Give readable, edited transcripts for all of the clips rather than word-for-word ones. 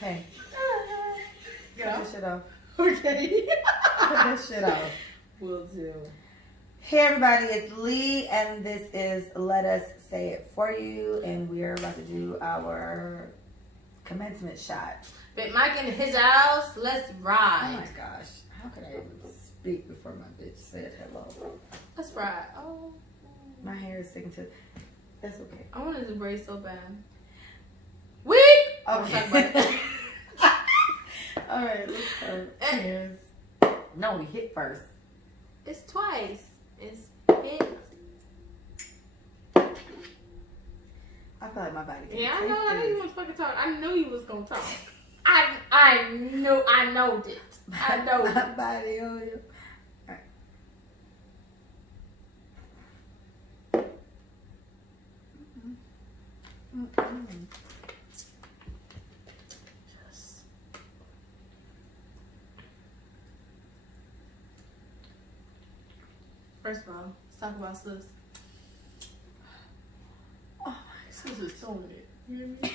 Hey. Get Cut off. that shit off. Okay. Cut that shit off. Will do. Hey everybody, it's Lee, and this is Let Us Say It For You, and we're about to do our commencement shot. Big Mike in his house. Let's Oh ride. my gosh, how could I even speak before my bitch said hello? Let's ride. Oh. My hair is sticking to. That's okay. I wanted to braid so bad. Week. Okay. All right, let's start. Yes. No, we hit first. It's twice. It's hit. I feel like my body can Yeah, I take know. I knew you this. was fucking talk. I knew you was gonna talk. I knew. I knowed it. I know My it. body on you. All right. Mm-mm. First of all, let's talk about sis. Oh Sis is throwing it. You hear me?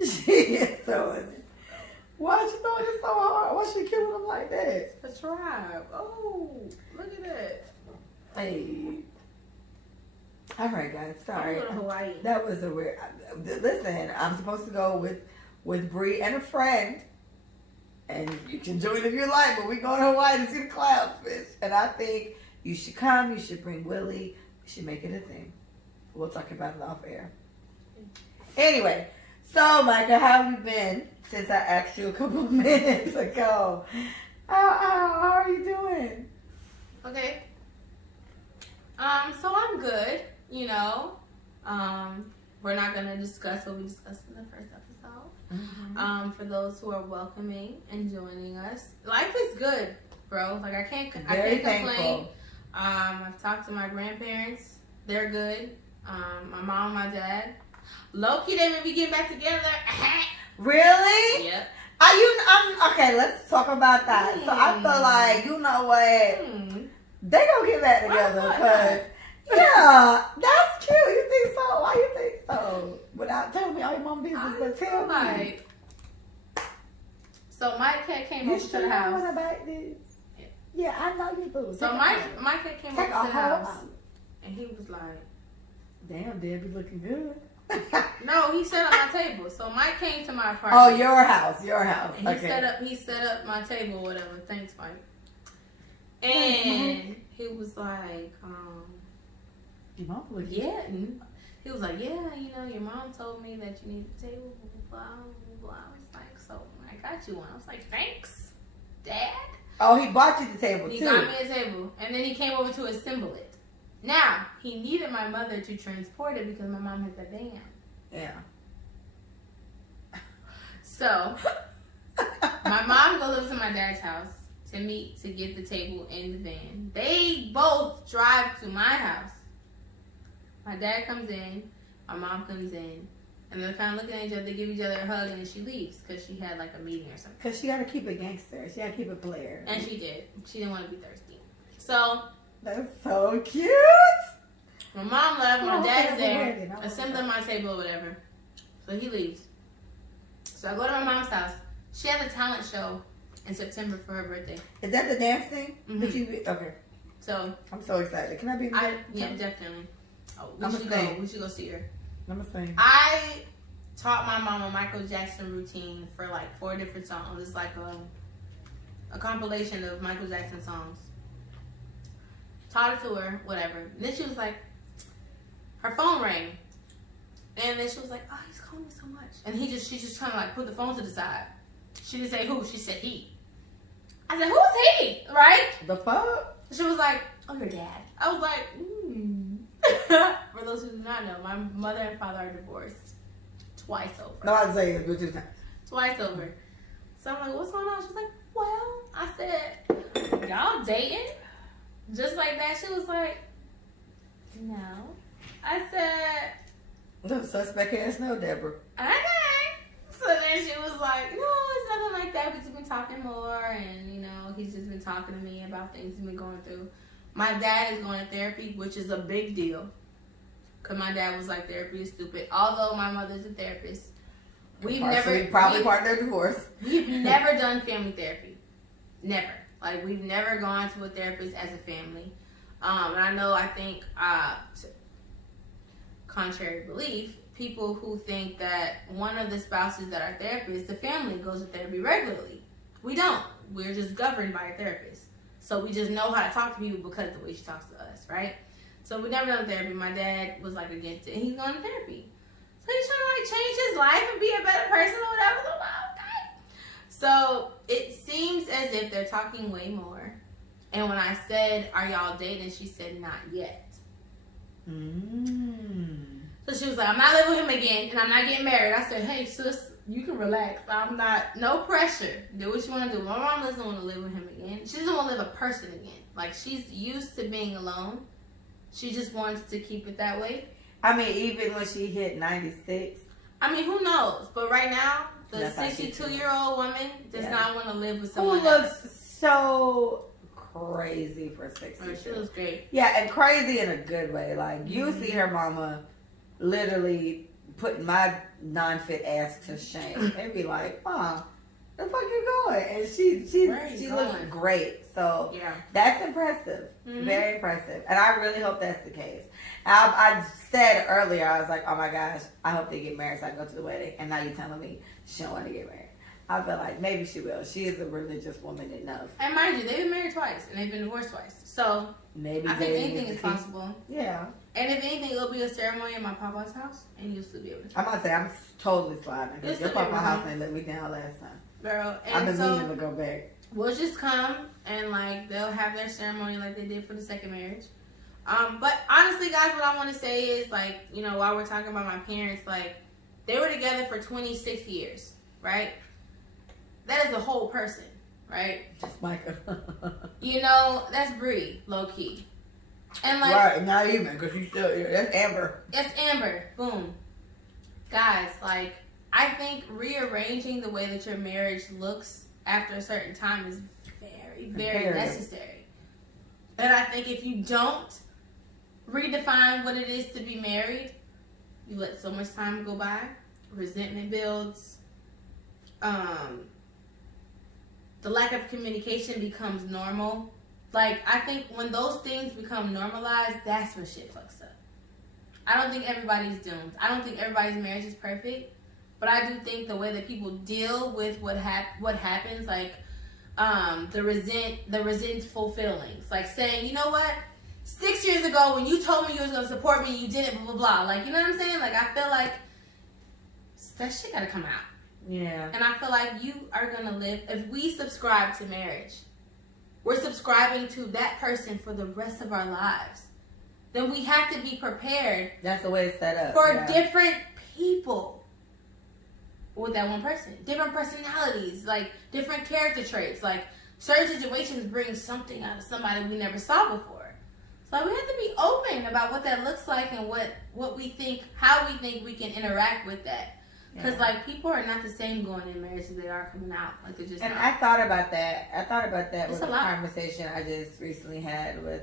She is throwing it. Why she throwing it so hard? Why she killing him like that? A tribe. Oh, look at that. Hey. All right, guys. Sorry. I'm going to Hawaii. That was a weird. Listen, I'm supposed to go with Bree and a friend, and you can join if you like. But we going to Hawaii to see the clownfish, and I think you should come. You should bring Willie. We should make it a thing. We'll talk about it off air. Anyway, so Micah, how have you been since I asked you a couple minutes ago? How are you doing? Okay. So I'm good. You know, we're not gonna discuss what we discussed in the first episode. Mm-hmm. For those who are welcoming and joining us, life is good, bro. Like I can't Very complain. thankful. I've talked to my grandparents. They're good. My mom, my dad. Low-key, they may be getting back together. Really? Yep. Okay, let's talk about that. So I feel like, you know what, they gonna get back together Why because, yeah, that's cute. You think so? Why you think so? Without telling me all your mom business, but tell me. Like, so my cat came You over to sure the you house. want to bite this? Yeah, I know you do. So my cat came over Take to a the whole house, out. and he was like, Damn, Debbie looking good. "No, he set up my table." So Mike came to my apartment. Oh, your house. And he Okay. set up my table, whatever. Thanks, Mike. Thanks, And Mike. he was like, Your mom looking yeah. And he was like, yeah, you know, your mom told me that you need a table, blah, blah, blah, blah. I was like, so I got you one. I was like, thanks, Dad. Oh, he bought you the table, He too. got me a table. And then he came over to assemble it. Now, he needed my mother to transport it because my mom has a van. Yeah. So, my mom goes over to my dad's house to meet to get the table in the van. They both drive to my house. My dad comes in, my mom comes in, and they're kind of looking at each other. They give each other a hug, and then she leaves because she had like a meeting or something. Because she got to keep it gangster. She got to keep it player. And she did. She didn't want to be thirsty. So, That's so cute. my mom left. My Oh, okay, dad's I'm there, ready. I'm assembling my table or whatever. So he leaves. So I go to my mom's house. She has a talent show in September for her birthday. Is that the dance thing? Mhm. That you okay. So I'm so excited. Can I be there? yeah, definitely. Oh, we I'ma should sing. go. We should go see her. I'm a sing. I taught my mom a Michael Jackson routine for like 4 different songs. It's like a compilation of Michael Jackson songs. Taught it to her, whatever. And then she was like, her phone rang. And then she was like, oh, he's calling me so much. And she just kind of like put the phone to the side. She didn't say who, she said he. I said, who's he? Right? The fuck? She was like, oh, your dad. I was like, For those who do not know, my mother and father are divorced twice over. No, I say it, but 2 times. Twice over. So I'm like, what's going on? She was like, well, I said, y'all dating? Just like that. She was like, no. I said, No suspect ass, no, Deborah. okay. So then she was like, no, it's nothing like that. We've just been talking more, and you know, he's just been talking to me about things he's been going through. My dad is going to therapy, which is a big deal. Because my dad was like, therapy is stupid. Although my mother's a therapist. We've probably part of their divorce. We've never done family therapy. Never. Like, we've never gone to a therapist as a family. And I think, contrary to belief, people who think that one of the spouses that are therapists, the family goes to therapy regularly. We don't. We're just governed by a therapist. So we just know how to talk to people because of the way she talks to us, right? So we never done therapy. My dad was like against it. He's going to therapy. So he's trying to like change his life and be a better person or whatever. So I'm like, okay. So it seems as if they're talking way more. And when I said, "Are y'all dating?" she said, "Not yet." So she was like, "I'm not living with him again, and I'm not getting married." I said, "Hey, sis, you can relax. I'm not, no pressure. Do what you want to do." My mom doesn't want to live with him again. She doesn't want to live a person again. Like, she's used to being alone. She just wants to keep it that way. I mean, even when she hit 96. I mean, who knows? But right now, the 62-year-old woman does not want to live with someone who looks so crazy for 60. She looks great. Yeah, and crazy in a good way. Like, you see her mama literally putting my non-fit ass to shame. They'd be like, "Mom, the fuck you going?" And she looks great. So yeah, that's impressive. Very impressive. And I really hope that's the case. I said earlier, I was like, "Oh my gosh, I hope they get married so I can go to the wedding." And now you're telling me she don't want to get married. I feel like maybe she will. She is a religious woman enough. And mind you, they've been married twice and they've been divorced twice. So maybe I think anything is possible. Yeah. And if anything, it'll be a ceremony at my papa's house, and you'll still be able to. I'm gonna say I'm totally sliding because your papa's house ain't let me down last time. Girl, and I've been meaning to go back. We'll just come and like they'll have their ceremony like they did for the second marriage. But honestly, guys, what I want to say is like, you know, while we're talking about my parents, like they were together for 26 years, right? That is a whole person, right? Just Micah. You know, that's Bree, low key. And like, right, not even because she's still that's Amber. That's Amber. Boom, guys. Like, I think rearranging the way that your marriage looks after a certain time is very, very necessary. And I think if you don't redefine what it is to be married, you let so much time go by, resentment builds, the lack of communication becomes normal. Like, I think when those things become normalized, that's when shit fucks up. I don't think everybody's doomed. I don't think everybody's marriage is perfect. But I do think the way that people deal with what happens, like the resentful feelings. Like saying, you know what? 6 years ago when you told me you was going to support me, you didn't, blah, blah, blah. Like, you know what I'm saying? Like, I feel like that shit got to come out. Yeah. And I feel like you are going to live, if we subscribe to marriage, we're subscribing to that person for the rest of our lives. Then we have to be prepared. That's the way it's set up. For different people with that one person. Different personalities, like different character traits. Like certain situations bring something out of somebody we never saw before. So we have to be open about what that looks like and what we think, how we think we can interact with that. Because, like, people are not the same going in marriage as they are coming out. Like, they're just and not. I thought about that It's with a conversation I just recently had with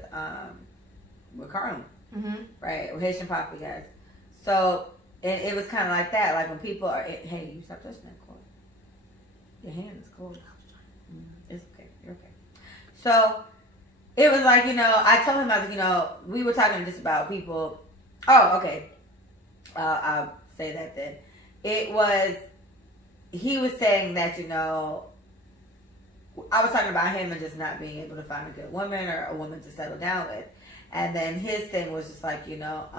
Carlin. Mm-hmm. Right? With Haitian Poppy guys. So, and it was kind of like that. Like, when people are, hey, you stop touching that cord. Your hand is cold. It's okay. You're okay. So, it was like, you know, I told him, I was like, you know, we were talking just about people. Oh, okay. I'll say that then. He was saying that, you know, I was talking about him and just not being able to find a good woman or a woman to settle down with. And then his thing was just like, you know,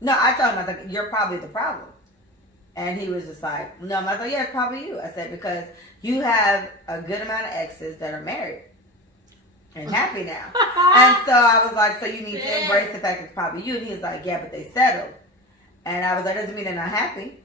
no, I told him, I was like, you're probably the problem. And he was just like, no, I was like, yeah, it's probably you. I said, because you have a good amount of exes that are married and happy now. And so I was like, so you need to embrace the fact it's probably you. And he was like, yeah, but they settled. And I was like, doesn't mean they're not happy.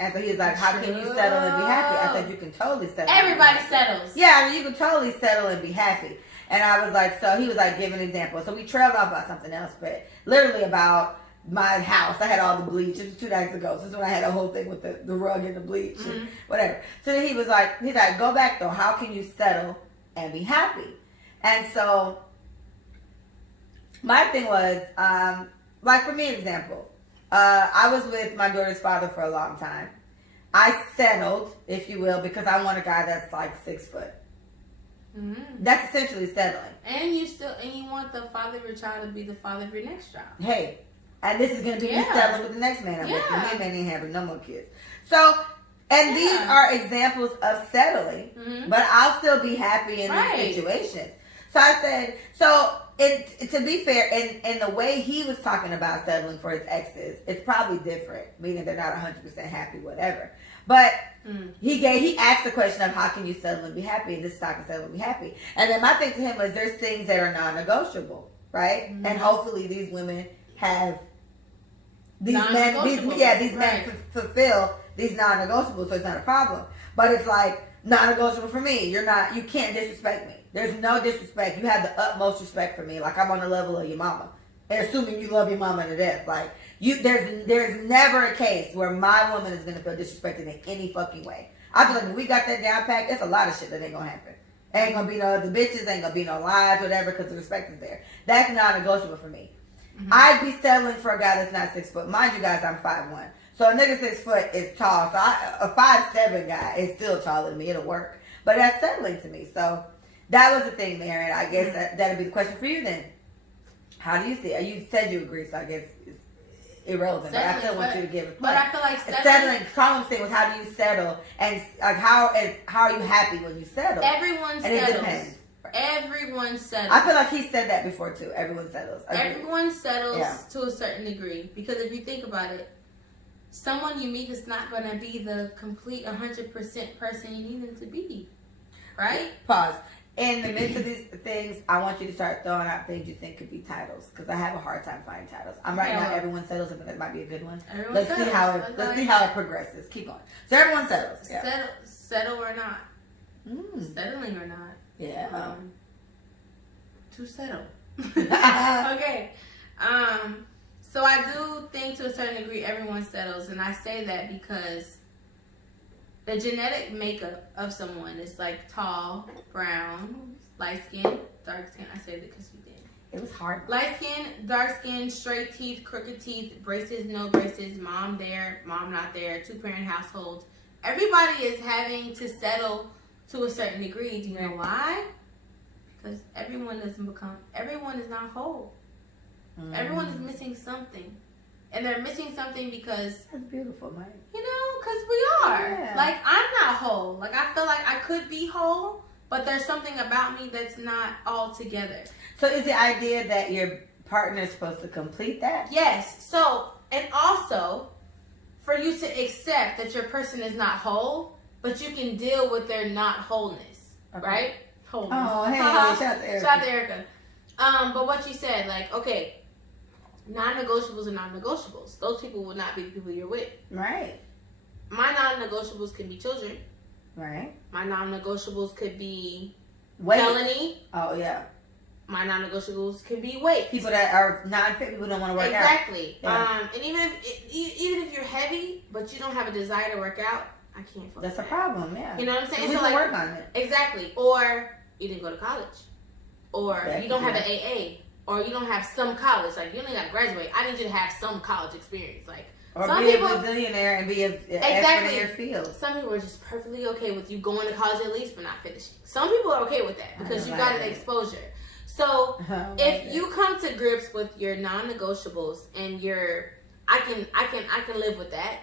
And so he was like, how can you settle and be happy? I said, you can totally settle. Everybody settles. Yeah, I mean, you can totally settle and be happy. And I was like, so he was like, give an example. So we trailed off about something else, but literally about my house. I had all the bleach. It was 2 nights ago. So this is when I had a whole thing with the rug and the bleach and whatever. So then he's like, go back though. How can you settle and be happy? And so my thing was, like for me, example, I was with my daughter's father for a long time. I settled, if you will, because I want a guy that's like 6 foot. Mm-hmm. That's essentially settling. And you want the father of your child to be the father of your next child. Hey, and this is gonna be me settling with the next man I'm with. Yeah. Me and man ain't having no more kids. So, and these are examples of settling, but I'll still be happy in these situations. So I said, to be fair, in the way he was talking about settling for his exes, it's probably different, meaning they're not 100% happy, whatever. But he asked the question of how can you settle and be happy, and this is how I can settle and be happy. And then my thing to him was there's things that are non-negotiable, right? Mm-hmm. And hopefully these women have these men fulfill these non-negotiables, so it's not a problem. But it's like non-negotiable for me. You can't disrespect me. There's no disrespect. You have the utmost respect for me. Like I'm on the level of your mama. And assuming you love your mama to death. Like there's never a case where my woman is gonna feel disrespected in any fucking way. I feel like when we got that down packed, there's a lot of shit that ain't gonna happen. Ain't gonna be no other bitches, ain't gonna be no lies, whatever, because the respect is there. That's non-negotiable for me. Mm-hmm. I'd be settling for a guy that's not 6 foot. Mind you guys, I'm 5'1". So a nigga 6 foot is tall. So a 5'7" guy is still taller than me. It'll work. But that's settling to me. So that was the thing there. And I guess that'd be the question for you then. How do you see it? You said you agree, so I guess it's irrelevant. Settling, but I still want you to give it. But I feel like settling. Column thing was how do you settle? And like how are you happy when you settle? Everyone settles. It depends. Everyone settles. I feel like he said that before too. Everyone settles. Everyone settles to a certain degree. Because if you think about it, someone you meet is not going to be the complete 100% person you need them to be. Right? Pause. In the midst of these things, I want you to start throwing out things you think could be titles. Because I have a hard time finding titles. I'm right now, everyone settles, and that might be a good one. Let's see how it progresses. Keep going. So everyone settles. Yeah. Settle or not. Settling or not. Yeah. To settle. Okay. So I do think to a certain degree everyone settles, and I say that because the genetic makeup of someone is like tall, brown, light skin, dark skin. I say that because you did. It was hard. Light skin, dark skin, straight teeth, crooked teeth, braces, no braces, mom there, mom not there, 2-parent household. Everybody is having to settle to a certain degree. Do you know why? Because everyone is not whole. Everyone is missing something. And they're missing something because... That's beautiful, Mike. Because we are. Yeah. Like, I'm not whole. Like, I feel like I could be whole, but there's something about me that's not all together. So is the idea that your partner is supposed to complete that? Yes. So, and also, for you to accept that your person is not whole, but you can deal with their not wholeness. Okay. Right? Wholeness. Oh, hey, shout out to Erica. Shout out to Erica. But what you said, like, okay, non-negotiables are non-negotiables. Those people will not be the people you're with. Right. My non-negotiables could be children. Right. My non-negotiables could be felony. Oh, yeah. My non-negotiables could be weight. People that are non-fit, people don't want to work out. Exactly. Yeah. And even if you're heavy, but you don't have a desire to work out, I can't fuck That's that. a problem, yeah. You know what I'm saying? We can work on it. Exactly. Or you didn't go to college. Or you don't have an AA. Or you don't have some college. Like, you only got to graduate. I need you to have some college experience. Like, or some be people, a billionaire and be an expert in your field. Some people are just perfectly okay with you going to college at least, but not finishing. Some people are okay with that because you got an exposure. So, if you come to grips with your non-negotiables and I can live with that.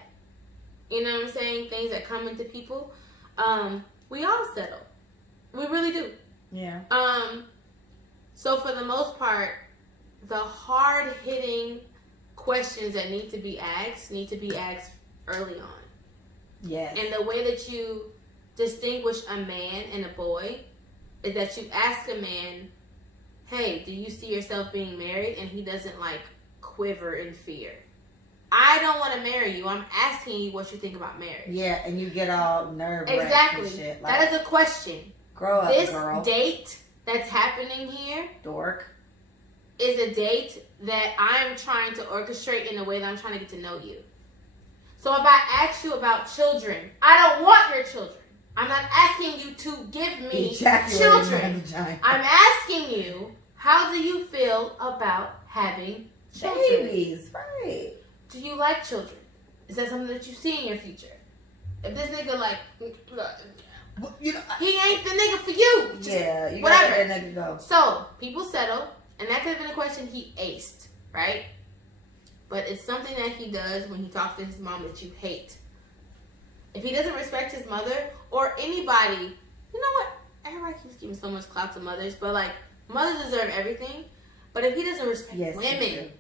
You know what I'm saying? Things that come into people. We all settle. We really do. Yeah. So for the most part, the hard-hitting questions that need to be asked early on. Yes. And the way that you distinguish a man and a boy is that you ask a man, hey, do you see yourself being married? And he doesn't like quiver in fear. I don't want to marry you. I'm asking you what you think about marriage. Yeah, and you get all nervous. Exactly. And shit. Like, that is a question. Grow up, girl. This date that's happening here, dork, is a date that I'm trying to orchestrate in a way that I'm trying to get to know you. So if I ask you about children, I don't want your children. I'm not asking you to give me children. I'm asking you, how do you feel about having children? Babies, right. Do you like children? Is that something that you see in your future? If this nigga like, You know, he ain't the nigga for you. Just yeah, you whatever. gotta let that nigga go. So people settle, and that could have been a question he aced, right? But it's something that he does when he talks to his mom that you hate. If he doesn't respect his mother or anybody, you know what? Everybody keeps giving so much clout to mothers, but like mothers deserve everything. But if he doesn't respect women,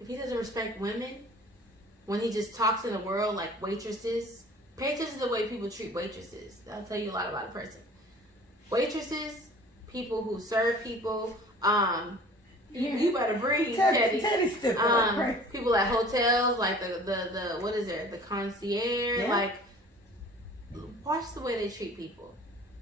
if he doesn't respect women, when he just talks in the world like waitresses, pay attention to the way people treat waitresses. That'll tell you a lot about a person. Waitresses, people who serve people, you better breathe, Teddy. People at hotels, like the what is there? The concierge, like watch the way they treat people.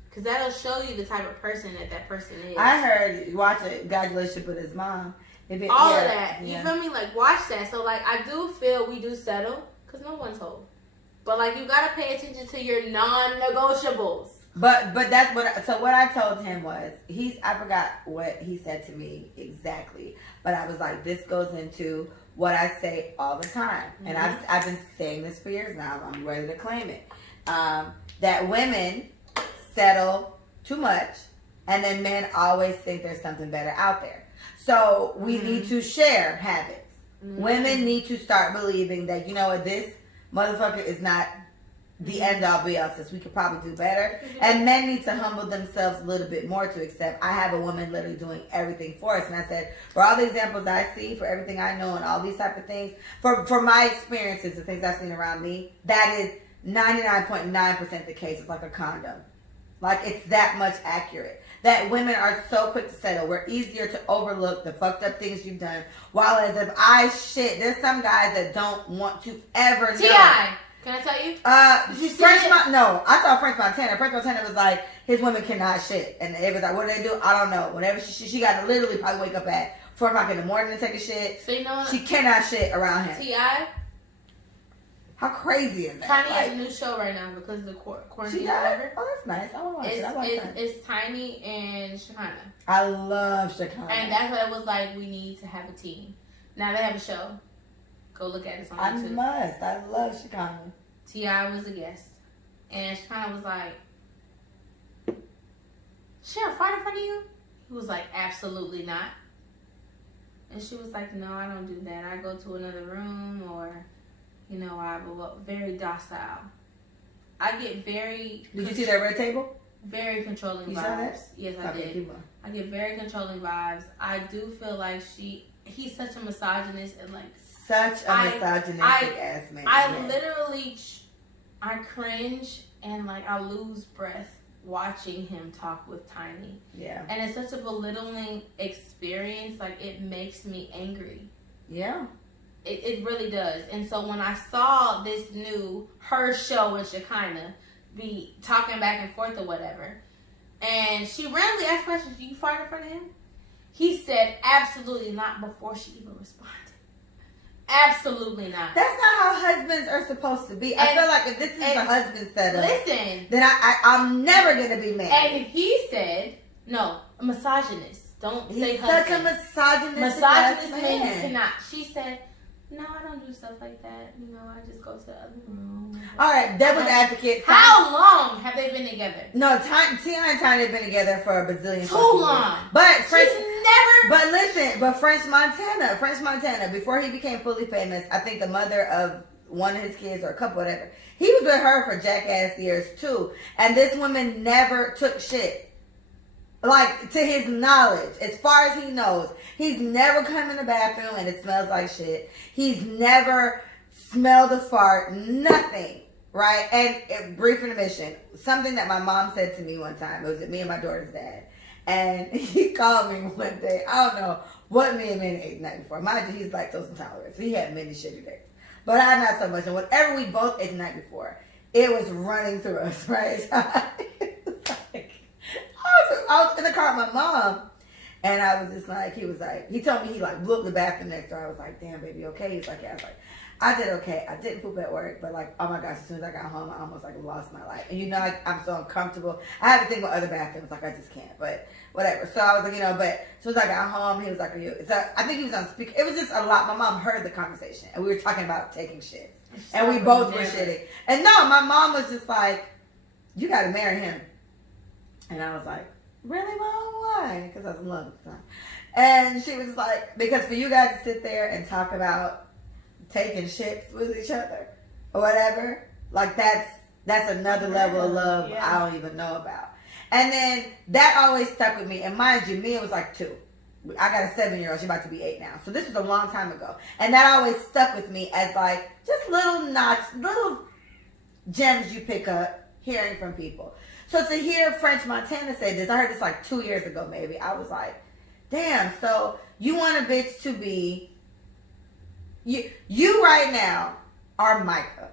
Because that'll show you the type of person that person is. I heard, watch it, God's relationship with his mom. All of that. You feel me? Like, watch that. So, like, I do feel we do settle. Because no one's whole. But, like, you got to pay attention to your non-negotiables. But that's what I told him was, I forgot what he said to me exactly. But I was like, this goes into what I say all the time. Mm-hmm. And I've been saying this for years now. I'm ready to claim it. That women settle too much, and then men always think there's something better out there. So we need to share habits. Women need to start believing that, you know what, this motherfucker is not the end all be all, since we could probably do better. And men need to humble themselves a little bit more to accept, I have a woman literally doing everything for us. And I said, for all the examples I see, for everything I know and all these type of things, for my experiences, the things I've seen around me, that is 99.9% the case. It's like a condom. Like, it's that much accurate. That women are so quick to settle. We're easier to overlook the fucked up things you've done. While as if there's some guys that don't want to ever know. T.I., can I tell you? Did you see it? No, I saw French Montana. French Montana was like, his women cannot shit. And it was like, what do they do? I don't know. Whenever she got to literally probably wake up at 4 o'clock in the morning to take a shit. So you know what? She cannot shit around him. T.I.? How crazy is that? Tiny has a new show right now because of the quarantine or whatever. Oh, that's nice. I want to watch it. It's Tiny and Shekinah. I love Shekinah. And that's what it was like. We need to have a team. Now they have a show. Go look at it on YouTube. I love Shekinah. T.I. was a guest. And Shekinah was like, she a fight in front of you? He was like, absolutely not. And she was like, no, I don't do that. I go to another room or... You know, I'm very docile. I get very... Did you see that red table? Very controlling vibes. You saw that? Yes, I did. I get very controlling vibes. I do feel like he's such a misogynist and like... Such a misogynistic ass man. I cringe and like I lose breath watching him talk with Tiny. Yeah. And it's such a belittling experience. Like, it makes me angry. Yeah. It really does. And so when I saw this her show with Shekinah be talking back and forth or whatever, and she randomly asked questions, do you fart in front of him? He said absolutely not before she even responded. Absolutely not. That's not how husbands are supposed to be. I feel like if this is a husband setup, listen, then I'm never going to be mad. And he said, no, a misogynist. Don't say husband. Such a misogynist man cannot. She said, no, I don't do stuff like that. You know, I just go to the other room. All right, devil's advocate. How long have they been together? No, Tina and Tiny have been together for a bazillion. Too long. But French Montana, before he became fully famous, I think the mother of one of his kids or a couple, whatever, he was with her for jackass years too. And this woman never took shit. Like, to his knowledge, as far as he knows, he's never come in the bathroom and it smells like shit. He's never smelled a fart, nothing, right? And brief intermission, something that my mom said to me one time, it was me and my daughter's dad. And he called me one day, I don't know what me and man ate the night before. Mind you, he's lactose intolerant, so he had many shitty days. But I not so much. And whatever we both ate the night before, it was running through us, right? So I was in the car with my mom, and I was just like, he told me he like blew up the bathroom next door. I was like, damn, baby, okay? He's like, yeah. I was like, I did okay. I didn't poop at work, but like, oh my gosh, as soon as I got home, I almost like lost my life. And you know, like, I'm so uncomfortable. I have to think about other bathrooms, like I just can't, but whatever. So I was like, you know, but as soon as I got home, he was like, are you? So I think he was on speaker. It was just a lot. My mom heard the conversation, and we were talking about taking shit. And we both were shitty. And no, my mom was just like, you got to marry him. And I was like, really, Mom? Why? Because I was in love at the time. And she was like, because for you guys to sit there and talk about taking shits with each other or whatever, like that's another level of love I don't even know about. And then that always stuck with me. And mind you, Mia was like 2. I got a 7-year-old. She's about to be 8 now. So this was a long time ago. And that always stuck with me as like just little gems you pick up hearing from people. So to hear French Montana say this, I heard this like 2 years ago maybe. I was like, damn, so you want a bitch to be... You right now are Micah.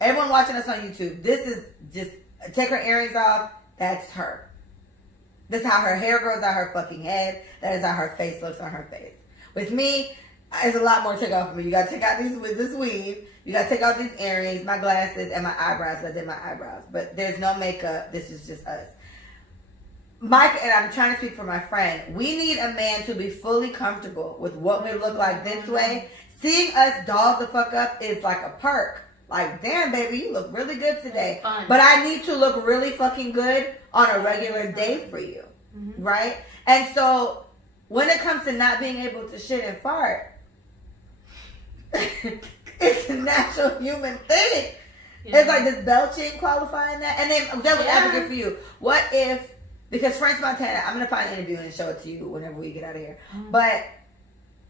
Everyone watching us on YouTube, this is just... Take her earrings off, that's her. This is how her hair grows out her fucking head. That is how her face looks on her face. With me, there's a lot more to take off of me. You gotta take out this weave. You gotta take out these earrings, my glasses, and my eyebrows. I did my eyebrows. But there's no makeup. This is just us. Mike, and I'm trying to speak for my friend, we need a man to be fully comfortable with what we look like this way. Seeing us doll the fuck up is like a perk. Like, damn, baby, you look really good today. But I need to look really fucking good on a regular day for you. Mm-hmm. Right? And so, when it comes to not being able to shit and fart, it's a natural human thing. Yeah. It's like, does belching qualify in that? And then, that was advocate for you. What if, because French Montana, I'm going to find an interview and show it to you whenever we get out of here. Mm-hmm. But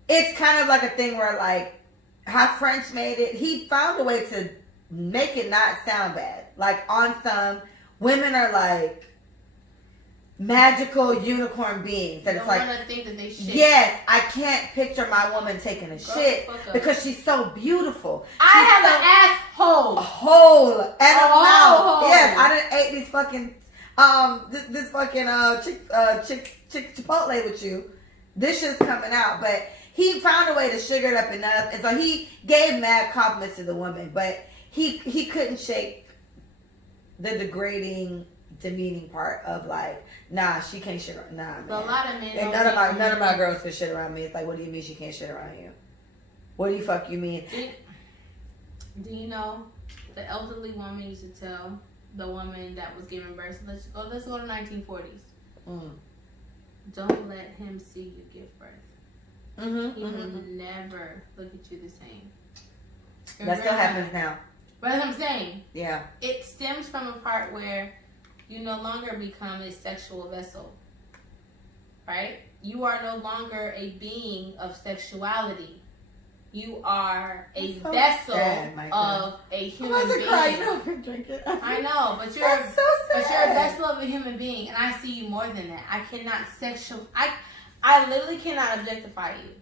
it's kind of like a thing where, like, how French made it, he found a way to make it not sound bad. Like, on some, women are like magical unicorn beings. That it's like, want to think that they shit. Yes, I can't picture my woman taking a shit because she's so beautiful. I have an asshole. A hole and a mouth. Yes, I done ate these fucking this fucking chick Chipotle with you. This shit's coming out, but he found a way to sugar it up enough, and so he gave mad compliments to the woman, but he couldn't shake the degrading, demeaning part of like, nah, she can't shit around. Nah, man. But a lot of men. And none of my girls can shit around me. It's like, what do you mean she can't shit around you? What do you fuck you mean? Do you know the elderly woman used to tell the woman that was giving birth? Let's go to 1940s. Don't let him see you give birth. He will never look at you the same. That still happens now. But that's what I'm saying. Yeah. It stems from a part where you no longer become a sexual vessel. Right? You are no longer a being of sexuality. You are a vessel of a human being. Cry, you know, drink it. I know, but you're a vessel of a human being, and I see you more than that. I cannot I literally cannot objectify you.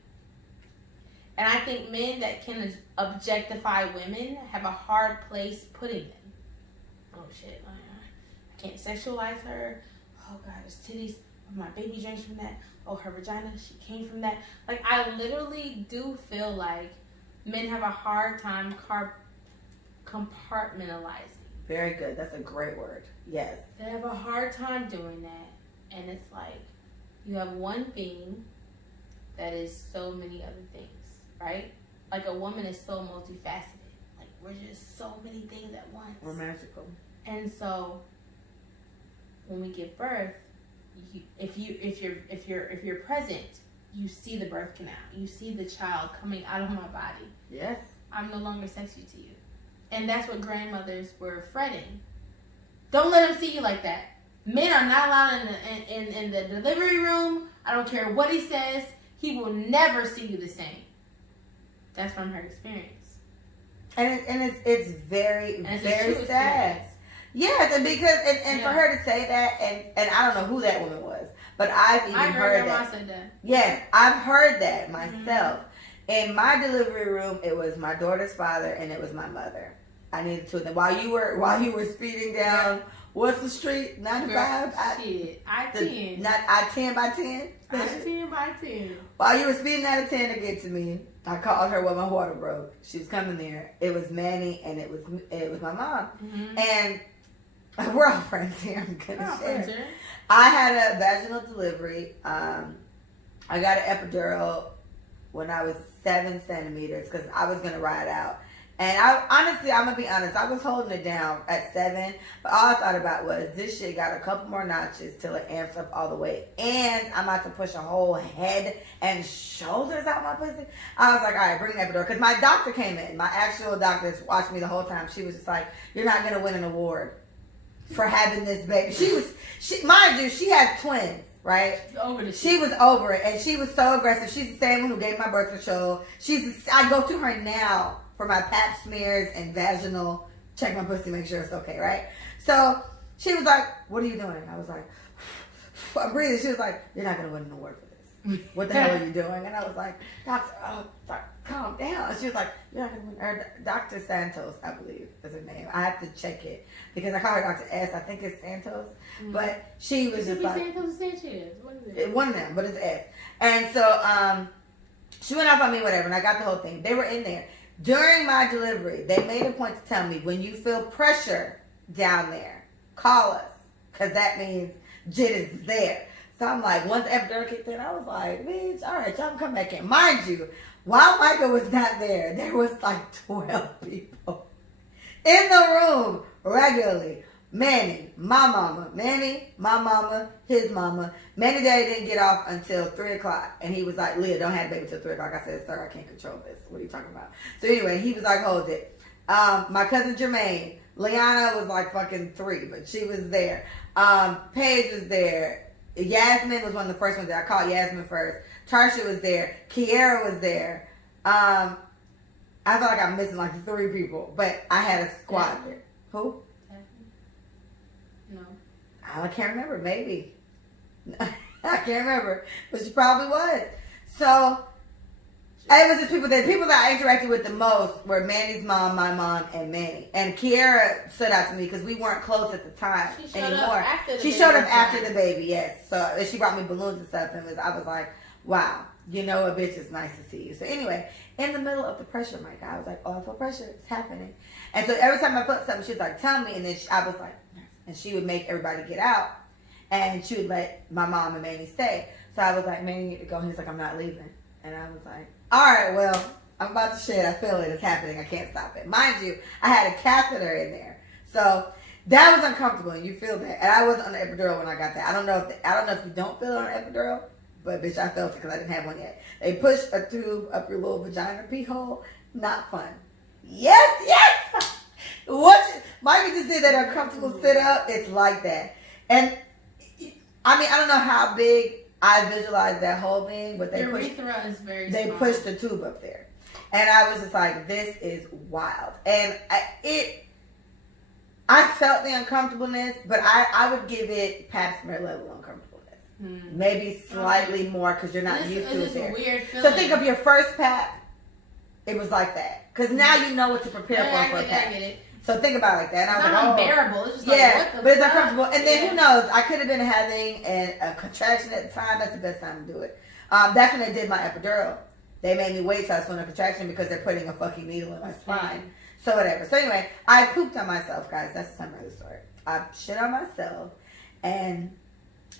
And I think men that can objectify women have a hard place putting them. Oh shit, I can't sexualize her. Oh God, his titties. Oh, my baby drinks from that. Oh, her vagina, she came from that. Like, I literally do feel like men have a hard time compartmentalizing. Very good. That's a great word. Yes. They have a hard time doing that. And it's like, you have one being that is so many other things, right? Like, a woman is so multifaceted. Like, we're just so many things at once. We're magical. And so, when we give birth, if you're present, you see the birth canal. You see the child coming out of my body. Yes. I'm no longer sexy to you. And that's what grandmothers were fretting. Don't let him see you like that. Men are not allowed in the delivery room. I don't care what he says. He will never see you the same. That's from her experience. And it's very sad. Yes, and because for her to say that, and I don't know who that woman was, but I've even heard that. Said that. Yes, I've heard that myself. In my delivery room, it was my daughter's father and it was my mother. I needed two of them. While you were speeding down, what's the street? 95? Shit, I-10. Not I-10 by 10? I-10 by 10. While you were speeding out of 10 to get to me, I called her when my water broke. She was coming there. It was Manny and it was my mom. And we're all friends here. I'm gonna share. I had a vaginal delivery. I got an epidural when I was 7 centimeters because I was gonna ride out, And I honestly, I'm gonna be honest, I was holding it down at 7, but all I thought about was this shit got a couple more notches till it amps up all the way, and I'm about to push a whole head and shoulders out my pussy. I was like, all right, bring the epidural, because my doctor came in, my actual doctor watched me the whole time. She was just like, you're not gonna win an award for having this baby. Mind you, she had twins. Right? She was over it, and she was so aggressive. She's the same one who gave my birth control. I go to her now for my pap smears and vaginal, check my pussy, make sure it's okay, right? So she was like, what are you doing? I was like, I'm breathing. She was like, you're not going to win an award for this. What the hell are you doing? And I was like, doctor, calm down. And she was like, you're not going to win. Or Dr. Santos, I believe is her name. I have to check it because I call her Dr. S. I think it's Santos. Mm-hmm. But she was just like, Santos or Sanchez? What is it? One of them, but it's S. And so she went off on me, whatever, and I got the whole thing. They were in there. During my delivery, they made a point to tell me, when you feel pressure down there, call us, because that means JIT is there. So I'm like, once epidural kicked in, I was like, bitch, all right, y'all can come back in. Mind you, while Michael was not there was like 12 people in the room regularly. Manny, my mama, his mama. Manny daddy didn't get off until 3 o'clock. And he was like, Leah, don't have the baby till 3 o'clock. I said, sir, I can't control this. What are you talking about? So anyway, he was like, hold it. My cousin Jermaine, Liana was like fucking 3, but she was there. Paige was there. Yasmin was one of the first ones there. I called Yasmin first. Tarsha was there. Kiara was there. I felt like I'm missing like 3 people, but I had a squad there. Who? No. I can't remember. Maybe. I can't remember. But she probably was. So, it was just people that I interacted with the most were Manny's mom, my mom, and Manny. And Kiara stood out to me because we weren't close at the time anymore. She showed up after the baby, yes. So, she brought me balloons and stuff. And I was like, wow, you know a bitch, it's nice to see you. So, anyway, in the middle of the pressure, Mike, I was like, oh, I feel pressure. It's happening. And so, every time I felt something, she was like, tell me. And then I was like, and she would make everybody get out, and she would let my mom and Manny stay. So I was like, Manny, you need to go. He's like, I'm not leaving. And I was like, all right, well, I'm about to shit. I feel it. It's happening. I can't stop it. Mind you, I had a catheter in there. So that was uncomfortable, and you feel that. And I wasn't on the epidural when I got that. I don't know if you don't feel it on an epidural, but bitch, I felt it because I didn't have one yet. They push a tube up your little vagina pee hole. Not fun. Yes! Mikey just did that uncomfortable sit up. It's like that. And I mean, I don't know how big I visualized that whole thing, but they pushed the tube up there. And I was just like, this is wild. And I felt the uncomfortableness, but I would give it pap smear level uncomfortableness. Maybe slightly more because you're not used to it there. Weird feeling. So think of your first pap. It was like that. Because now you know what to prepare for a pap. I get it. So think about it like that. And I was it's like, not unbearable. It's just like, yeah, what the but it's fuck? uncomfortable. And then who knows? I could have been having a contraction at the time. That's the best time to do it. That's when they did my epidural. They made me wait till I was feeling a contraction because they're putting a fucking needle in my spine. So whatever. So anyway, I pooped on myself, guys. That's the summary of the story. I shit on myself and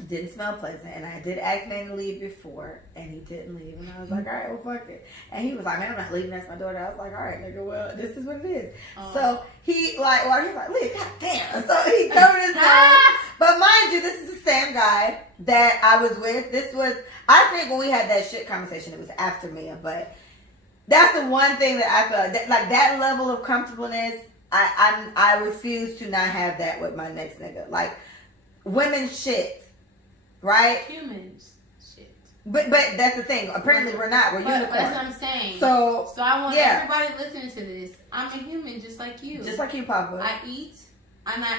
didn't smell pleasant. And I did ask Manny to leave before, and he didn't leave. And I was like, all right, well, fuck it. And he was like, man, I'm not leaving. That's my daughter. I was like, all right, nigga, well, this is what it is. So he's like, Leah, goddamn. So he covered his nose. But mind you, this is the same guy that I was with. I think when we had that shit conversation, it was after Mia. But that's the one thing that I felt, like that level of comfortableness, I refuse to not have that with my next nigga. Like, women shit. Right? Humans shit. But that's the thing. Apparently we're not. We're unicorns. That's what I'm saying. So I want everybody listening to this. I'm a human just like you. Just like you, Papa. I eat.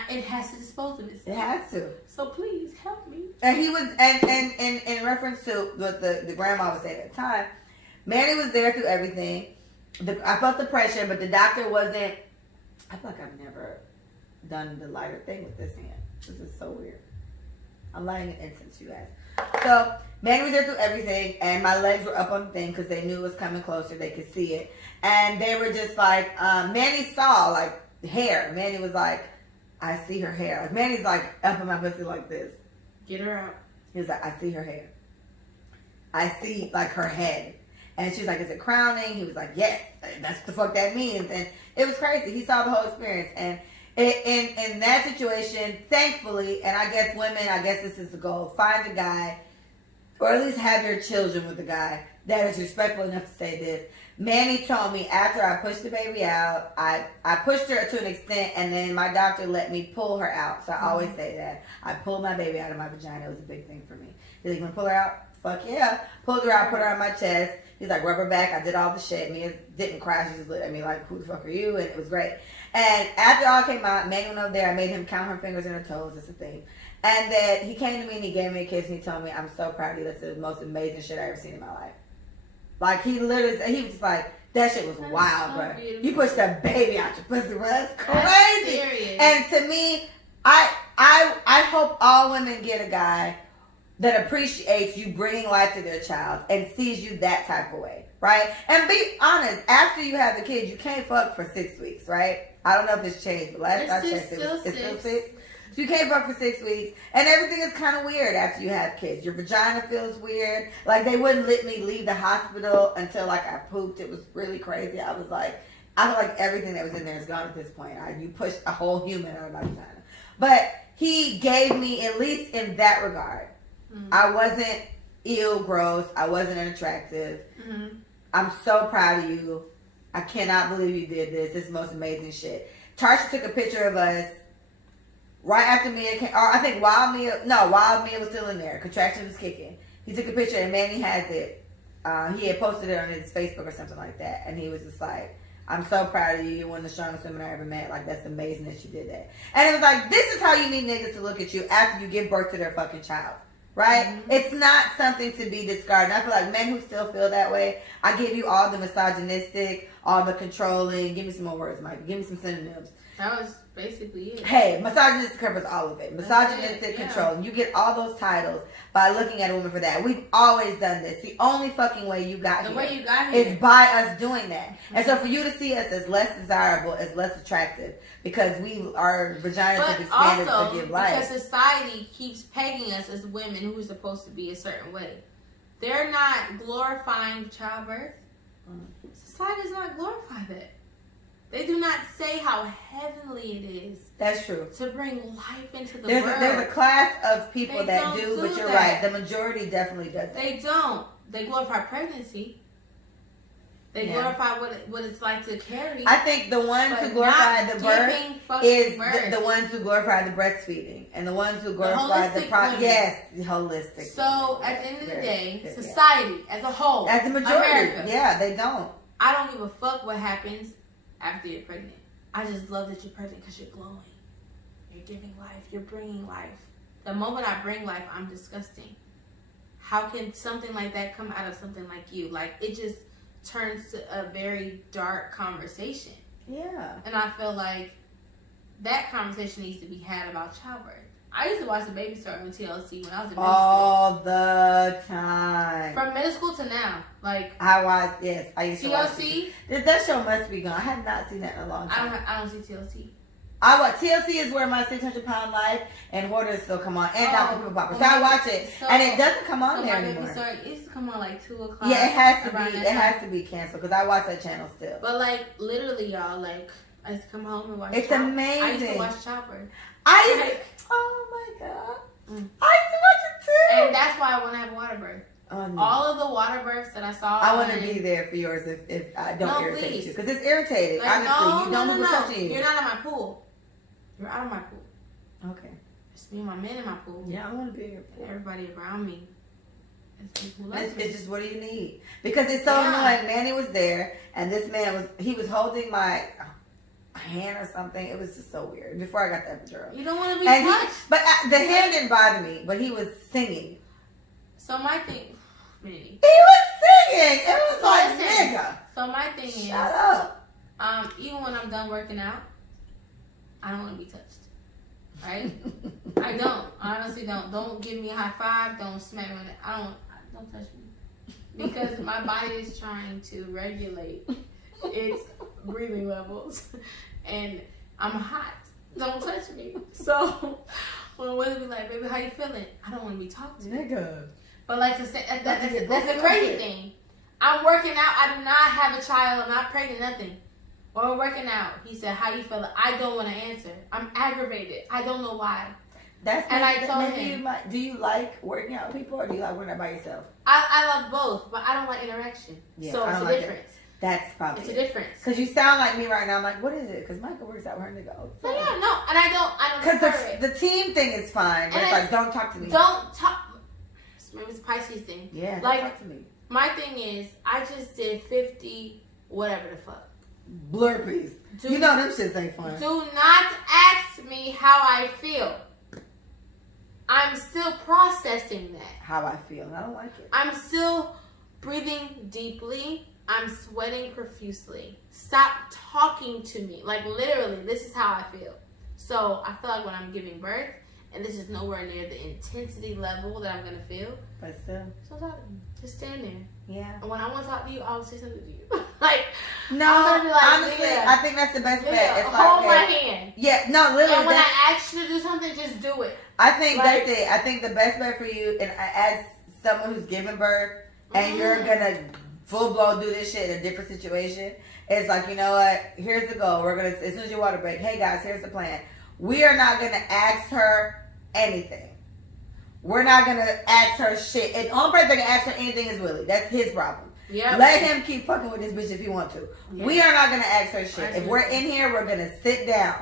It has to dispose of itself. It has to. So please help me. And he was and in reference to what the grandma was saying at the time, Manny was there through everything. I felt the pressure, but the doctor wasn't. I feel like I've never done the lighter thing with this hand. This is so weird. I'm lighting an incense, you guys. So, Manny was there through everything, and my legs were up on the thing because they knew it was coming closer. They could see it. And they were just like, Manny saw, like, hair. Manny was like, I see her hair. Like, Manny's like, up in my pussy like this. Get her out. He was like, I see her hair. I see, like, her head. And she was like, is it crowning? He was like, yes, that's what the fuck that means. And it was crazy. He saw the whole experience. And in that situation, thankfully, and I guess women, I guess this is the goal, find a guy, or at least have your children with a guy that is respectful enough to say this. Manny told me after I pushed the baby out, I pushed her to an extent, and then my doctor let me pull her out. So I always say that. I pulled my baby out of my vagina. It was a big thing for me. He's like, you want to pull her out? Fuck yeah. Pulled her out, put her on my chest. He's like, rub her back. I did all the shit. Mia didn't cry. She just looked at me like, who the fuck are you? And it was great. And after all came out, Manny went over there. I made him count her fingers and her toes. It's a thing. And then he came to me and he gave me a kiss and he told me, I'm so proud of you. That's the most amazing shit I ever seen in my life. Like, he literally, he was just like, that shit was wild, bro. You pushed that baby out your pussy, bro. That's crazy. Serious. And to me, I hope all women get a guy that appreciates you bringing life to their child and sees you that type of way, right? And be honest, after you have the kid, you can't fuck for 6 weeks, right? I don't know if it's changed, but last I checked, it's still 6. So you can't fuck for 6 weeks, and everything is kind of weird after you have kids. Your vagina feels weird. Like, they wouldn't let me leave the hospital until, like, I pooped. It was really crazy. I feel like everything that was in there is gone at this point. You pushed a whole human out of my vagina. But he gave me, at least in that regard, I wasn't ill, gross. I wasn't unattractive. I'm so proud of you. I cannot believe you did this. This is the most amazing shit. Tarsha took a picture of us right after Mia came, or I think while Mia was still in there. Contraction was kicking. He took a picture and Manny has it. He had posted it on his Facebook or something like that. And he was just like, I'm so proud of you. You're one of the strongest women I ever met. Like, that's amazing that you did that. And it was like, this is how you need niggas to look at you after you give birth to their fucking child. Right? It's not something to be discarded. I feel like men who still feel that way, I give you all the misogynistic, all the controlling. Give me some more words, Mike. Give me some synonyms. That was basically it. Hey, misogynistic covers all of it. Misogynistic, controlling. You get all those titles by looking at a woman for that. We've always done this. The only fucking way you got here is by us doing that. And so for you to see us as less desirable, as less attractive, because our vaginas have expanded to give life. Because society keeps pegging us as women who are supposed to be a certain way. They're not glorifying childbirth. Society does not glorify that. They do not say how heavenly it is. That's true. To bring life into the world. There's a class of people that do, but you're right. The majority definitely does that. They don't. They glorify pregnancy. They glorify what it's like to carry. I think the ones who glorify the birth is the ones who glorify the breastfeeding, and the ones who glorify the holistic. So at the end of the day, society as a whole, as the majority, America, they don't. I don't give a fuck what happens after you're pregnant. I just love that you're pregnant because you're glowing. You're giving life. You're bringing life. The moment I bring life, I'm disgusting. How can something like that come out of something like you? Like, it just turns to a very dark conversation. Yeah. And I feel like that conversation needs to be had about childbirth. I used to watch The Baby Story on TLC when I was in middle school. All the time. From middle school to now. Like, I watched, yes. I used to watch TLC? That show must be gone. I have not seen that in a long time. I don't see TLC. TLC is where my 600-pound life and Hoarders still come on. And Dr. Pimple Popper. So I watch it. And it doesn't come on there anymore. Baby Story, it used to come on like 2 o'clock. Yeah, it has to be. It has to be canceled because I watch that channel still. But like, literally, y'all, like, I used to come home and watch It's amazing. I used to watch Chopper. Oh my God. I used to watch it too. And that's why I want to have water birth. Oh, no. All of the water births that I saw. I want to be there for yours if I don't irritate you. Because it's irritating. Like, honestly, you don't people touching you. You're not in my pool. You're out of my pool. Okay. It's me and my man in my pool. Yeah, I want to be here. And everybody around me. It's just, what do you need? Because it's so annoying. Manny was there, and this man was holding my hand or something. It was just so weird. Before I got that epidural. You don't want to be touched. But the hand didn't bother me, but he was singing. So my thing, He was singing. It was like, nigga. So my thing is, shut up. Even when I'm done working out, I don't want to be touched. Right? I don't. I honestly don't. Don't give me a high five. Don't smack me on it. Don't touch me. Because my body is trying to regulate its breathing levels. And I'm hot. Don't touch me. So when women be like, baby, how you feeling? I don't want to be talked to. Nigga. But like, that's a crazy thing. I'm working out. I do not have a child. I'm not pregnant, nothing. Or we're working out. He said, how you feel? I don't want to answer. I'm aggravated. I don't know why. And I told him, do you like working out with people or do you like working out by yourself? I love both, but I don't like interaction. Yeah, so it's a difference. That's probably it's a difference. Because you sound like me right now. I'm like, what is it? Because Michael works out with her nigga. Oh, so yeah, no, and I don't. Because the team thing is fine, but it's like, don't talk to me. Don't talk. Maybe it's a Pisces thing. Yeah, like, don't talk to me. My thing is, I just did 50, whatever the fuck. Blurpees. You know them shits ain't fun. Do not ask me how I feel. I'm still processing that. How I feel. I don't like it. I'm still breathing deeply. I'm sweating profusely. Stop talking to me. Like, literally, this is how I feel. So, I feel like when I'm giving birth, and this is nowhere near the intensity level that I'm going to feel. But still. So, talk to me. Just stand there. Yeah. And when I want to talk to you, I will say something to you. Like, no, honestly, I think that's the best bet. It's hold my hand. Yeah, no, literally. And when I ask you to do something, just do it. I think that's it. I think the best bet for you, and as someone who's giving birth, and you're gonna full blown do this shit in a different situation, it's like, you know what? Here's the goal. We're gonna, as soon as your water break, hey guys, here's the plan. We are not gonna ask her anything. We're not gonna ask her shit. And the only person that can ask her anything is Willie. That's his problem. Yep. Let him keep fucking with this bitch if he want to. Yeah. We are not gonna ask her shit. If we're in here, we're gonna sit down.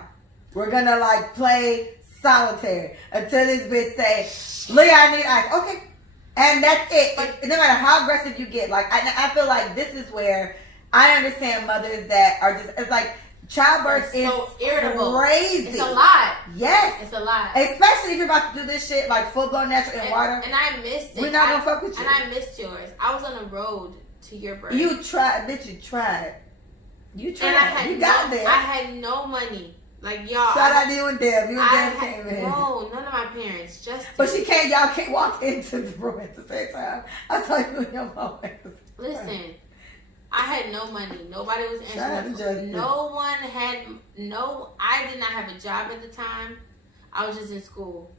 We're gonna like play solitaire until this bitch say, Leah, I need ice. Okay. And that's it. But no matter how aggressive you get, like I feel like this is where I understand mothers that are just, it's like childbirth is so irritable. Crazy. It's a lot. Yes. It's a lot. Especially if you're about to do this shit like full blown natural in water. And I missed it. We're not gonna fuck with you. And I missed yours. I was on the road to your birth. You tried, bitch. You tried. You tried. And you got there. I had no money. Like y'all. Shout out to you and Deb. You and Deb came in. No, none of my parents. Just. But she can't. Y'all can't walk into the room at the same time. I saw you and your mom. Listen, I had no money. Nobody was answering the phone. No one had. No, I did not have a job at the time. I was just in school,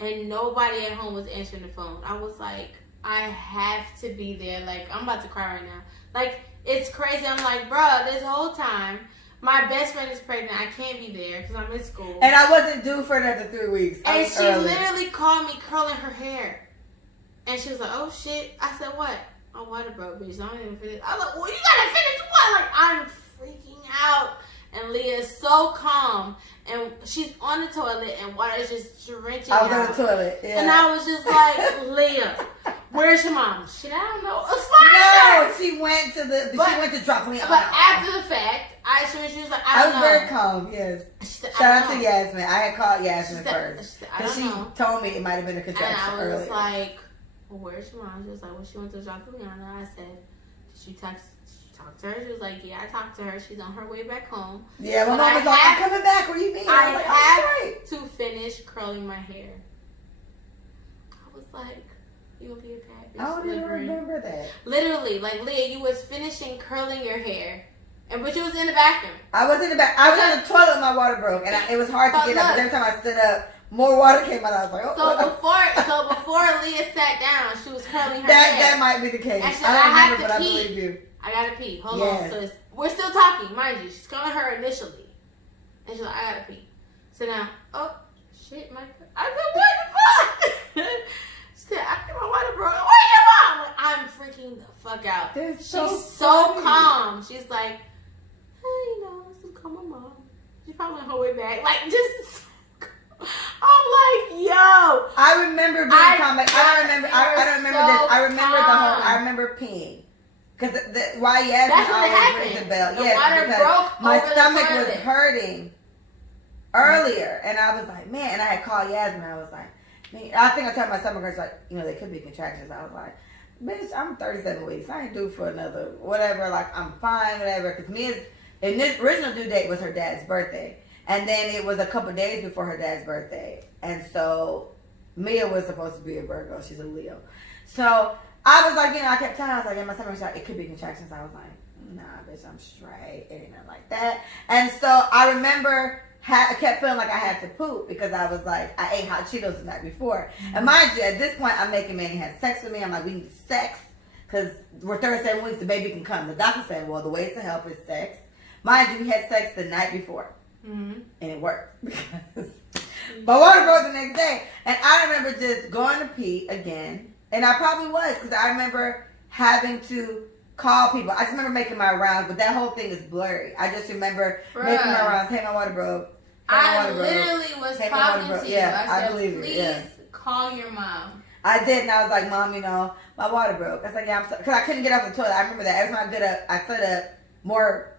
and nobody at home was answering the phone. I was like, I have to be there. Like, I'm about to cry right now. Like, it's crazy. I'm like, bro, this whole time, my best friend is pregnant. I can't be there because I'm in school. And I wasn't due for another 3 weeks. And she literally called me curling her hair. And she was like, oh, shit. I said, what? My water broke, bitch. I don't even finish. I was like, well, you got to finish what? Like, I'm freaking out. And Leah is so calm. And she's on the toilet and water is just drenching I was on the toilet, yeah. And I was just like, Leah, where's your mom? Shit, I don't know. It's fine. No, she went to drop me. But after the fact, she was like, I was very calm, yes. Said, Shout out to Yasmin. I had called Yasmin first. Because she told me it might have been a contraction earlier. And I was like, well, where's your mom? She was like, well, she went to drop Liana. I said, did you talk to her? She was like, yeah, I talked to her. She's on her way back home. Yeah, my mom was like, I'm coming back. What do you mean? I was like, to finish curling my hair. I was like, you'll be a bad bitch. I don't even remember that. Literally, like, Leah, you was finishing curling your hair. But you was in the bathroom. I was in the bathroom. I was in the toilet when my water broke. And it was hard to get up. But every time I stood up, more water came out. I was like, oh. So before Leah sat down, she was curling her hair. That might be the case. And she I don't remember, but pee. I believe you. I gotta pee. Hold on. So we're still talking, mind you. She's calling her initially. And she's like, I gotta pee. So now, oh, shit, Micah. I said, what the fuck? She said, I think my water broke. Where's your mom? Like, I'm freaking the fuck out. She's so calm. She's like, hey, you know, let's just call my mom. She's probably on her way back. Like, just... I'm like, yo. I remember being calm. Like, I don't remember this. I remember I remember peeing. Because why Yasmin always rings a bell. Yes, because my stomach was hurting earlier. And I was like, man. And I had called Yasmin. I was like, man. I think I told my stomach hurts. Like, you know, they could be contractions. I was like, bitch, I'm 37 weeks. I ain't due for another whatever. Like, I'm fine, whatever. Because Mia's original due date was her dad's birthday. And then it was a couple days before her dad's birthday. And so Mia was supposed to be a Virgo. She's a Leo. So I was like, you know, I kept telling her, I was like, yeah, my stomach was like, it could be contractions. I was like, nah, bitch, I'm straight. It ain't nothing like that. And so I remember I kept feeling like I had to poop because I was like, I ate hot Cheetos the night before. Mm-hmm. And mind you, at this point, I'm making Manny have sex with me. I'm like, we need sex. because we're 37 weeks, the baby can come. The doctor said, well, the ways to help is sex. Mind you, we had sex the night before, and it worked because my water broke the next day. And I remember just going to pee again, and I probably was because I remember having to call people. I just remember making my rounds, but that whole thing is blurry. I just remember making my rounds. Hey, my water broke. I literally was talking to you. Yeah, I said, believe please call your mom. I did, and I was like, Mom, my water broke. I was like, yeah, I'm sorry. Because I couldn't get off the toilet. I remember that. Every time I stood up, more,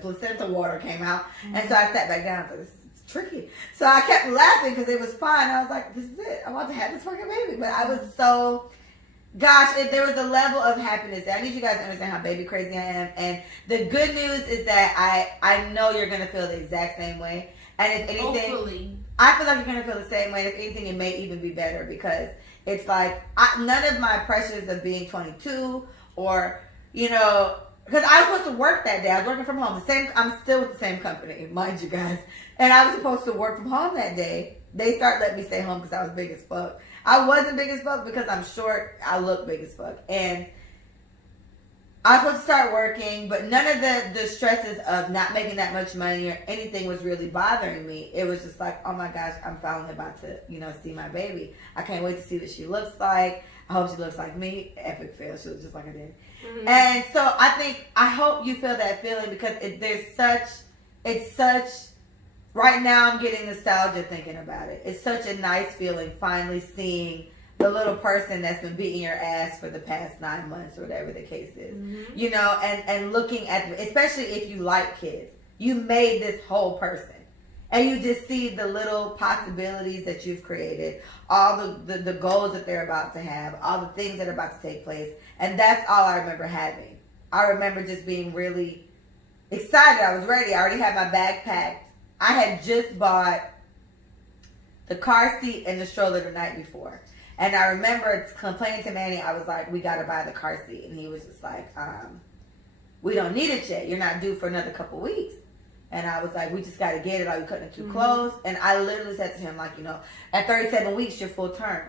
placenta water came out. And so I sat back down. So this is tricky. So I kept laughing because it was fine. I was like, this is it. I'm about to have this fucking baby. But I was so... Gosh, there was a level of happiness there. I need you guys to understand how baby crazy I am. And the good news is that I know you're going to feel the exact same way. And if anything, hopefully, I feel like you're going to feel the same way. If anything, it may even be better because it's like none of my pressures of being 22 or, because I was supposed to work that day. I was working from home. I'm still with the same company, mind you guys. And I was supposed to work from home that day. They started letting me stay home because I was big as fuck. I wasn't big as fuck because I'm short. I look big as fuck. And I was supposed to start working, but none of the stresses of not making that much money or anything was really bothering me. It was just like, oh my gosh, I'm finally about to, see my baby. I can't wait to see what she looks like. I hope she looks like me. Epic fail. She looks just like I did. Mm-hmm. And so I hope you feel that feeling because it's such, right now I'm getting nostalgia thinking about it. It's such a nice feeling finally seeing the little person that's been beating your ass for the past 9 months or whatever the case is. Mm-hmm. And looking at, especially if you like kids, you made this whole person. And you just see the little possibilities that you've created, all the goals that they're about to have, all the things that are about to take place. And that's all I remember having. I remember just being really excited. I was ready. I already had my bag packed. I had just bought the car seat and the stroller the night before. And I remember complaining to Manny, I was like, we got to buy the car seat. And he was just like, we don't need it yet. You're not due for another couple weeks. And I was like, we just got to get it. Are you cutting it too close? And I literally said to him, like, at 37 weeks, you're full term.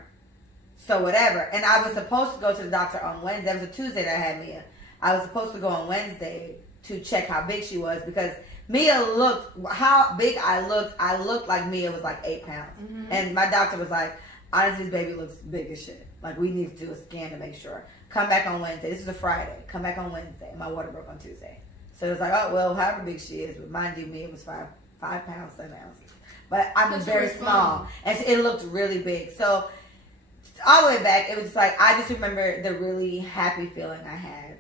So whatever. And I was supposed to go to the doctor on Wednesday. That was a Tuesday that I had Mia. I was supposed to go on Wednesday to check how big she was because Mia looked, how big I looked like Mia was like 8 pounds. Mm-hmm. And my doctor was like, honestly, this baby looks big as shit. Like, we need to do a scan to make sure. Come back on Wednesday. This is a Friday. Come back on Wednesday. My water broke on Tuesday. So it was like, oh, well, however big she is. But mind you, Mia was 5 pounds, 7 ounces. But I'm very small. And it looked really big. So all the way back, it was just like, I just remember the really happy feeling I had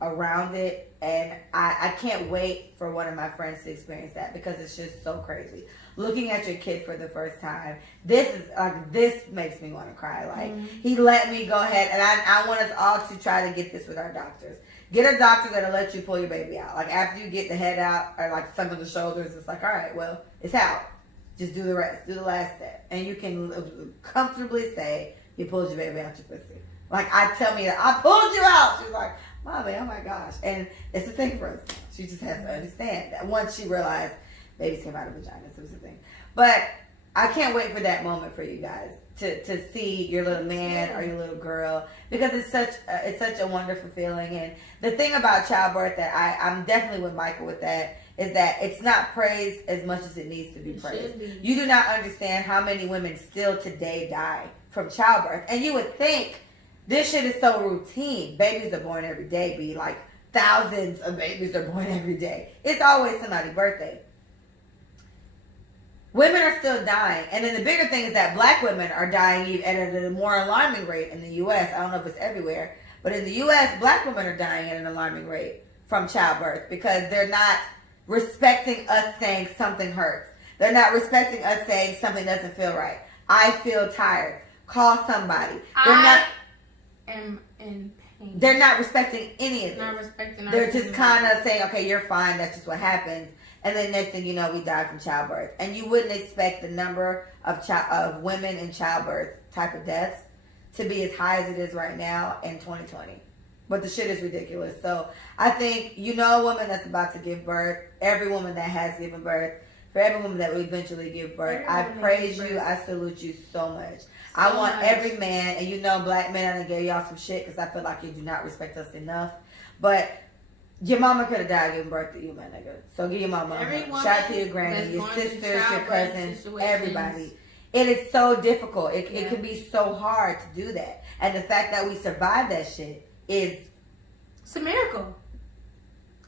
around it. And I can't wait for one of my friends to experience that because it's just so crazy. Looking at your kid for the first time, this makes me want to cry. Like, he let me go ahead, and I want us all to try to get this with our doctors. Get a doctor that'll let you pull your baby out. Like, after you get the head out or like some of the shoulders, it's like, all right, well, it's out. Just do the rest. Do the last step. And you can comfortably say you pulled your baby out your pussy. Like, I tell me that I pulled you out. She's like, Mommy, oh my gosh. And it's a thing for us. She just has to understand that once she realized babies came out of vagina, so it's a thing. But I can't wait for that moment for you guys to see your little man or your little girl because it's such a wonderful feeling. And the thing about childbirth that I'm definitely with Michael with that is that it's not praised as much as it needs to be praised. You do not understand how many women still today die from childbirth. And you would think this shit is so routine. Babies are born every day, be like thousands of babies are born every day. It's always somebody's birthday. Women are still dying. And then the bigger thing is that black women are dying at a more alarming rate in the U.S. I don't know if it's everywhere. But in the U.S., black women are dying at an alarming rate from childbirth because they're not respecting us saying something hurts. They're not respecting us saying something doesn't feel right. I feel tired. Call somebody. I am in pain. They're not respecting any of this. Not respecting. They're just kind of saying, okay, you're fine. That's just what happens. And then next thing you know, we die from childbirth. And you wouldn't expect the number of women in childbirth type of deaths to be as high as it is right now in 2020. But the shit is ridiculous. So I think a woman that's about to give birth, every woman that has given birth, for every woman that will eventually give birth, I praise you. I salute you so much. I want much. every man, and you know, black men, I done gave y'all some shit because I feel like you do not respect us enough. But your mama could have died giving birth to you, my nigga. So give your mama a hug. Shout out to your granny, your sisters, your cousins, everybody. It is so difficult. It can be so hard to do that. And the fact that we survived that shit is... It's a miracle.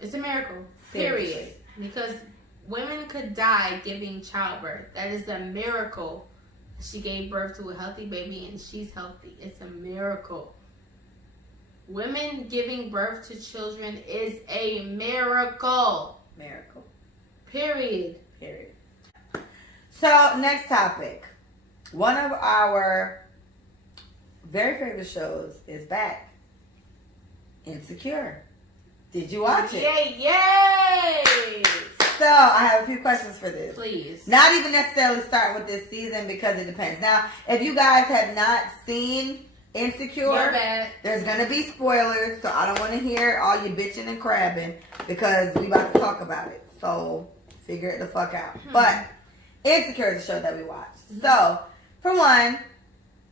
It's a miracle. Seriously. Period. Because women could die giving childbirth. That is a miracle. She gave birth to a healthy baby and she's healthy. It's a miracle. Women giving birth to children is a miracle. Miracle. Period. Period. So, next topic. One of our very favorite shows is back. Insecure. Did you watch it? Yay! So, I have a few questions for this. Please. Not even necessarily starting with this season because it depends. Now, if you guys have not seen Insecure, there's going to be spoilers, so I don't want to hear all you bitching and crabbing because we about to talk about it. So, figure it the fuck out. But, Insecure is a show that we watched. So, for one,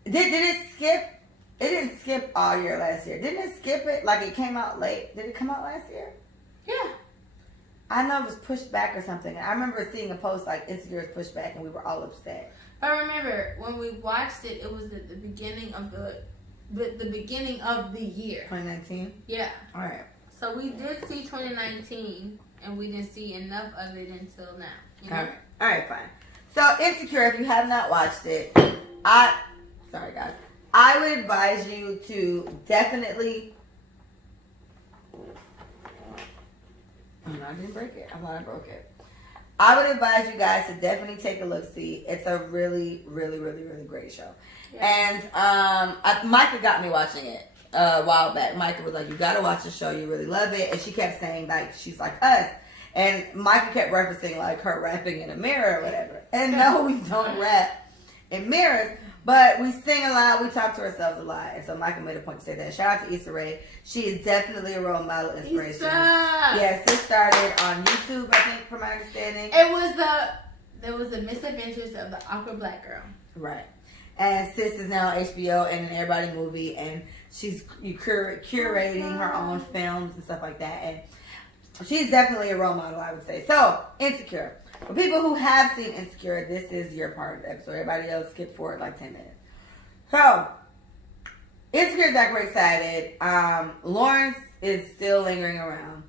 did it skip? It didn't skip all year last year. Didn't it skip it like it came out late? Did it come out last year? Yeah. I know it was pushed back or something. I remember seeing a post like Insecure is pushed back and we were all upset. I remember when we watched it, it was at the beginning of the beginning of the year. 2019? Yeah. All right. So we did see 2019 and we didn't see enough of it until now. You know? All right, fine. So Insecure, if you have not watched it, sorry guys, I would advise you to definitely. Oh, no, I didn't break it. I thought I broke it. I would advise you guys to definitely take a look. See, it's a really, really, really, really great show. Yeah. And Micah got me watching it a while back. Micah was like, "You gotta watch the show. You really love it." And she kept saying like she's like us. And Micah kept referencing like her rapping in a mirror or whatever. And no, we don't rap in mirrors. But we sing a lot. We talk to ourselves a lot. And so Michael made a point to say that. Shout out to Issa Rae. She is definitely a role model inspiration. Issa! Yes, it started on YouTube, I think, from my understanding. There was the misadventures of the awkward black girl. Right. And Sis is now on HBO and an Everybody movie. And she's curating her own films and stuff like that. And she's definitely a role model, I would say. So, Insecure. For people who have seen Insecure, this is your part of the episode. Everybody else skip forward like 10 minutes. So, Insecure is back. We're excited. Lawrence is still lingering around.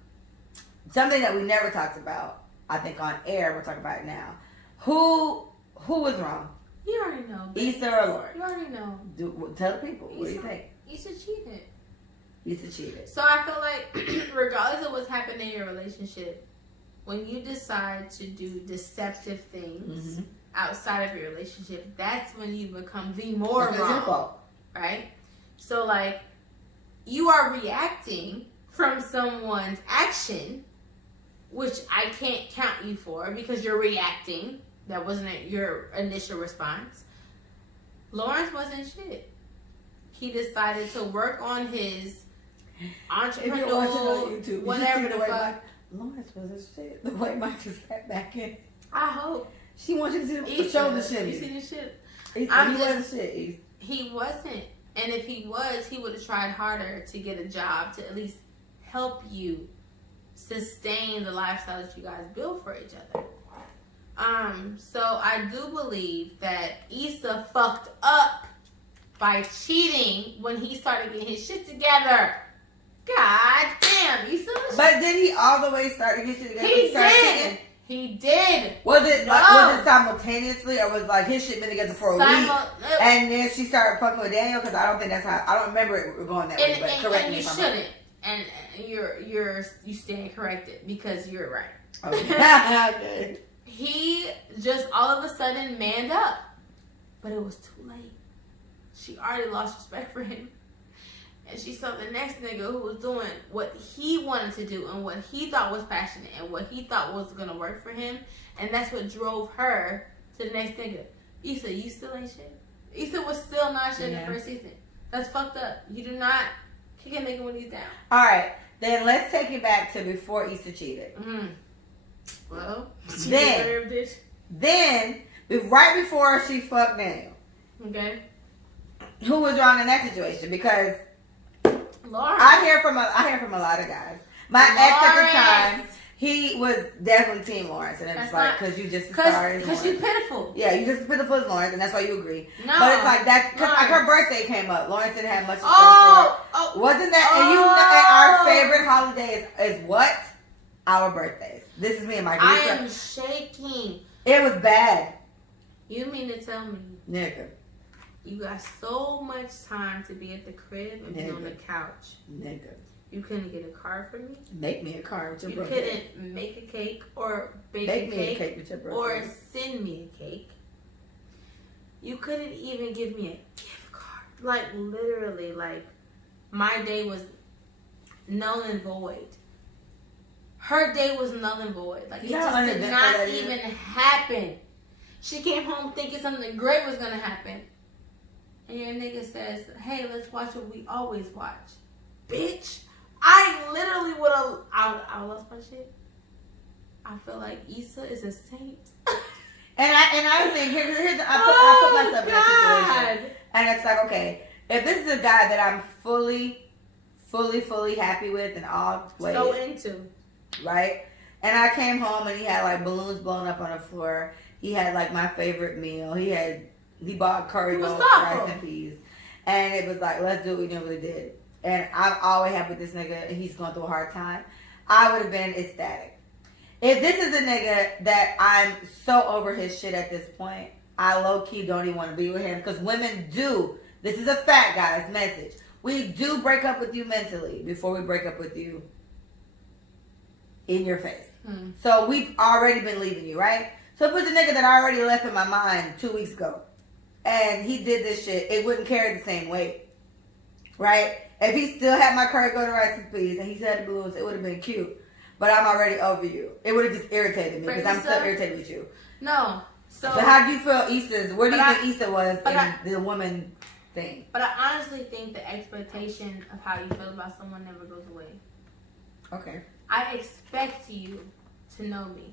Something that we never talked about, I think on air, we're talking about it now. Who was wrong? You already know. Issa or Lawrence? You already know. Tell the people. What do you think? Issa cheated. Issa cheated. So I feel like regardless of what's happening in your relationship, when you decide to do deceptive things outside of your relationship, that's when you become the more wrong. Your fault. Right? So like, you are reacting from someone's action, which I can't count you for because you're reacting. That wasn't your initial response. Lawrence wasn't shit. He decided to work on his entrepreneurial, YouTube, whatever the fuck. Lawrence wasn't shit. The way Mike just sat back in. I hope. She wants you to show the shit. You see the shit? He wasn't shit. He wasn't. And if he was, he would have tried harder to get a job to at least help you sustain the lifestyle that you guys build for each other. So I do believe that Issa fucked up by cheating when he started getting his shit together. God damn, Issa. But did he all the way start to get shit together? He did. He did. Was it was it simultaneously, or was like his shit been together for a week, and then she started fucking with Daniel? Because I don't think that's how. I don't remember it going that way. But correct me if I'm wrong. And you stand corrected because you're right. Okay. Okay. He just all of a sudden manned up, but it was too late. She already lost respect for him, and she saw the next nigga who was doing what he wanted to do and what he thought was passionate and what he thought was gonna work for him, and that's what drove her to the next nigga. Issa, you still ain't shit. Issa was still not shit in the first season. That's fucked up. You do not kick a nigga when he's down. All right, then let's take it back to before Issa cheated. Well, then right before she fucked Daniel. Okay. who was wrong in that situation? Because Lawrence. I hear from a lot of guys. My ex at the time, he was definitely Team Lawrence, and it's like because you just because you pitiful. Yeah, you just pitiful as Lawrence, and that's why you agree. No, but it's like that because like her birthday came up. Lawrence didn't have much. Wasn't that? And our favorite holiday is what? Our birthdays. This is me and Mike. I am shaking. It was bad. You mean to tell me, nigga, you got so much time to be at the crib and be on the couch, nigga? You couldn't get a card for me? Make me a card with your You birthday. couldn't make a cake or bake Make a me cake, a cake with your birthday. or send me a cake. You couldn't even give me a gift card. Like, literally, like, my day was null and void. Her day was null and void. Like, it just did not even happen. She came home thinking something great was going to happen. And your nigga says, hey, let's watch what we always watch. Bitch. I literally would have, I lost my shit. I feel like Issa is a saint. And I think I put myself in that situation, and it's like, okay, if this is a guy that I'm fully happy with in all ways, so into, right? And I came home and he had like balloons blown up on the floor. He had like my favorite meal. He bought curry goat, rice and peas, and it was like, let's do what we normally did. And I'm always happy with this nigga, and he's going through a hard time. I would have been ecstatic. If this is a nigga that I'm so over his shit at this point, I low-key don't even want to be with him. Because women do. This is a fact, guys. Message. We do break up with you mentally before we break up with you in your face. So we've already been leaving you, right? So if it was a nigga that I already left in my mind 2 weeks ago, and he did this shit, it wouldn't carry the same weight. Right? If he still had my curry goat and rice and peas and he still had the balloons, it would have been cute. But I'm already over you. It would have just irritated me because I'm still irritated with you. No. So how do you feel Issa's? Where do you think Issa was in the woman thing? But I honestly think the expectation of how you feel about someone never goes away. Okay. I expect you to know me.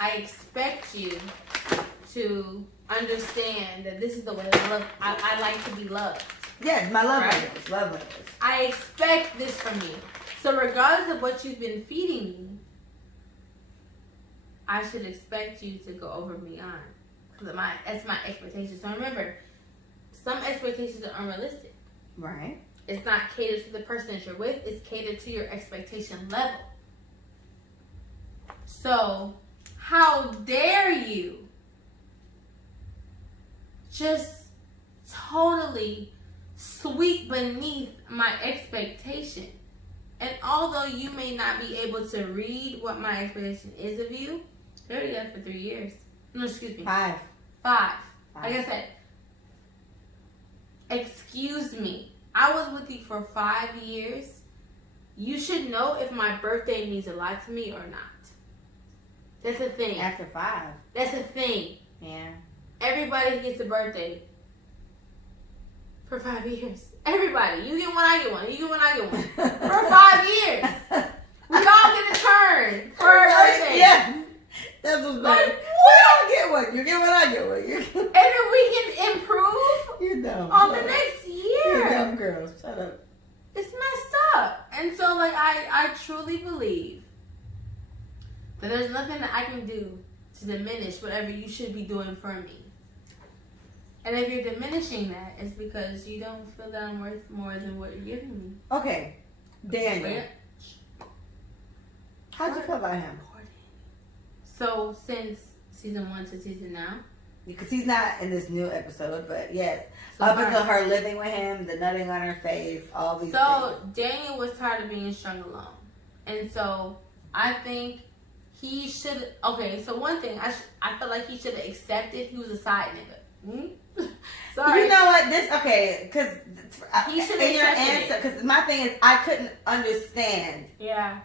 I expect you to understand that this is the way I like to be loved. Yes, my love language. Love language. I expect this from you. So regardless of what you've been feeding me, I should expect you to go over and beyond. Because that's my expectation. So remember, some expectations are unrealistic. Right. It's not catered to the person that you're with. It's catered to your expectation level. So, how dare you just totally sweep beneath my expectation? And although you may not be able to read what my expectation is of you, you're already there for 3 years. No, excuse me. 5. Like I said, excuse me. I was with you for 5 years. You should know if my birthday means a lot to me or not. That's a thing. After 5. That's a thing. Yeah. Everybody gets a birthday for 5 years. Everybody. You get one, I get one. You get one, I get one. For 5 years. We all get a turn for our birthday. Yeah. That's what's like, better. We all get one. You get one, I get one. And then we can improve You're dumb. on the next year. You're dumb girl. Shut up. It's messed up. And so, like, I truly believe that there's nothing that I can do to diminish whatever you should be doing for me. And if you're diminishing that, it's because you don't feel that I'm worth more than what you're giving me. Okay. Daniel. How'd you feel about him? So, since season 1 to season now? Because he's not in this new episode, but yes. So up until her living with him, the nutting on her face, all these things. So, Daniel was tired of being strung alone. And so, I think he should... Okay, so one thing, I feel like he should have accepted he was a side nigga. Sorry. You know what? Because he should in your answer, because my thing is, I couldn't understand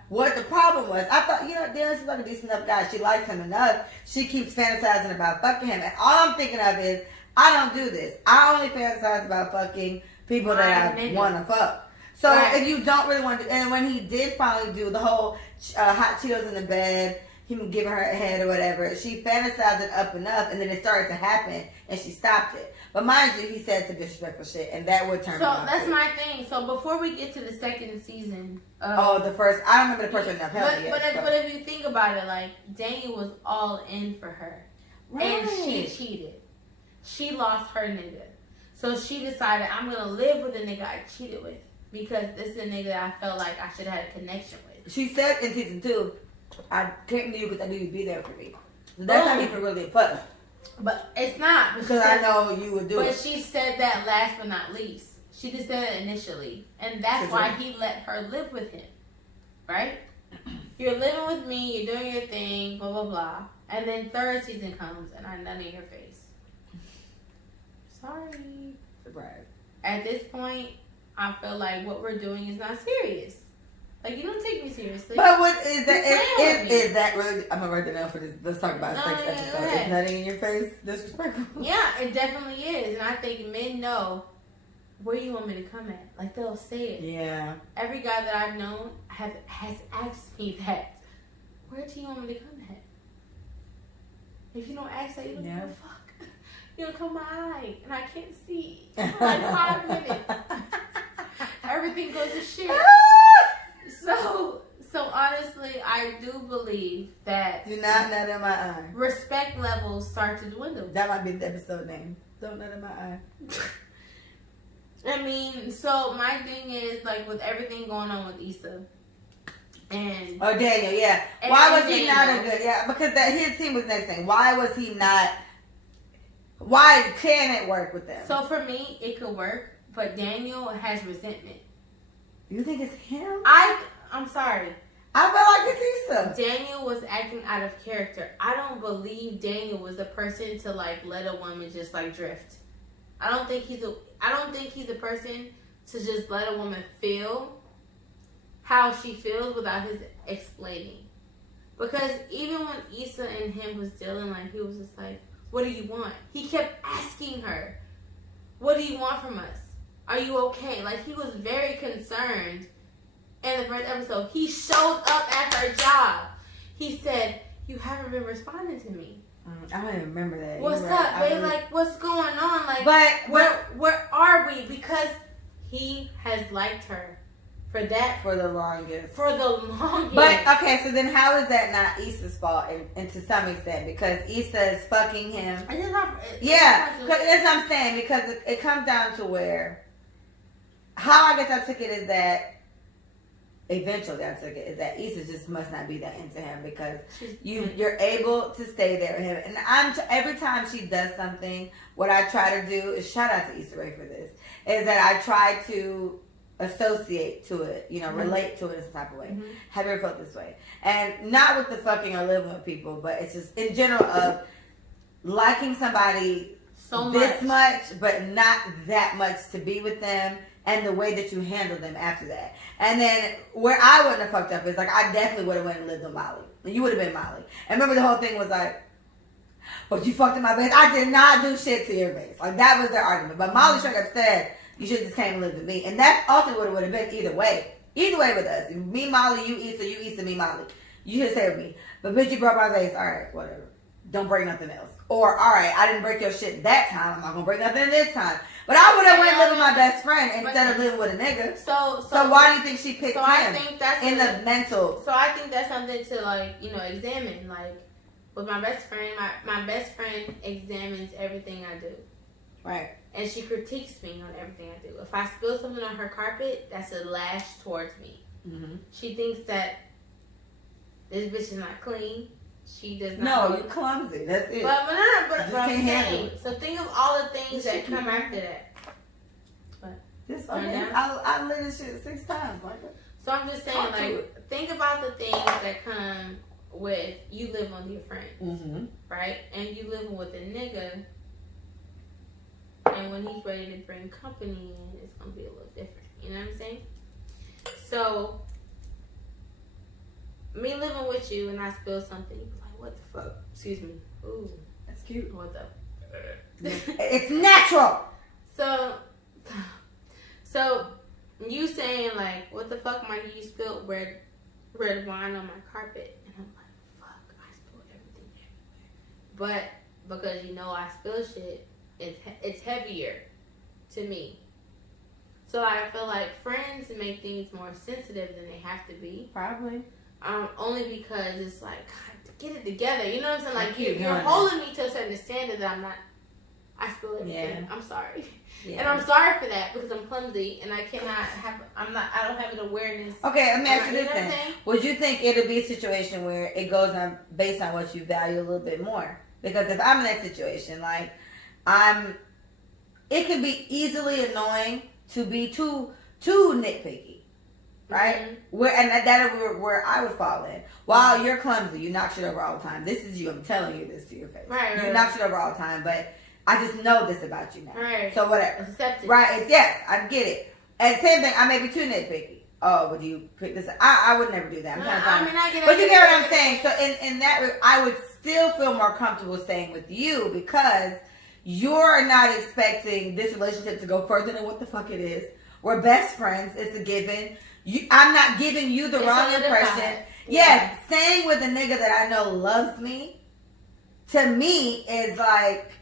what the problem was. I thought, Dylan's like a decent enough guy. She likes him enough. She keeps fantasizing about fucking him. And all I'm thinking of is, I don't do this. I only fantasize about fucking people that I want to fuck. So if you don't really want to, and when he did finally do the whole hot Cheetos in the bed, him giving her a head or whatever. She fantasized it up enough, and then it started to happen, and she stopped it. But mind you, he said some disrespectful shit, and that would turn me off. So that's my thing. So before we get to the second season, the first, I don't remember the first one enough. But if you think about it, like Daniel was all in for her, right. And she cheated. She lost her nigga, so she decided I'm gonna live with the nigga I cheated with because this is a nigga that I felt like I should have had a connection with. She said in season 2, I came to you because I knew you'd be there for me. That's not even really a fuss. But it's not. Because I know you would do it. But she said that last but not least. She just said it initially. And that's why he let her live with him. Right? You're living with me, you're doing your thing, blah, blah, blah. And then third season comes and I'm none in your face. Sorry. Surprise. At this point, I feel like what we're doing is not serious. Like, you don't take me seriously. But what is that? Is that really? I'm gonna write that down for this. Let's talk about sex episode. Is nothing in your face disrespectful? Yeah, it definitely is. And I think men know where you want me to come at. Like, they'll say it. Yeah. Every guy that I've known has asked me that. Where do you want me to come at? If you don't ask that, you don't give a fuck. You don't come my eye, and I can't see. For like 5 minutes. Everything goes to shit. So honestly, I do believe that do not nut in my eye. Respect levels start to dwindle. That might be the episode name. Don't nut in my eye. I mean, so my thing is like with everything going on with Issa and Daniel, yeah. Why was he not a good? Yeah, because his team was next thing. Why was he not? Why can it work with them? So for me, it could work, but Daniel has resentment. You think it's him? I'm sorry. I feel like it's Issa. Daniel was acting out of character. I don't believe Daniel was a person to like let a woman just like drift. I don't think he's a person to just let a woman feel how she feels without his explaining. Because even when Issa and him was dealing, like he was just like, "What do you want?" He kept asking her, "What do you want from us? Are you okay?" Like he was very concerned. In the first episode, he showed up at her job. He said, "You haven't been responding to me." I don't even remember that. What's up, babe? Like, what's going on? Like, but where are we? Because he has liked her for the longest. But okay, so then how is that not Issa's fault? And to some extent, because Issa is fucking him. That's what I'm saying. Because it comes down to where. How I guess I took it is that. Eventually, I took it is that Issa just must not be that into him because you're able to stay there with him. And every time she does something, what I try to do is shout out to Issa Rae for this. Is that I try to associate to it, relate to it in some type of way. Mm-hmm. Have you ever felt this way? And not with the fucking or living with people, but it's just in general of liking somebody this much, but not that much to be with them. And the way that you handle them after that. And then where I wouldn't have fucked up is like I definitely would have went and lived with Molly. You would have been Molly. And remember the whole thing was like, but you fucked in my base. I did not do shit to your base. Like that was their argument. But Molly straight up said, you should just came and lived with me. And that ultimately would have been either way. Either way with us. Me, Molly, you, Issa, me, Molly. You should have stayed with me. But bitch, you broke my base. All right, whatever. Don't break nothing else. Or, all right, I didn't break your shit that time. I'm not going to break nothing this time. But I would have went live with my best friend instead of living with a nigga. So why do you think she picked him? I think that's the mental. So I think that's something to like, examine. Like with my best friend, my best friend examines everything I do. Right. And she critiques me on everything I do. If I spill something on her carpet, that's a lash towards me. Mm-hmm. She thinks that this bitch is not clean. She does not. No, you're clumsy. That's it. But I'm saying. So think of all the things that come after that. I lit this shit 6 times, Michael. So I'm just saying, like, think about the things that come with you living with your friends, right? And you living with a nigga, and when he's ready to bring company in, it's gonna be a little different. You know what I'm saying? So, me living with you and I spill something, you be like, what the fuck? Excuse me. Ooh, that's cute. What the? It's natural. So you saying like, what the fuck, Mikey? You spilled red wine on my carpet, and I'm like, fuck, but because I spill shit, it's heavier to me. So I feel like friends make things more sensitive than they have to be. Probably. Only because it's like, God, get it together. You know what I'm saying? Like you're doing holding me to a certain standard that I'm not. I spill everything. Yeah. I'm sorry. Yeah. And I'm sorry for that because I'm clumsy and I cannot have. I don't have an awareness. Okay, let me ask you You this know what I'm then. saying? Would you think it'll be a situation where it goes on based on what you value a little bit more? Because if I'm in that situation, like it can be easily annoying to be too nitpicky, right? Mm-hmm. Where I would fall in. While you're clumsy, you knock shit over all the time. This is you. I'm telling you this to your face. Right. You knock shit over all the time, but I just know this about you now. Right. So whatever. Accept it. Right. Yes, I get it. And same thing. I may be too nitpicky. Oh, would you pick this up? I would never do that. I'm trying to find. I get it. But you get what I'm saying. So in that, I would still feel more comfortable staying with you because you're not expecting this relationship to go further than what the fuck it is. We're best friends. It's a given. I'm not giving you the wrong impression. Yes, staying with a nigga that I know loves me, to me, is like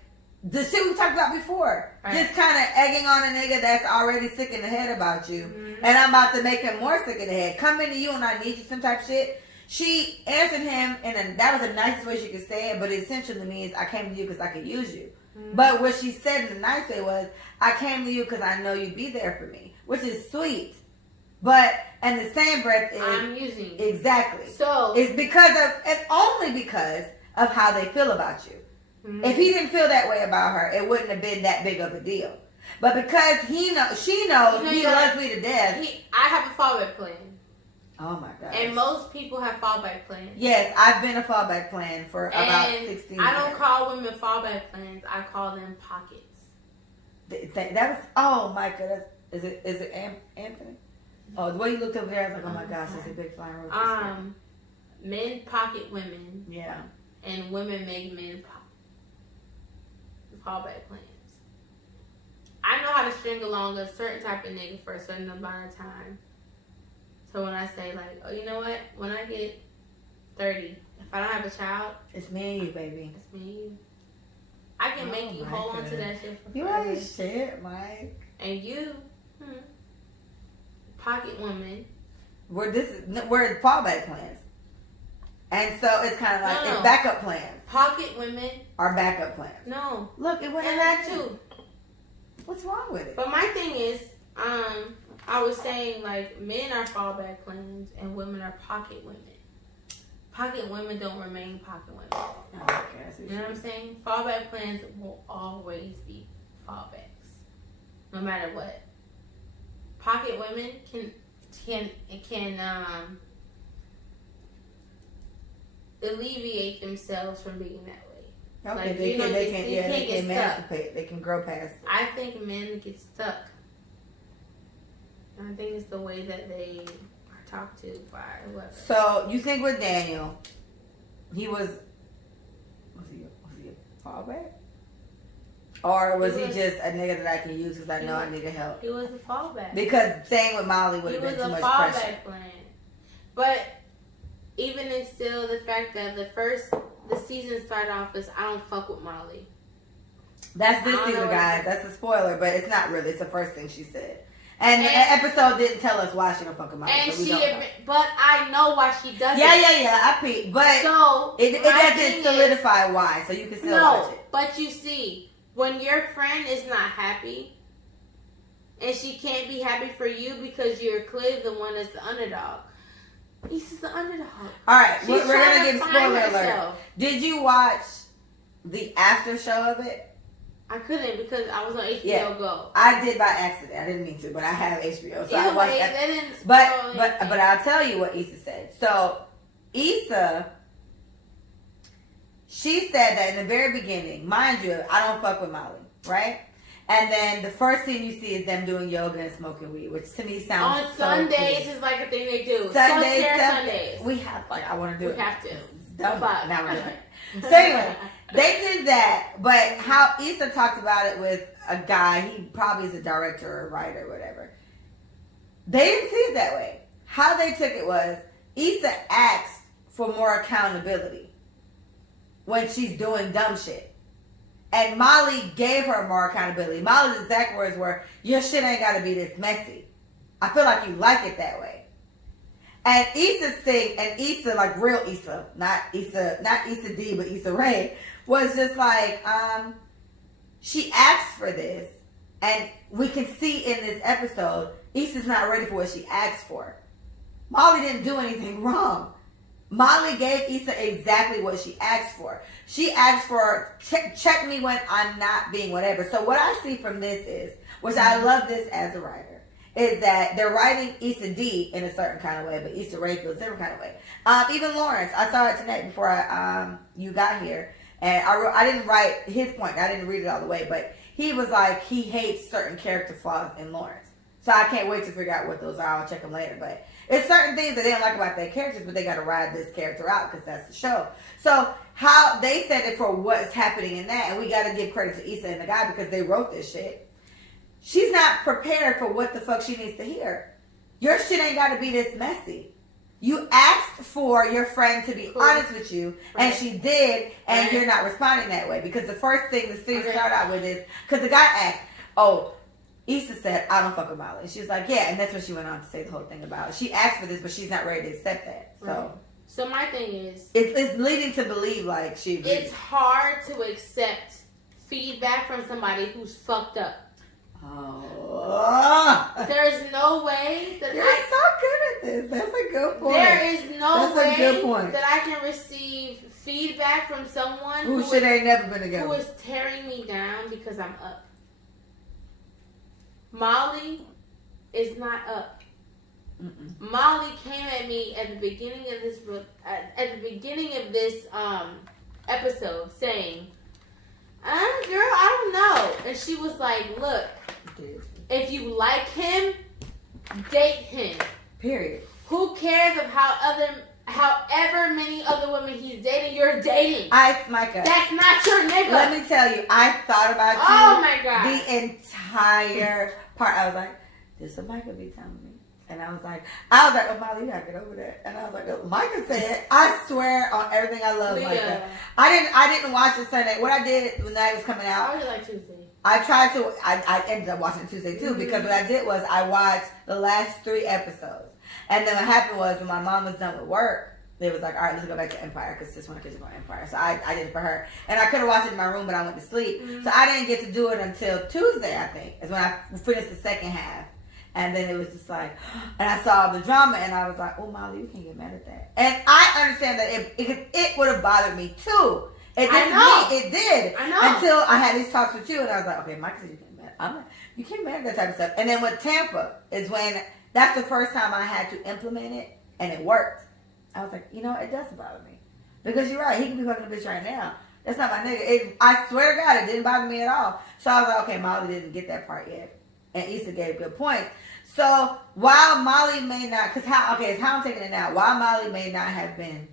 the shit we talked about before. Right. Just kind of egging on a nigga that's already sick in the head about you. Mm-hmm. And I'm about to make him more sick in the head. Coming to you and I need you, some type of shit. She answered him, and that was the nicest way she could say it, but it essentially means I came to you because I could use you. Mm-hmm. But what she said in the nice way was, I came to you because I know you'd be there for me, which is sweet. But in the same breath is I'm using you. Exactly. So it's because of, and only because of how they feel about you. Mm-hmm. If he didn't feel that way about her, it wouldn't have been that big of a deal. But because she knows he loves me to death. I have a fallback plan. Oh my God. And most people have fallback plans. Yes, I've been a fallback plan for about 16 years. I don't call women fallback plans. I call them pockets. That was, oh my God. Is it Anthony? Oh, the way you looked over there, I was like, oh my gosh, there's a big flying roach. Men pocket women. Yeah. And women make men fallback plans. I know how to string along a certain type of nigga for a certain amount of time. So when I say like, oh, you know what? When I get 30, if I don't have a child, it's me and you, baby. It's me and you. I can make you hold on to that shit for you ain't shit, Mike. And you, pocket woman. We're fallback plans. And so it's kind of like, it's backup plans. Pocket women are backup plans. No. Look, it went in that too. What's wrong with it? But my thing is, I was saying like men are fallback plans and women are pocket women. Pocket women don't remain pocket women. Oh, okay, you know what I'm saying? Fallback plans will always be fallbacks, no matter what. Pocket women can alleviate themselves from being that way. Okay, like, they can emancipate. They can grow past it. I think men get stuck. I think it's the way that they are talked to by whoever. So you think with Daniel, was he a fallback? Or was he just a nigga that I can use because I know I needed help? He was a fallback. Because staying with Molly would have been too much pressure. He was a fallback plan. But even in still the fact that the season started off as I don't fuck with Molly. That's this season, guys. That's a spoiler, but it's not really. It's the first thing she said. And the episode didn't tell us why she don't fuck with Molly. And so we don't know. But I know why she does it. Yeah. I peeped. But so it doesn't solidify why, so you can still watch it. But you see, when your friend is not happy, and she can't be happy for you because you're clearly the one that's the underdog. Issa's the underdog. All right, we're going to give spoiler alert. Did you watch the after show of it? I couldn't because I was on HBO Go. I did by accident. I didn't mean to, but I have HBO, so I watched that. But I'll tell you what Issa said. So Issa, she said that in the very beginning, mind you, I don't fuck with Molly, right? And then the first thing you see is them doing yoga and smoking weed, which to me sounds on Sundays cool. Is like a thing they do. Sundays. We have I want to do it. We have to. Now we're doing it. So anyway, they did that, but how Issa talked about it with a guy, he probably is a director or a writer or whatever. They didn't see it that way. How they took it was Issa asked for more accountability. when she's doing dumb shit. And Molly gave her more accountability. Molly's exact words were, your shit ain't got to be this messy. I feel like you like it that way. And Issa's thing, and Issa, like real Issa, not Issa D, but Issa Rae, was just like, she asked for this. And we can see in this episode, Issa's not ready for what she asked for. Molly didn't do anything wrong. Molly gave Issa exactly what she asked for. She asked for, check me when I'm not being whatever. So what I see from this is, which I love this as a writer, is that they're writing Issa D in a certain kind of way, but Issa Rae feels a different kind of way. Even Lawrence, I saw it tonight before you got here, and I didn't write his point. I didn't read it all the way, but he was like, he hates certain character flaws in Lawrence. So I can't wait to figure out what those are. I'll check them later. But it's certain things that they don't like about their characters, but they got to ride this character out because that's the show. So how they said it for what's happening in that, and we got to give credit to Issa and the guy because they wrote this shit. She's not prepared for what the fuck she needs to hear. Your shit ain't got to be this messy. You asked for your friend to be honest with you, and she did, and you're not responding that way. Because the first thing the scene started out with is, because the guy asked, oh, Issa said, I don't fuck with Molly. She was like, yeah, and that's what she went on to say the whole thing about. She asked for this, but she's not ready to accept that. So my thing is, it's leading to believe like she agrees. It's hard to accept feedback from somebody who's fucked up. Oh, there's no way that you're so good at this. That's a good point. There is no That's a good way point. that I can receive feedback from someone who shit ain't never been together, who is tearing me down because I'm up. Molly is not up. Mm-mm. Molly came at me at the beginning of this episode saying, girl, I don't know. And she was like, look, if you like him, date him. Period. Who cares of however many other women he's dating, you're dating. Micah. That's not your nigga. Let me tell you, I thought about you. Oh my God. The entire part. I was like, this is what Micah be telling me. And I was like, oh, Molly, you gotta get over that. And I was like, oh, Micah said, I swear on everything I love, Leah. Micah. I didn't watch it Sunday. What I did when that was coming out, I was like Tuesday. I ended up watching Tuesday too, because what I did was I watched the last 3 episodes. And then what happened was when my mom was done with work, they was like, all right, let's go back to Empire, because this one kids are going Empire. So I did it for her. And I could have watched it in my room, but I went to sleep. Mm-hmm. So I didn't get to do it until Tuesday, I think, is when I finished the second half. And then it was just like, and I saw the drama, and I was like, oh, Molly, you can't get mad at that. And I understand that it would have bothered me too. It did. I know. Until I had these talks with you, and I was like, okay, Mike said you can't mad. You can't mad at that type of stuff. And then with Tampa is when, that's the first time I had to implement it, and it worked. I was like, you know, it does bother me. Because you're right, he can be fucking a bitch right now. That's not my nigga. I swear to God, it didn't bother me at all. So I was like, okay, Molly didn't get that part yet. And Issa gave good points. So while Molly may not, it's how I'm taking it now. While Molly may not have been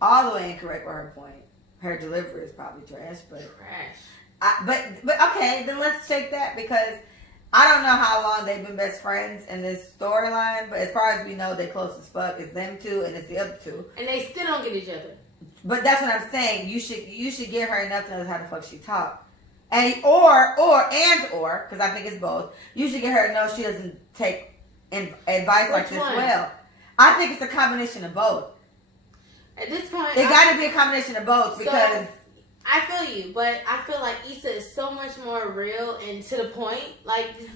all the way incorrect with her point, her delivery is probably trash. But okay, then let's take that, because I don't know how long they've been best friends in this storyline. But as far as we know, they close as fuck. It's them two and it's the other two, and they still don't get each other. But that's what I'm saying. You should give her enough to know how the fuck she talk. And or because I think it's both. You should get her to know she doesn't take advice like this well. I think it's a combination of both. At this point, it got to be a combination of both, because I feel you, but I feel like Issa is so much more real and to the point.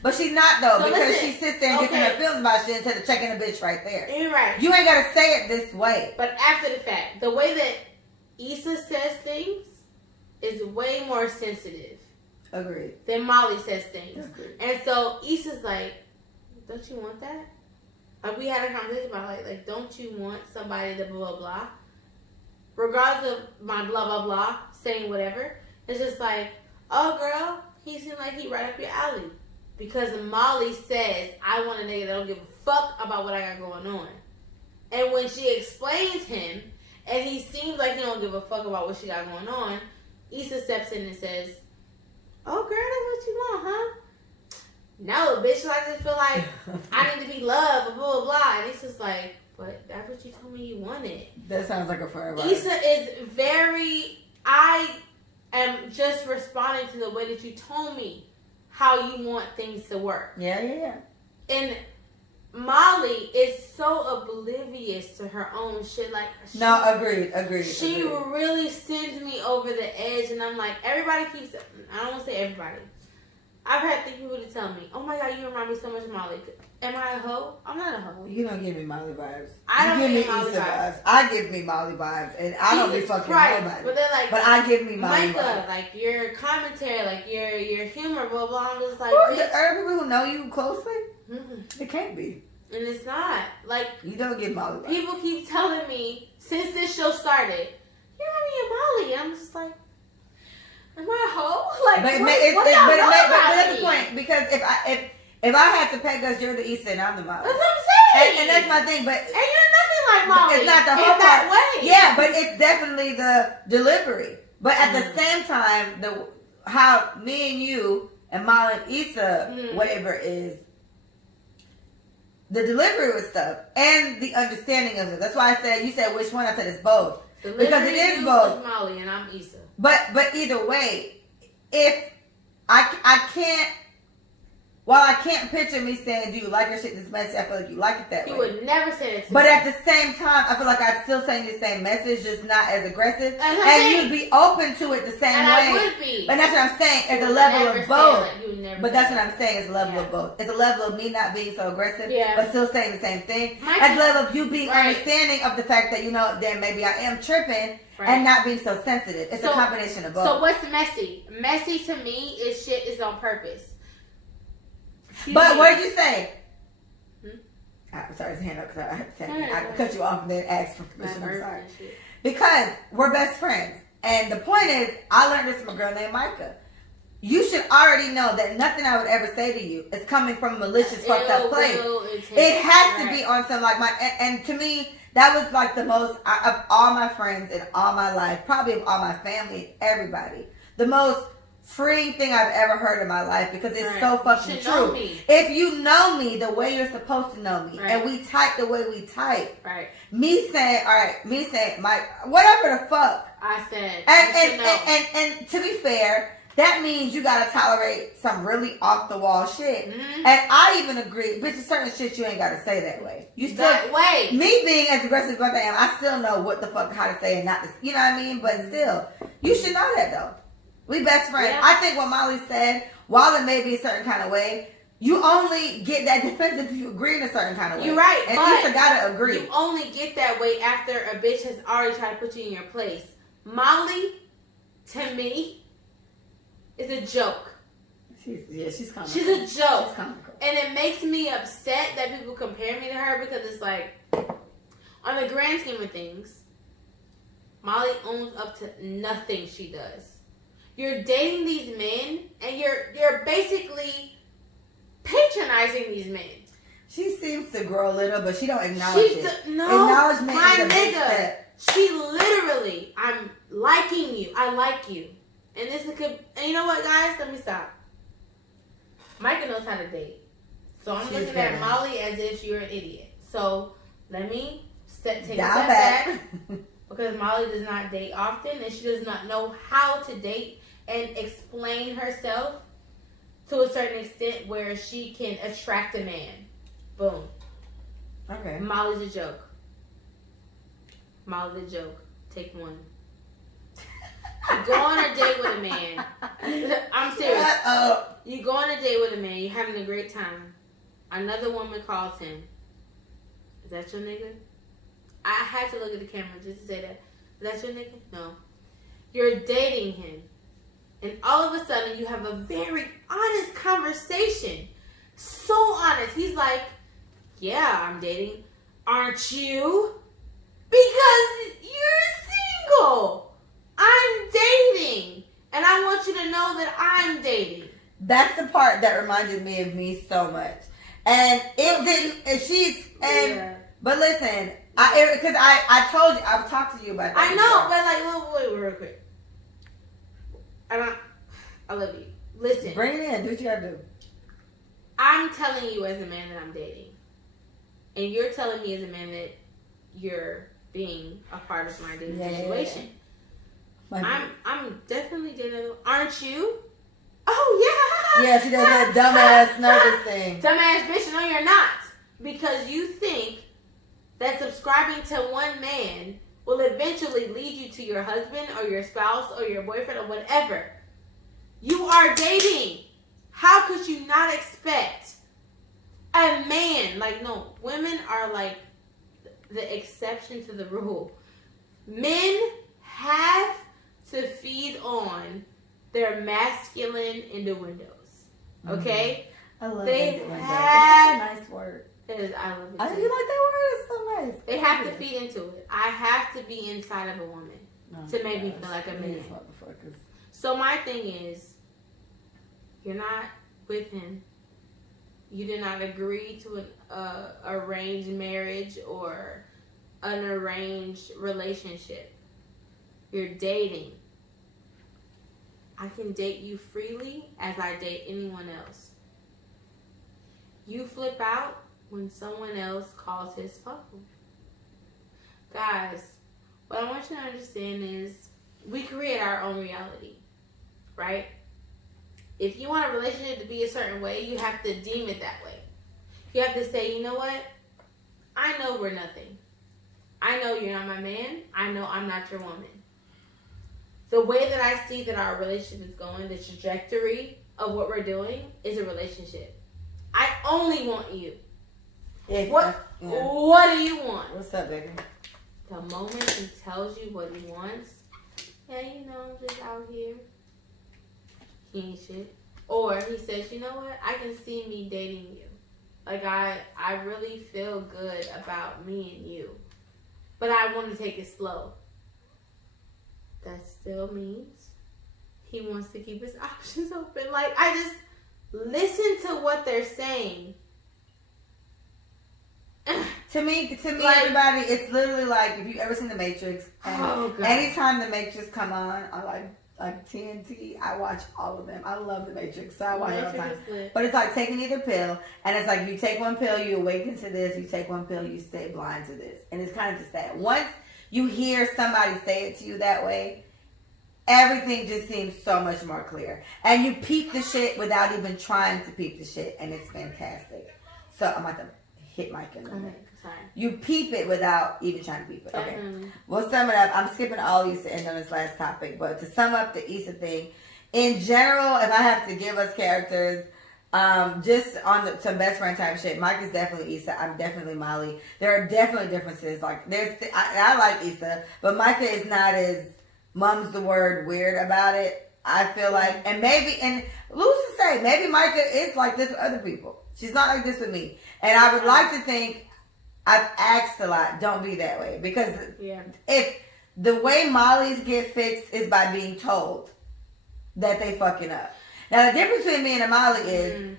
But she's not though, because she sits there and gets in her feelings about shit instead of checking a bitch right there. You're right. You ain't gotta say it this way. But after the fact, the way that Issa says things is way more sensitive. Agreed. Than Molly says things. Agreed. And so Issa's like, don't you want that? Like, we had a conversation about like, don't you want somebody to blah, blah, blah? Regardless of my blah, blah, blah, saying whatever. It's just like, oh, girl, he seems like he right up your alley. Because Molly says, I want a nigga that don't give a fuck about what I got going on. And when she explains him, and he seems like he don't give a fuck about what she got going on, Issa steps in and says, oh, girl, that's what you want, huh? No, bitch, I just feel like I need to be loved, blah, blah, blah. And it's just like, But that's what you told me you wanted. That sounds like a forever. Issa is very. I am just responding to the way that you told me how you want things to work. Yeah. And Molly is so oblivious to her own shit. Like, no, agreed. She really sends me over the edge, and I'm like, everybody keeps. I don't want to say everybody. I've had people to tell me, "Oh my God, you remind me so much of Molly." Am I a hoe? I'm not a hoe. You don't give me Molly vibes. I don't give me Molly Issa vibes. I give me Molly vibes, and I don't be fucking nobody. But they're like, but I give me Molly Micah, vibes. like your commentary, like your humor, blah blah. I'm just like, Are people who know you closely? Mm-mm. It can't be. And it's not like you don't get Molly vibes. People keep telling me since this show started, you know me and Molly. I'm just like, am I a hoe? Like, but that's the point, because if I had to peg us, you're the Issa and I'm the Molly. That's what I'm saying. And that's my thing. But and you're nothing like Molly. It's not the whole in that way. Yeah, but it's definitely the delivery. But at the same time, how me and you and Molly and Issa waver is the delivery with stuff and the understanding of it. That's why I said, you said which one? I said it's both. Delivery because it is both. Is Molly and I'm Issa. But either way, if I can't. While I can't picture me saying, "Do you like your shit this messy?" I feel like you like it that way. You would never say it to But me. at the same time, I feel like I'd still send you the same message, just not as aggressive. And you'd be open to it the same way. I would be. But that's what I'm saying. It's a level of both. But that's what I'm saying. It's a level of both. It's a level of me not being so aggressive, but still saying the same thing. As a level of you being understanding of the fact that, then maybe I am tripping and not being so sensitive. It's a combination of both. So what's messy? Messy to me is shit is on purpose. But what did you say? I'm sorry, it's hand up because I had to I cut you off and then ask for permission. I'm sorry. Because we're best friends. And the point is, I learned this from a girl named Micah. You should already know that nothing I would ever say to you is coming from a malicious, fucked up place. It has to be on some and to me, that was like the most, of all my friends in all my life, probably of all my family, everybody, the most freeing thing I've ever heard in my life, because it's so fucking true. If you know me the way you're supposed to know me, and we type the way we type, me saying Mike, whatever the fuck I said, and to be fair, that means you gotta tolerate some really off the wall shit. And I even agree, bitch, certain shit you ain't gotta say that way. You still me being as aggressive as I am, I still know what the fuck how to say and not to, you know what I mean? But still, you should know that though. We best friends. Yeah. I think what Molly said, while it may be a certain kind of way, you only get that defensive if you agree in a certain kind of way. You're right. And Issa gotta agree. You only get that way after a bitch has already tried to put you in your place. Molly, to me, is a joke. She's comical. She's a joke. She's comical. And it makes me upset that people compare me to her, because it's like, on the grand scheme of things, Molly owns up to nothing she does. You're dating these men, and you're basically patronizing these men. She seems to grow a little, but she don't acknowledge it. No, acknowledgement my is a big step. She literally, I'm liking you. I like you, and this is and you know what, guys? Let me stop. Micah knows how to date, so I'm looking at Molly as if you're an idiot. So let me take a step back. Because Molly does not date often, and she does not know how to date and explain herself to a certain extent where she can attract a man. Boom. Okay. Molly's a joke. Molly's a joke. Take one. You go on a date with a man. I'm serious. You go on a date with a man. You're having a great time. Another woman calls him. Is that your nigga? I had to look at the camera just to say that. Is that your nigga? No. You're dating him. And all of a sudden, you have a very honest conversation. So honest. He's like, yeah, I'm dating. Aren't you? Because you're single. I'm dating. And I want you to know that I'm dating. That's the part that reminded me of me so much. And it didn't, but listen, because I told you, I've talked to you about that. I know, but wait, real quick. I love you. Listen. Bring it in. Do what you gotta do. I'm telling you as a man that I'm dating. And you're telling me as a man that you're being a part of my dating Yeah. situation. Like, I'm definitely dating. Aren't you? Oh yeah. yeah, she does that dumbass nervous thing. Dumbass bitch, no you're not. Because you think that subscribing to one man will eventually lead you to your husband or your spouse or your boyfriend or whatever. You are dating. How could you not expect a man? Like, no, women are like the exception to the rule. Men have to feed on their masculine innuendos. Okay? I love They innuendo. have- That's such a nice word. It is, I love it I too. know you like that word. It's so nice. They have to feed into it. I have to be inside of a woman to make me feel like a man. These motherfuckers. So my thing is, you're not with him. You did not agree to an arranged marriage or an arranged relationship. You're dating. I can date you freely as I date anyone else. You flip out when someone else calls his phone. Guys, what I want you to understand is we create our own reality, right? If you want a relationship to be a certain way, you have to deem it that way. You have to say, you know what? I know we're nothing. I know you're not my man. I know I'm not your woman. The way that I see that our relationship is going, the trajectory of what we're doing is a relationship. I only want you. Yeah, What yeah. do you want? What's up, baby? The moment he tells you what he wants, yeah, you know, I'm just out here. He ain't shit. Or he says, you know what? I can see me dating you. Like, I really feel good about me and you. But I want to take it slow. That still means he wants to keep his options open. Like, I just listen to what they're saying. To me, Like- everybody, it's literally like if you ever seen The Matrix. And Oh, God. anytime The Matrix come on like TNT, I watch all of them. I love The Matrix, so I watch it all the time. Matrix is lit. But it's like taking either pill, and it's like you take one pill, you awaken to this. You take one pill, you stay blind to this, and it's kind of just that. Once you hear somebody say it to you that way, everything just seems so much more clear, and you peep the shit without even trying to peep the shit, and it's fantastic. So I'm about to hit Mike in a minute. Sorry. You peep it without even trying to peep it. Okay. Definitely. We'll sum it up. I'm skipping all these to end on this last topic, but to sum up the Issa thing, in general, if I have to give us characters, just on some best friend type shit, Mike is definitely Issa. I'm definitely Molly. There are definitely differences. Like I like Issa, but Micah is not as mum's the word weird about it. I feel like, and Louis to say, maybe Micah is like this with other people. She's not like this with me, and I would like to think. I've asked a lot, don't be that way. Because if the way Molly's get fixed is by being told that they fucking up. Now, the difference between me and Molly is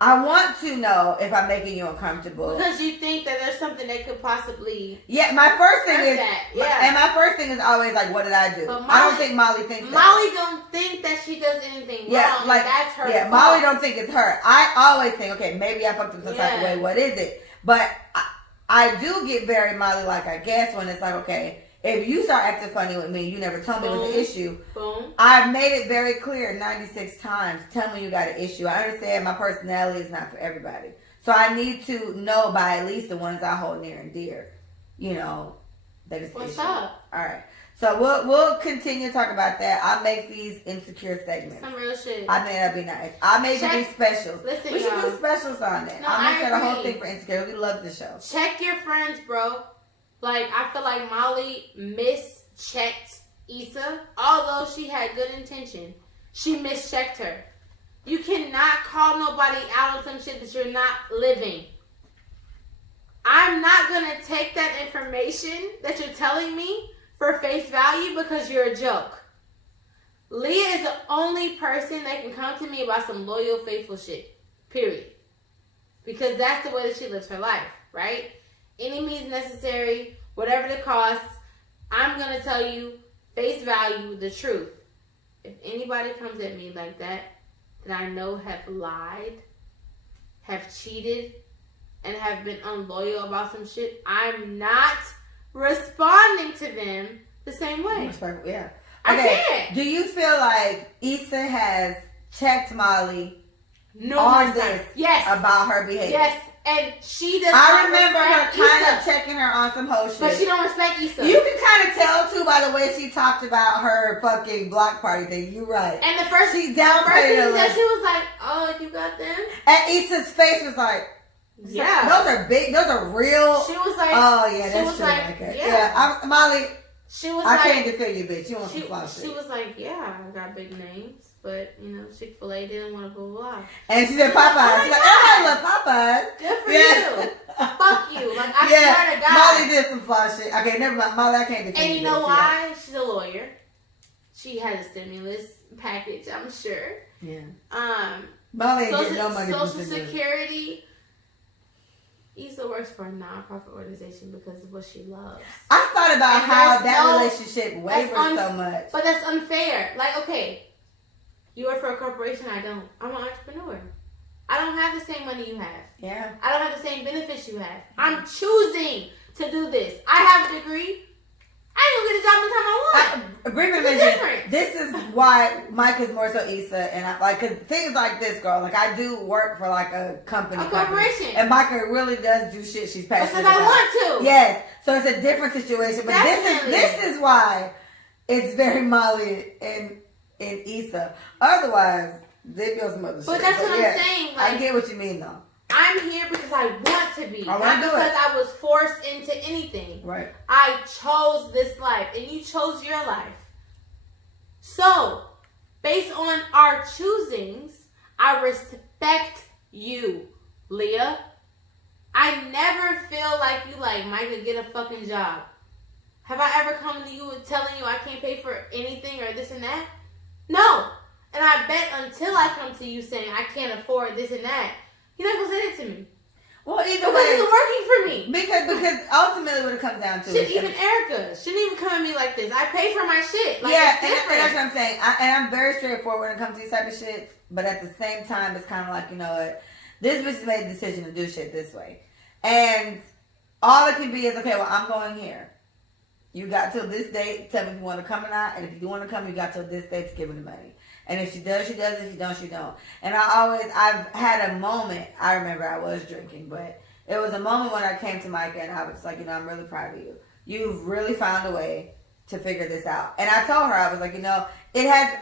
I want to know if I'm making you uncomfortable. Because you think that there's something that could possibly... Yeah, my first thing is... Yeah. And my first thing is always like, what did I do? But I don't think Molly thinks that. Molly don't think that she does anything wrong. Like, that's her fault. Molly don't think it's her. I always think, okay, maybe I fucked up some type of way. What is it? But... I do get very Molly-like, I guess, when it's like, okay, if you start acting funny with me, you never told me it was an issue. Boom. I've made it very clear 96 times, tell me you got an issue. I understand my personality is not for everybody. So I need to know by at least the ones I hold near and dear, you know, that it's an issue. What's up? All right. So we'll continue to talk about that. I'll make these insecure segments. Some real shit. I think that'd be nice. I'll maybe do specials. Listen, we should y'all. do specials on that. No, I'll make that a whole agree. thing for insecure. We love the show. Check your friends, bro. Like, I feel like Molly mischecked Issa. Although she had good intention, she mischecked her. You cannot call nobody out on some shit that you're not living. I'm not going to take that information that you're telling me for face value because you're a joke. Leah is the only person that can come to me about some loyal, faithful shit. Period. Because that's the way that she lives her life, right? Any means necessary, whatever the cost, I'm going to tell you, face value, the truth. If anybody comes at me like that I know have lied, have cheated, and have been unloyal about some shit, I'm not responding to them the same way. Respectful, yeah. I can't. Do you feel like Issa has checked Molly Numerous on this times. Yes. about her behavior? Yes. And she does I not remember her respect kind Issa. of checking her on some whole shit. But she don't respect Issa. You can kind of tell too by the way she talked about her fucking block party thing. You right. And the first she thing downplayed it. that she was like, "Oh, you got them?" And Issa's face was like, "Yeah, those are big. Those are real." She was like, "Oh yeah, that's was true." like, Okay. yeah. Molly. She was I like, can't defend you, bitch. You want some fly shit. She was like, "Yeah, I got big names, but you know, Chick-fil-A didn't want to blah blah blah." And she said Popeyes. She's like, "I love Popeyes." Good for you. Fuck you. Like I swear to God. Molly did some fly shit. Okay, never mind. Molly, I can't defend you. And you know why? She's a lawyer. She has a stimulus package, I'm sure. Yeah. Molly ain't getting no money from Social Security. Issa works for a non-profit organization because of what she loves. I thought about how that relationship wavers so much. But that's unfair. Like, okay, you work for a corporation, I don't. I'm an entrepreneur. I don't have the same money you have. Yeah. I don't have the same benefits you have. I'm choosing to do this. I have a degree. I ain't gonna get a job anytime I want. Briefly mention, this is why Mike is more so Issa, and I like, cause things like this, girl. Like I do work for like a company, corporation, and Micah really does do shit she's passionate because about. I want to. Yes, so it's a different situation, but Definitely. this is why it's very Molly and Issa. Otherwise, they'd be on some other shit. But that's what I'm saying. Like, I get what you mean, though. I'm here because I want to be, not do because I was forced into anything. Right. I chose this life, and you chose your life. So, based on our choosings, I respect you, Leah. I never feel like you like Micah, get a fucking job. Have I ever come to you and telling you I can't pay for anything or this and that? No. And I bet until I come to you saying I can't afford this and that, you're not gonna say that to me. Well, either because way, it's working for me. Because ultimately, what it comes down to, even Erica shouldn't even come at me like this. I pay for my shit. Like, yeah, it's and different. that's what I'm saying. And I'm very straightforward when it comes to these type of shit. But at the same time, it's kind of like, you know what, this bitch made the decision to do shit this way, and all it can be is, okay, well, I'm going here. You got till this date. Tell me if you want to come or not. And if you do want to come, you got till this date to give me the money. And if she does, she does. If she don't, she don't. And I've had a moment. I remember I was drinking, but it was a moment when I came to Micah and I was like, you know, I'm really proud of you. You've really found a way to figure this out. And I told her, I was like, you know, it has,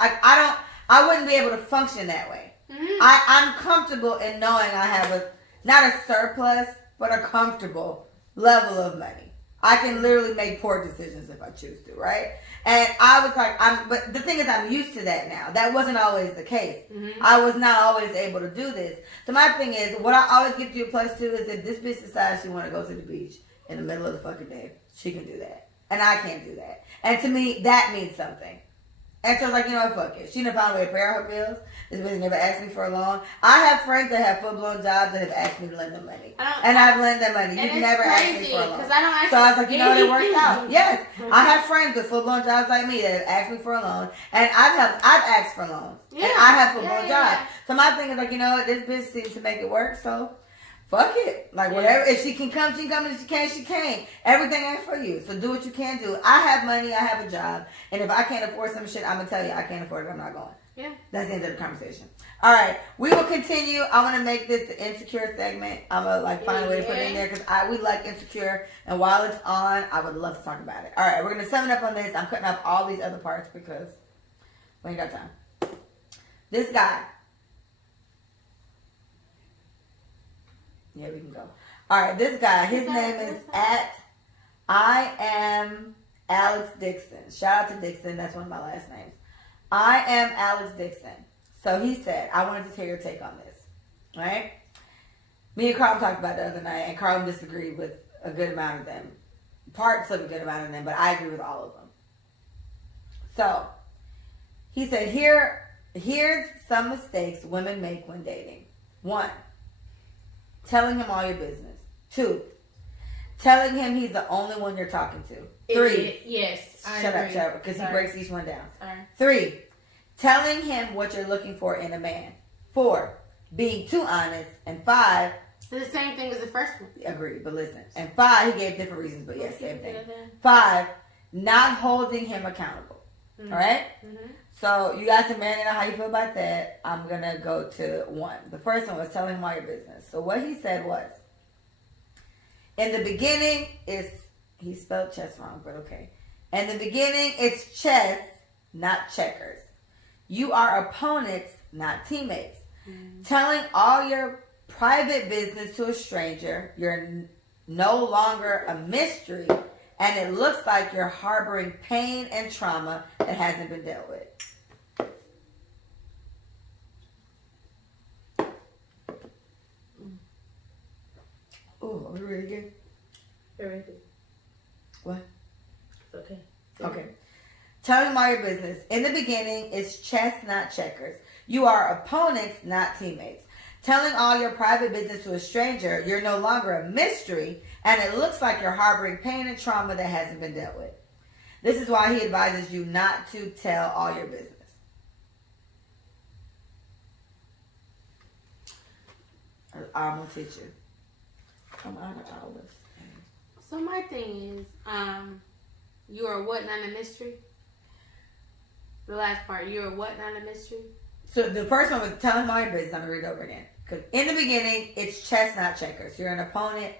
I wouldn't be able to function that way. Mm-hmm. I'm comfortable in knowing I have not a surplus, but a comfortable level of money. I can literally make poor decisions if I choose to, right? And I was like, but the thing is, I'm used to that now. That wasn't always the case. Mm-hmm. I was not always able to do this. So my thing is, what I always give you a plus to is if this bitch decides she want to go to the beach in the middle of the fucking day, she can do that. And I can't do that. And to me, that means something. And so I was like, you know what, fuck it. She done found a way to pay her bills. This bitch never asked me for a loan. I have friends that have full-blown jobs that have asked me to lend them money. And I've lent them money. You've never asked me for a loan. So I was like, you know what, it works out. Yes. I have friends with full-blown jobs like me that have asked me for a loan. And I've asked for loans. Yeah. And I have full-blown jobs. So my thing is like, you know what, this bitch seems to make it work, so fuck it. Like, whatever. If she can come, she can come. If she can't, she can't. Everything ain't for you. So do what you can do. I have money. I have a job. And if I can't afford some shit, I'm going to tell you, I can't afford it. I'm not going. Yeah. That's the end of the conversation. All right. We will continue. I want to make this the Insecure segment. I'm going to find a way to put it in there because we like Insecure. And while it's on, I would love to talk about it. All right. We're going to sum it up on this. I'm cutting up all these other parts because we ain't got time. This guy. Yeah, we can go. All right, this guy, his name is I am Alex Dixon. Shout out to Dixon. That's one of my last names. I am Alex Dixon. So he said, I wanted to hear your take on this. Right? Me and Carl talked about it the other night, and Carl disagreed with a good amount of them. Parts of a good amount of them, but I agree with all of them. So, he said, here's some mistakes women make when dating. 1, telling him all your business. 2, telling him he's the only one you're talking to. 3, yes, shut up, because he breaks each one down. Sorry. 3, telling him what you're looking for in a man. 4, being too honest. And 5, It's the same thing as the first one. Agreed, but listen. And 5, he gave different reasons, but yes, same thing. 5, not holding him accountable. Mm-hmm. All right? Mm-hmm. So you guys can marinate on how you feel about that. I'm going to go to 1. The first one was telling him all your business. So what he said was, in the beginning, he spelled chess wrong, but okay. In the beginning, it's chess, not checkers. You are opponents, not teammates. Mm-hmm. Telling all your private business to a stranger, you're no longer a mystery, and it looks like you're harboring pain and trauma that hasn't been dealt with. Oh, are we ready again? You're ready. What? Okay. Okay. Telling them all your business. In the beginning, it's chess, not checkers. You are opponents, not teammates. Telling all your private business to a stranger, you're no longer a mystery, and it looks like you're harboring pain and trauma that hasn't been dealt with. This is why he advises you not to tell all your business. I'm going to teach you. Come out of olives. So my thing is, you are what, not a mystery? The last part, you are what, not a mystery? So the first one was telling all your business. I'm going to read it over again. Because in the beginning, it's chess, not checkers. You're an opponent,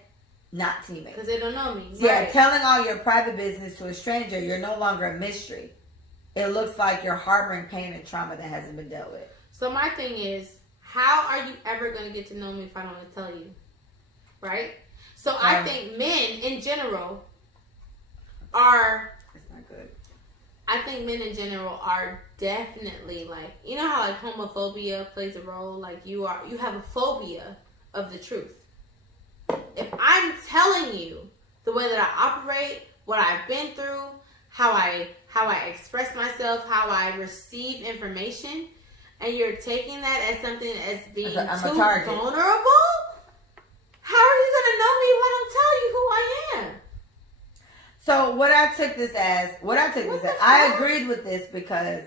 not teammate. Because they don't know me. Yeah, right. Telling all your private business to a stranger, you're no longer a mystery. It looks like you're harboring pain and trauma that hasn't been dealt with. So my thing is, how are you ever going to get to know me if I don't tell you? Right? So I think men in general are... It's not good. I think men in general are definitely like, you know how like homophobia plays a role? Like you have a phobia of the truth. If I'm telling you the way that I operate, what I've been through, how I express myself, how I receive information, and you're taking that as something as being too vulnerable, how are you going to know me if I don't tell you who I am? So what I took this as, I agreed with this because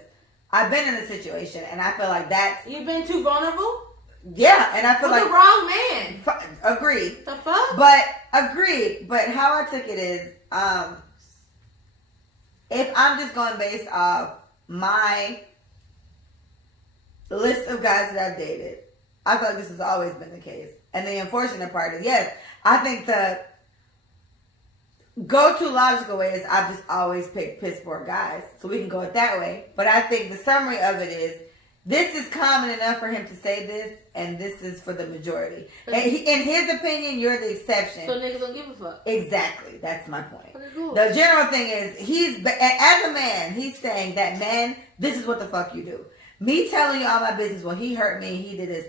I've been in a situation and I feel like that's... You've been too vulnerable? Yeah, and I feel like... the wrong man. Agreed. The fuck? But how I took it is, if I'm just going based off my list of guys that I've dated, I feel like this has always been the case. And the unfortunate part is, yes, I think the go-to logical way is I've just always picked piss poor guys. So we can go it that way. But I think the summary of it is, this is common enough for him to say this, and this is for the majority. And in his opinion, you're the exception. So niggas don't give a fuck. Exactly. That's my point. Okay, cool. The general thing is, as a man, he's saying that, man, this is what the fuck you do. Me telling you all my business, well, he hurt me, he did this.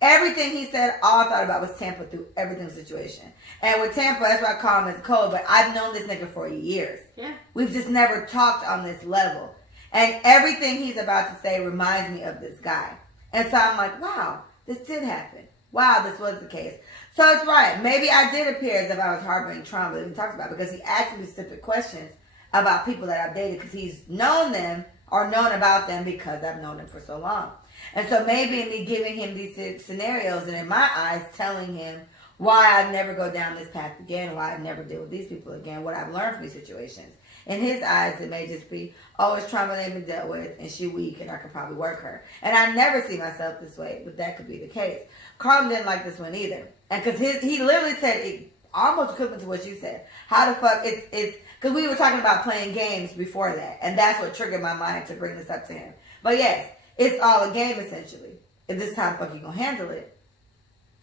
Everything he said, all I thought about was Tampa through everything situation. And with Tampa, that's why I call him as cold, but I've known this nigga for years. Yeah. We've just never talked on this level. And everything he's about to say reminds me of this guy. And so I'm like, wow, this did happen. Wow, this was the case. So it's right. Maybe I did appear as if I was harboring trauma that he talks about, because he asked me specific questions about people that I've dated, because he's known them or known about them because I've known them for so long. And so maybe in me giving him these scenarios and in my eyes telling him why I'd never go down this path again, why I'd never deal with these people again, what I've learned from these situations. In his eyes, it may just be, oh, it's trauma that ain't been dealt with, and she weak, and I could probably work her. And I never see myself this way, but that could be the case. Carlton didn't like this one either. And because he literally said, it almost equivalent to what you said. How the fuck, it's because we were talking about playing games before that, and that's what triggered my mind to bring this up to him. But yes, it's all a game, essentially. If this time, fuck, you gonna handle it.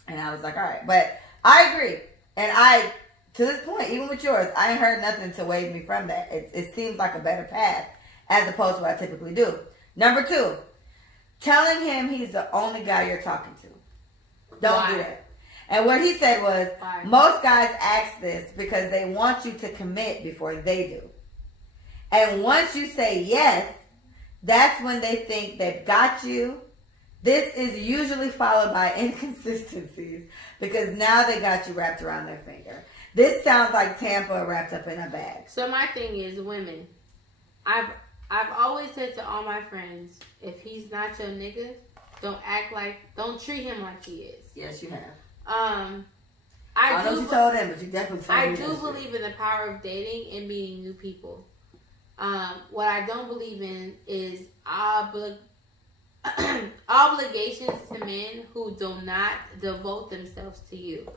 And I was like, all right. But I agree. And to this point, even with yours, I ain't heard nothing to wave me from that. It seems like a better path as opposed to what I typically do. Number 2, telling him he's the only guy you're talking to. Don't do that. And what he said was, most guys ask this because they want you to commit before they do. And once you say yes, that's when they think they've got you. This is usually followed by inconsistencies because now they got you wrapped around their finger. This sounds like Tampa wrapped up in a bag. So my thing is, women, I've always said to all my friends, if he's not your nigga, don't treat him like he is. Yes, you have. I don't know what you told them, but you definitely told me. I do believe in the power of dating and meeting new people. What I don't believe in is obligations to men who do not devote themselves to you.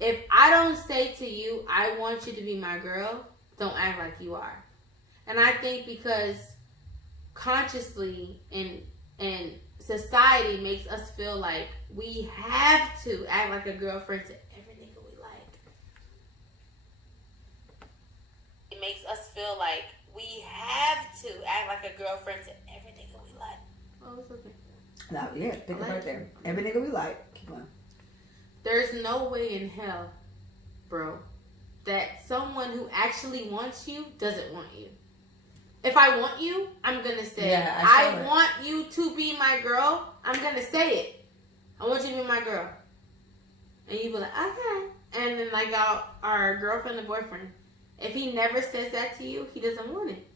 If I don't say to you, I want you to be my girl, don't act like you are. And I think because consciously and society makes us feel like we have to act like a girlfriend to every nigga we like. It makes us feel like we have to act like a girlfriend to every nigga we like. Oh, it's okay. No, yeah, pick it right there. Every nigga we like. Keep on. There's no way in hell, bro, that someone who actually wants you doesn't want you. If I want you, I'm going to say, I want you to be my girl. I'm going to say it. I want you to be my girl. And you be like, okay. And then like our girlfriend and boyfriend, if he never says that to you, he doesn't want it.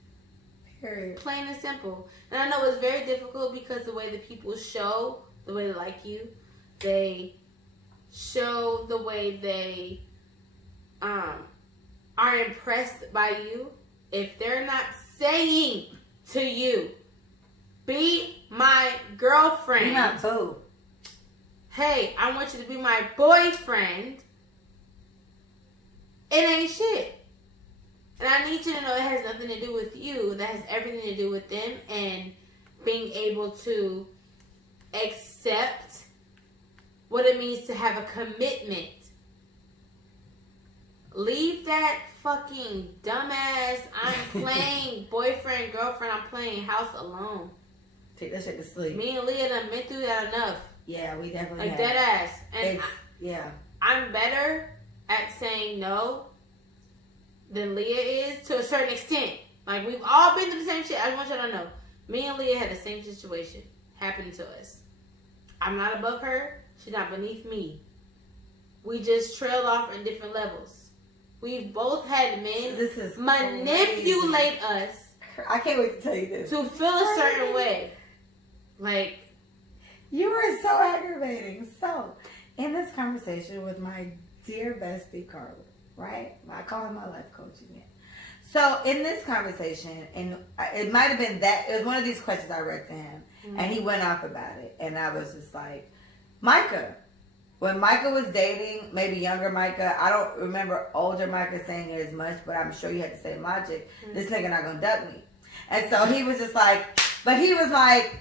Period. Plain and simple. And I know it's very difficult because the way that people show the way they like you, they show the way they are impressed by you. If they're not saying to you, be my girlfriend. Be my boo. Hey, I want you to be my boyfriend. It ain't shit. And I need you to know it has nothing to do with you. That has everything to do with them and being able to accept what it means to have a commitment. Leave that fucking dumbass, I'm playing boyfriend, girlfriend, I'm playing house alone. Take that shit to sleep. Me and Leah done been through that enough. Yeah, we definitely like have. Dead ass. And I'm better at saying no than Leah is to a certain extent. Like, we've all been through the same shit. I want y'all to know. Me and Leah had the same situation happen to us. I'm not above her. She's not beneath me. We just trailed off in different levels. We've both had men manipulate us. I can't wait to tell you this. To feel a certain way. Like, you were so aggravating. So, in this conversation with my dear bestie Carla, right? I call him my life coach again. So, in this conversation, and it might have been that, it was one of these questions I read to him, and he went off about it, and I was just like, Micah. When Micah was dating, maybe younger Micah, I don't remember older Micah saying it as much, but I'm sure you had the same logic. This nigga not gonna duck me. And so he was just like, but he was like,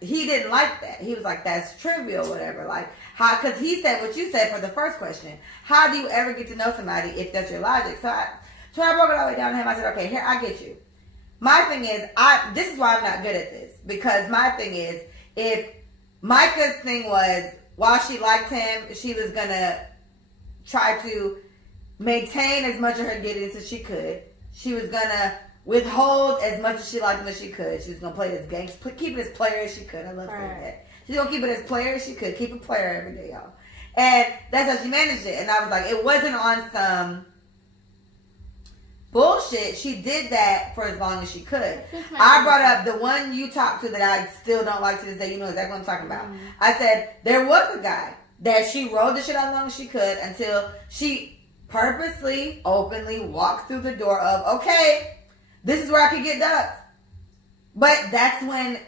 he didn't like that. He was like, that's trivial, whatever. Like, how, because he said what you said for the first question. How do you ever get to know somebody if that's your logic? So I broke it all the way down to him. I said, okay, here, I get you. My thing is, this is why I'm not good at this. Because my thing is, if Micah's thing was, while she liked him, she was going to try to maintain as much of her giddiness as she could. She was going to withhold as much as she liked him as she could. She was going to play this game, keep it as player as she could. I love saying that. She's going to keep it as player as she could. Keep it player every day, y'all. And that's how she managed it. And I was like, it wasn't on some bullshit. She did that for as long as she could. I brought up the one you talked to that I still don't like to this day. You know exactly what I'm talking about. I said there was a guy that she rode the shit out as long as she could until she purposely, openly walked through the door of, okay, this is where I could get ducked. But that's when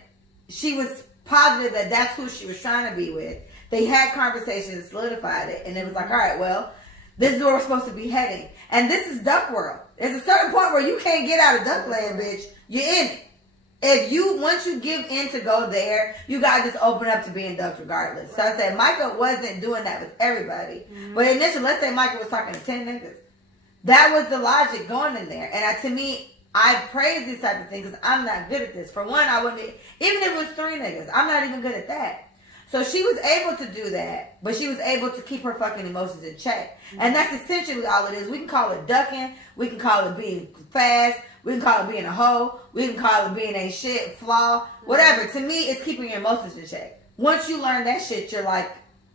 she was positive that that's who she was trying to be with. They had conversations, solidified it, and it was like, all right, well, this is where we're supposed to be heading. And this is duck world. There's a certain point where you can't get out of duck land, bitch. You're in it. Once you give in to go there, you gotta just open up to being ducked regardless. So I said, Micah wasn't doing that with everybody. But initially, let's say Micah was talking to 10 niggas. That was the logic going in there. And to me, I praise these type of things because I'm not good at this. For one, I wouldn't, even if it was 3 niggas, I'm not even good at that. So she was able to do that, but she was able to keep her fucking emotions in check. And that's essentially all it is. We can call it ducking. We can call it being fast. We can call it being a hoe. We can call it being a shit, flaw, whatever. To me, it's keeping your emotions in check. Once you learn that shit, you're like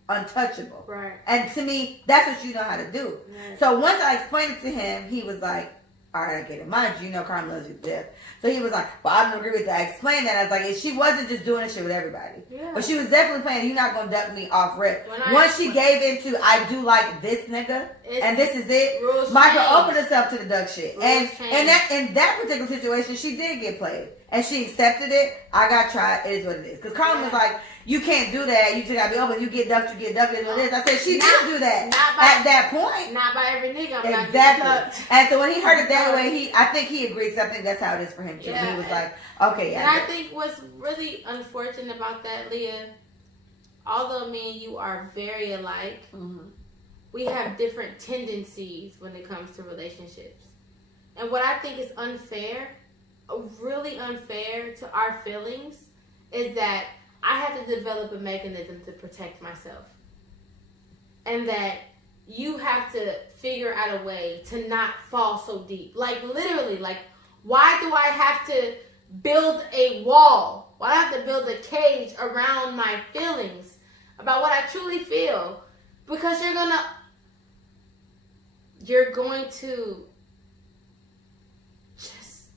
untouchable. Right. And to me, that's what you know how to do. Right. So once I explained it to him, he was like, All right, I get it. Mind you, Carmen loves you to death. So he was like, well, I don't agree with that. I explained that. I was like, she wasn't just doing this shit with everybody. Yeah. But she was definitely playing, you're not going to duck me off rip. Once she gave into, I do like this nigga, and this is it, Michael opened herself to the duck shit. And in that particular situation, she did get played. And she accepted it. I got tried. It is what it is. Because Carmen was like, you can't do that. You just gotta be open. You get ducked, it is what it is. I said, she did do that at that point. Not by every nigga. I'm exactly. Not ducked. And so when he heard it that way, I think he agrees. I think that's how it is for him too. Yeah. He was like, okay, yeah. And I think what's really unfortunate about that, Leah, although me and you are very alike, we have different tendencies when it comes to relationships. And what I think is unfair, really unfair to our feelings, is that I have to develop a mechanism to protect myself. And that you have to figure out a way to not fall so deep. Like, literally, like, why do I have to build a wall? Why do I have to build a cage around my feelings about what I truly feel? Because you're going to just...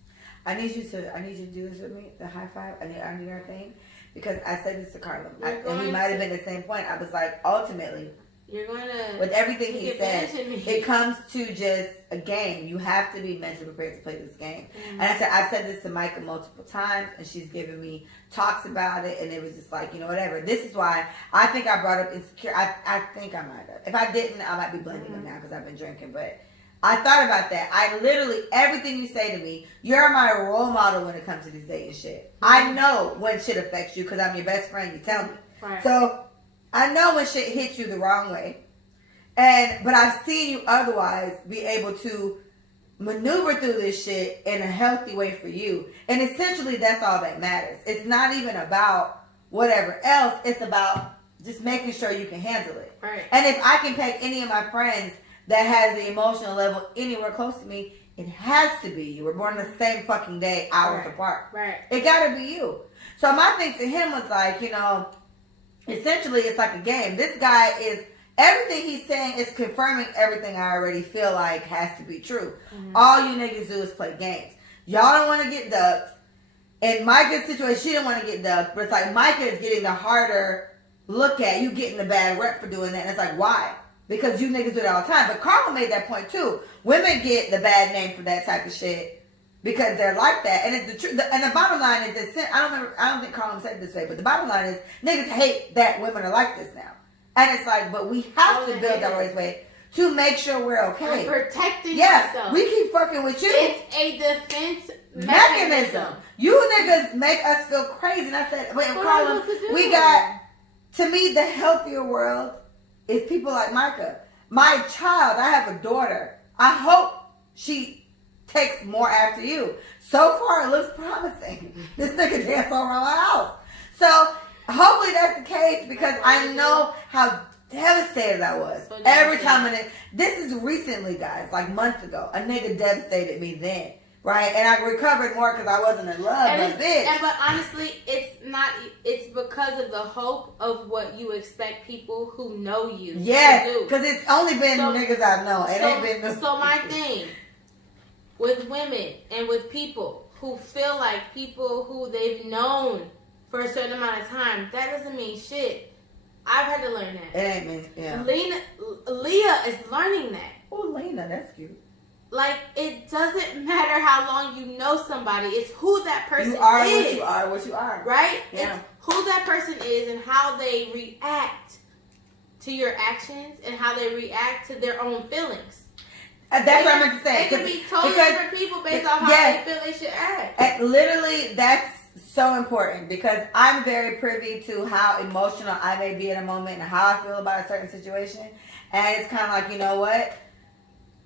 I need you to do this with me, the high five. I need our thing. Because I said this to Carla, and we might have been at the same point. I was like, ultimately, you're going to, with everything he said, it comes to just a game. You have to be mentally prepared to play this game. And I said, I've said this to Micah multiple times, and she's given me talks about it, and it was just like, whatever. This is why I think I brought up insecure. I think I might have. If I didn't, I might be blaming him now because I've been drinking, but I thought about that. I literally, everything you say to me, you're my role model when it comes to this dating shit. I know when shit affects you because I'm your best friend. You tell me. Right. So I know when shit hits you the wrong way. But I've seen you otherwise be able to maneuver through this shit in a healthy way for you. And essentially that's all that matters. It's not even about whatever else. It's about just making sure you can handle it. Right. And if I can pick any of my friends that has the emotional level anywhere close to me, it has to be you. We're born the same fucking day, hours apart. Right. It gotta be you. So my thing to him was like, essentially it's like a game. This guy is, everything he's saying is confirming everything I already feel like has to be true. All you niggas do is play games. Y'all don't want to get ducked. In Micah's situation, she didn't want to get ducked, but it's like Micah is getting the harder look at, you getting the bad rep for doing that. And it's like, why? Because you niggas do it all the time. But Carla made that point too. Women get the bad name for that type of shit because they're like that. And it's the truth. And the bottom line is that I don't think Carla said it this way, but the bottom line is niggas hate that women are like this now. And it's like, but we have to build our way to make sure we're okay. I'm protecting yourself. We keep fucking with you. It's a defense mechanism. You niggas make us feel crazy. And I said, wait, Carla, we got, to me, the healthier world is people like Micah. My child, I have a daughter. I hope she takes more after you. So far, it looks promising. This nigga dance all around my house. So, hopefully that's the case because I know how devastated I was. Every time, this is recently, guys, like months ago. A nigga devastated me then. Right? And I recovered more because I wasn't in love. But honestly, it's because of the hope of what you expect people who know you to do. Because it's only been niggas I know. It ain't been no. So my thing with women and with people who feel like people who they've known for a certain amount of time, that doesn't mean shit. I've had to learn that. It ain't mean, yeah. Leah is learning that. Oh, Lena, that's cute. Like, it doesn't matter how long you know somebody. It's who that person is. You are what you are. Right? Yeah. It's who that person is and how they react to your actions and how they react to their own feelings. That's what I meant to say. They can be totally different people based on how they feel they should act. And literally, that's so important because I'm very privy to how emotional I may be in a moment and how I feel about a certain situation. And it's kind of like, you know what?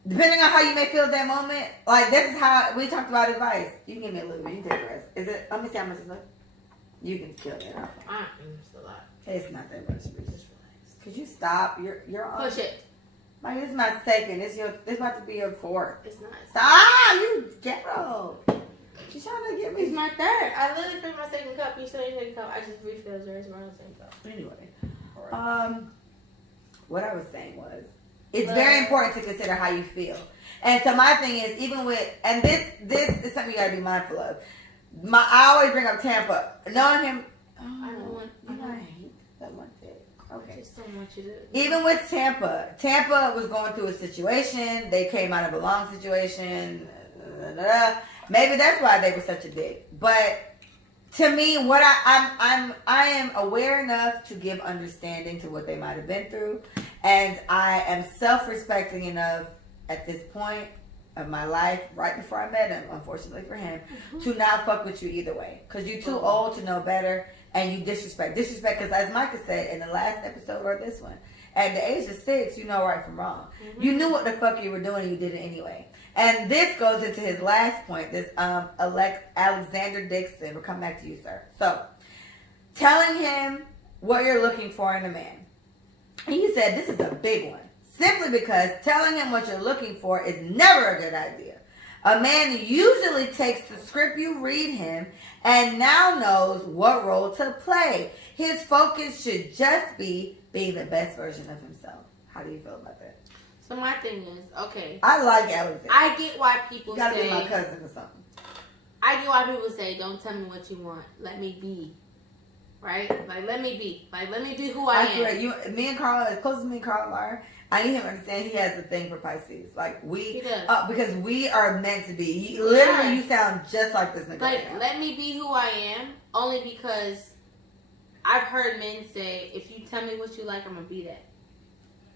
Depending on how you may feel at that moment, like this is how we talked about advice. You can give me a little bit. You can take the rest. Is it? Let me see how much is left. You can kill it off. It's a lot. It's not that much. Just relax. Could you stop? You're on. Push it. Like, this is my second. This about to be your fourth. It's not. Stop! You ghetto. She's trying to get me. It's my third. I literally finished my second cup. You still didn't take a cup. I just refilled yours. We're on the same cup. Anyway, what I was saying was, It's very important to consider how you feel. And so my thing is, even with, and this is something you gotta be mindful of. I always bring up Tampa. Knowing him, I don't want. I hate that one thing. Okay. I just don't want you to. Even with Tampa was going through a situation. They came out of a long situation. Maybe that's why they were such a dick. But to me, what I am aware enough to give understanding to what they might have been through, and I am self-respecting enough at this point of my life, right before I met him, unfortunately for him, to not fuck with you either way, because you're too old to know better, and you disrespect, because as Micah said in the last episode or this one, at the age of 6, you know right from wrong. You knew what the fuck you were doing, and you did it anyway. And this goes into his last point, this Alexander Dixon. We'll come back to you, sir. So, telling him what you're looking for in a man. He said this is a big one. Simply because telling him what you're looking for is never a good idea. A man usually takes the script you read him and now knows what role to play. His focus should just be being the best version of himself. How do you feel about that? So my thing is, okay. I like Alexander. I get why people you gotta say. be my cousin or something. I get why people say, "Don't tell me what you want. Let me be." Right? Like, let me be. Like, let me be who I am. Swear, me and Carl, as close as me and Carl are, I need him to understand he has a thing for Pisces. Like, he does. Because we are meant to be. Literally, you sound just like this nigga. Like, let me be who I am, only because I've heard men say, if you tell me what you like, I'm going to be that.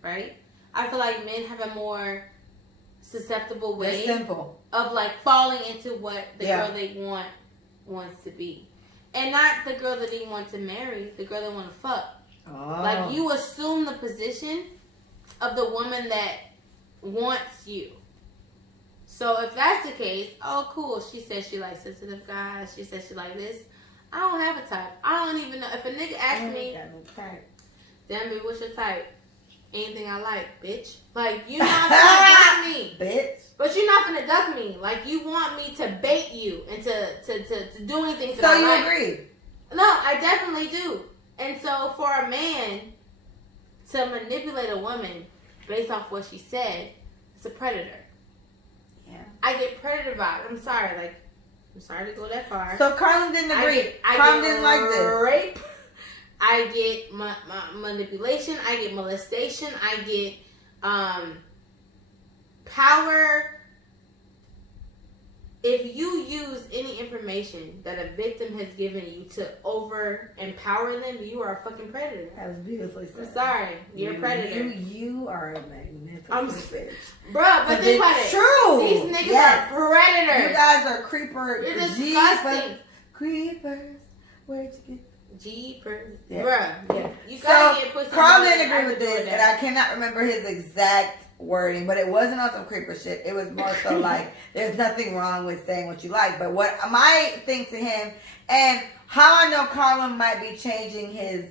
Right? I feel like men have a more susceptible way of, like, falling into what the girl they wants to be. And not the girl that they want to marry, the girl they want to fuck. Oh. Like, you assume the position of the woman that wants you. So if that's the case, oh cool. She says she likes sensitive guys. She says she like this. I don't have a type. I don't even know. If a nigga asks me, damn it, what's your type? Anything I like, bitch. Like, you're not gonna duck me. Bitch. But you're not gonna duck me. Like, you want me to bait you and to do anything. So you agree? No, I definitely do. And so for a man to manipulate a woman based off what she said, it's a predator. Yeah. I get predator vibe. I'm sorry to go that far. So Carlin didn't agree. Carlin didn't like this. Rape. I get manipulation. I get molestation. I get power. If you use any information that a victim has given you to empower them, you are a fucking predator. That was beautifully said. I'm sorry. You're a predator. You are a magnificent bitch. Bruh, but think about it. True. These niggas are predators. You guys are creeper. You're disgusting. Creepers. Where'd you get? Jeepers. Yeah. Bruh. Yeah. You gotta get pussy. Carl didn't agree with this, and I cannot remember his exact wording, but it wasn't on some creeper shit. It was more so like, there's nothing wrong with saying what you like. But what my thing to him, and how I know Carlin might be changing his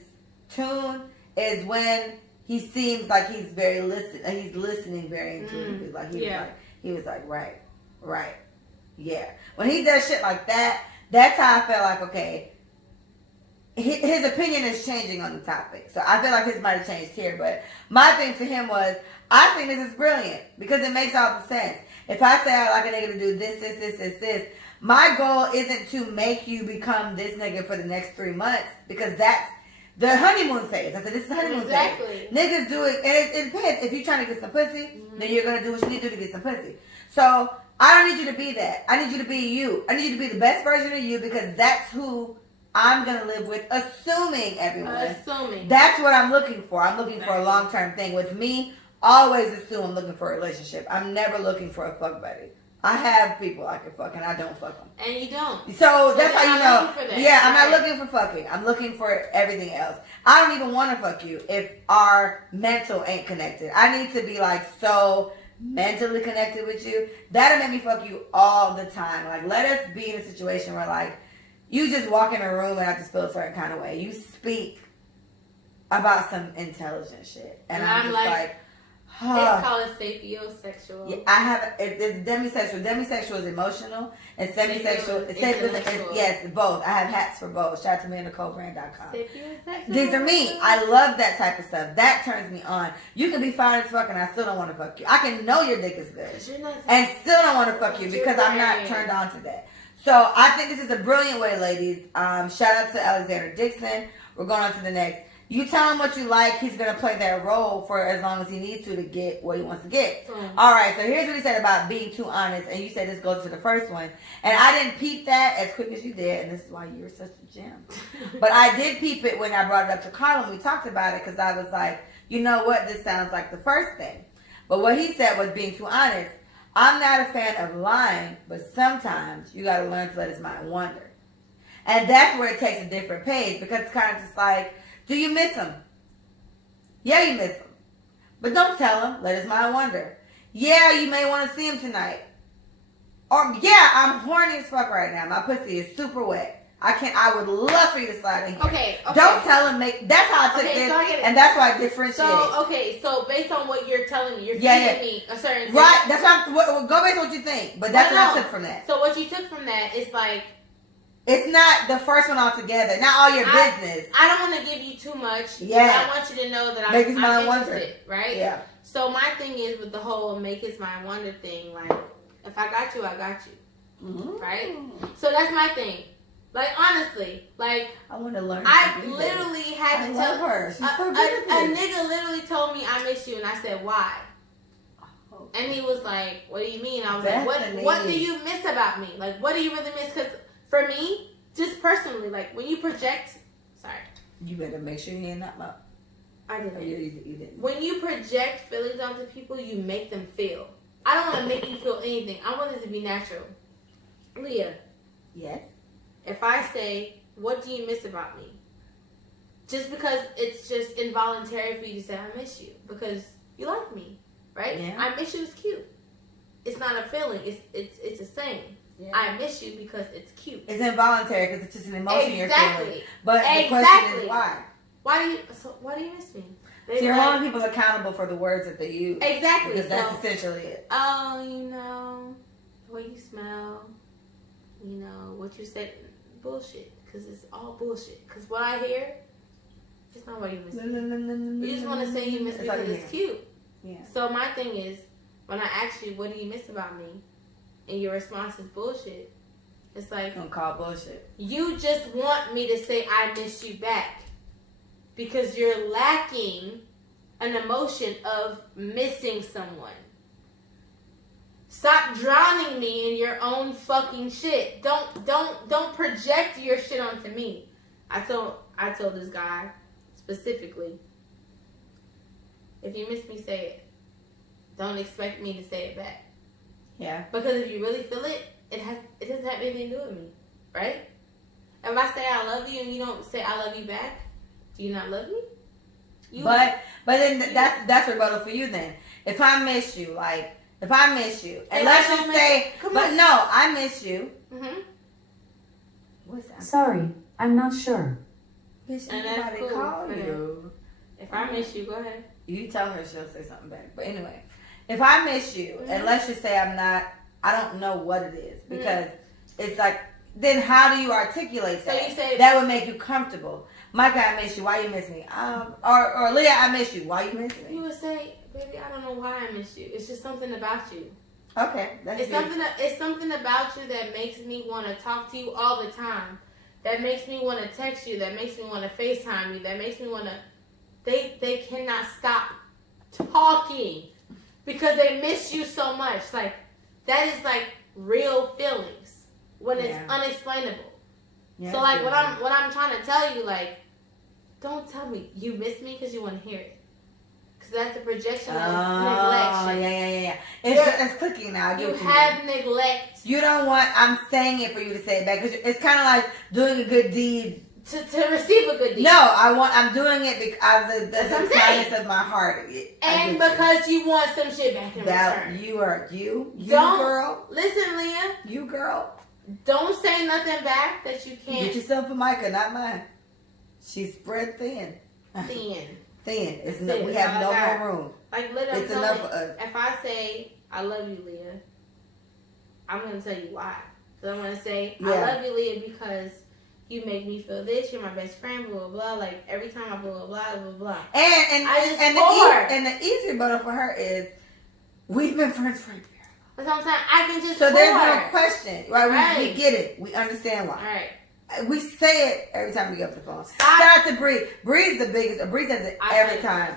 tune, is when he seems like he's he's listening very intuitively. Like he was like, right, yeah. When he does shit like that, that's how I felt like, okay, his opinion is changing on the topic. So I feel like his might have changed here. But my thing to him was, I think this is brilliant because it makes all the sense. If I say I like a nigga to do this, my goal isn't to make you become this nigga for the next 3 months, because that's the honeymoon phase. I said, this is the honeymoon phase. Niggas do it, and it depends. If you're trying to get some pussy, then you're going to do what you need to do to get some pussy. So I don't need you to be that. I need you to be you. I need you to be the best version of you, because that's who I'm going to live with, assuming everyone. That's what I'm looking for. I'm looking for a long-term thing. With me, always assume I'm looking for a relationship. I'm never looking for a fuck buddy. I have people I can fuck, and I don't fuck them. And you don't. So that's how you know. Yeah, I'm not looking for fucking. I'm looking for everything else. I don't even want to fuck you if our mental ain't connected. I need to be like so mentally connected with you. That'll make me fuck you all the time. Like, let us be in a situation where, like, you just walk in a room and I just feel a certain kind of way. You speak about some intelligent shit. And I'm just like, It's called sapiosexual. Yeah, I have. It's demisexual. Demisexual is emotional, and semisexual is yes, both. I have hats for both. Shout out to MeAndNicoleBrand.com. These are me. I love that type of stuff. That turns me on. You can be fine as fuck, and I still don't want to fuck you. I can know your dick is good, and still don't want to fuck you because I'm not turned on to that. So I think this is a brilliant way, ladies. Shout out to Alexander Dixon. We're going on to the next. You tell him what you like, he's going to play that role for as long as he needs to get what he wants to get. All right, so here's what he said about being too honest. And you said this goes to the first one. And I didn't peep that as quick as you did. And this is why you're such a gem. But I did peep it when I brought it up to Carla. We talked about it because I was like, you know what? This sounds like the first thing. But what he said was being too honest. I'm not a fan of lying, but sometimes you got to learn to let his mind wander. And that's where it takes a different page because it's kind of just like, do you miss him? Yeah, you miss him. But don't tell him. Let his mind wander. Yeah, you may want to see him tonight. Or, yeah, I'm horny as fuck right now. My pussy is super wet. I would love for you to slide in here. Okay. Don't tell him. That's how I took this. So and that's why I differentiate. So based on what you're telling me, you're feeding me a certain thing. Right. That's why go based on what you think. But that's what I took from that. So what you took from that is like, it's not the first one altogether. Not all your business. I don't want to give you too much. Yeah. I want you to know that I'm interested, wonder. Right? Yeah. So my thing is with the whole make his mind wonder thing, like, if I got you, I got you. Mm-hmm. Right? So that's my thing. Like, honestly, like, I want to learn. I literally had to tell her. She's so a nigga literally told me I miss you, and I said, why? Okay. And he was like, what do you mean? I was like, what do you miss about me? Like, what do you really miss? Because for me, just personally, like, when you project, you better make sure you ain't not my. I didn't. You didn't. When you project feelings onto people, you make them feel. I don't want to make you feel anything. I want it to be natural. Leah. Yes. If I say, what do you miss about me? Just because it's just involuntary for you to say, I miss you. Because you like me. Right? Yeah. I miss you is cute. It's not a feeling. It's a saying. Yeah. I miss you because it's cute. It's involuntary because it's just an emotion you're feeling. But the question is why? Why do you miss me? So you're holding people accountable for the words that they use. Exactly. Because that's essentially it. Oh, the way you smell, what you said, bullshit. Because it's all bullshit. Because what I hear, it's not why you miss me. You just want to say you miss me because it's cute. Yeah. So my thing is, when I ask you, what do you miss about me? And your response is bullshit. It's like, don't call bullshit. You just want me to say I miss you back. Because you're lacking an emotion of missing someone. Stop drowning me in your own fucking shit. Don't project your shit onto me. I told this guy specifically, if you miss me, say it. Don't expect me to say it back. Yeah. Because if you really feel it, it doesn't have anything to do with me. Right? If I say I love you and you don't say I love you back, do you not love me? But then that's rebuttal for you then. If I miss you, and let's just say, I miss you. Mm-hmm. What's that? Sorry, I'm not sure. Bitch, anybody cool call you. If I miss you, go ahead. You tell her, she'll say something back. But anyway, if I miss you, and let's just say I don't know what it is, because it's like, then how do you articulate that? So you say that would make you comfortable. Micah, I miss you. Why you miss me? Or Leah, I miss you. Why you miss me? You would say, baby, I don't know why I miss you. It's just something about you. Okay, it's something about you that makes me want to talk to you all the time. That makes me want to text you. That makes me want to FaceTime you. That makes me want to. They cannot stop talking because they miss you so much. Like that is like real feelings when it's unexplainable. Yeah, so like what I'm trying to tell you, like, don't tell me you miss me because you want to hear it. Because that's a projection of neglect. Oh, yeah. It's clicking now. You have neglect. You don't want, I'm saying it for you to say it back. Because it's kind of like doing a good deed. To receive a good deed. No, I'm doing it because of the kindness of my heart. And because you want some shit back in return. You girl. Listen, Leah. You girl. Don't say nothing back that you can't. Get yourself a Micah, not mine. She's spread thin. Thin. thin. That's We it. have That's all I no got. more room. Like, literally, It's enough for us. if I say, I love you, Leah, I'm going to tell you why. So I'm going to say, I love you, Leah, because you make me feel this. You're my best friend, blah, blah, blah. Like, every time I blah, blah, blah, blah, blah. And the easy button for her is, we've been friends for a year. That's what I'm saying. I can just So pour. there's no question. Right? Right. We get it. We understand why. Right. We say it every time we get off the phone. Shout out to Bree. Bree's the biggest. Bree says it every time.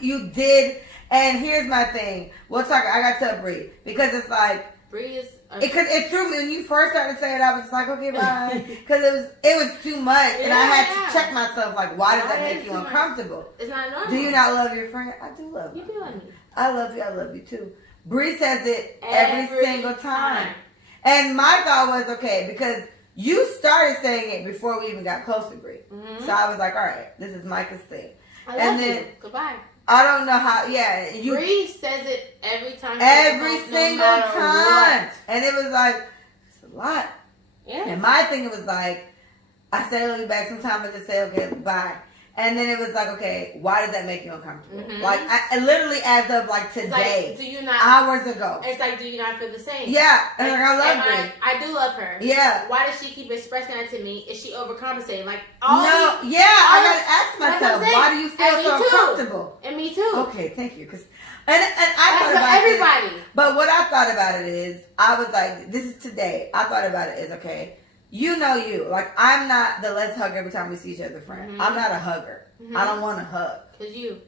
You did. And here's my thing. We'll talk. I got to tell Bree. Because it's like. Bree is. Because it threw me. When you first started saying it, I was just like, okay, bye. Because it was too much. And I had to check myself. Like, why does that make you uncomfortable? It's not normal. Do you not love your friend? I do love you. You do love me. I love you. I love you too. Bree says it every single time. And my thought was, okay, because you started saying it before we even got close to Bree. Mm-hmm. So I was like, all right, this is Micah's thing. I love you. Goodbye. I don't know how, Bree says it every time. Every single time. What. And it was like, it's a lot. Yeah. And my thing was like, I say I love you back. Sometimes I just say, okay, bye. And then it was like, okay, why does that make you uncomfortable? Mm-hmm. Like, I literally, as of like today, like, do you not, hours ago. It's like, do you not feel the same? Yeah. And like, I love her. I do love her. Yeah. Why does she keep expressing that to me? Is she overcompensating? Like, I gotta ask myself, why do you feel so uncomfortable? And me too. Okay, thank you. Because and I thought about everybody. This, but what I thought about it is, I was like, this is today. I thought about it is, okay, you know you. Like, I'm not the let's hug every time we see each other friend. Mm-hmm. I'm not a hugger. Mm-hmm. I don't want to hug. Because you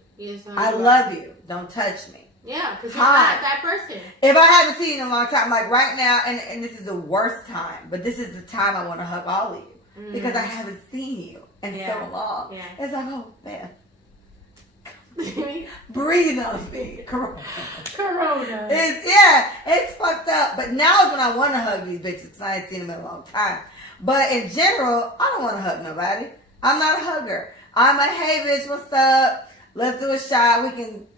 I love you. Don't touch me. Yeah, because you're not that person. If I haven't seen you in a long time, like right now, and this is the worst time, but this is the time I want to hug all of you. Mm-hmm. Because I haven't seen you in so long. Yeah. It's like, oh, man. Breathe on me. Corona. It's fucked up. But now is when I want to hug these bitches because I ain't seen them in a long time. But in general, I don't want to hug nobody. I'm not a hugger. I'm a, hey bitch, what's up? Let's do a shot.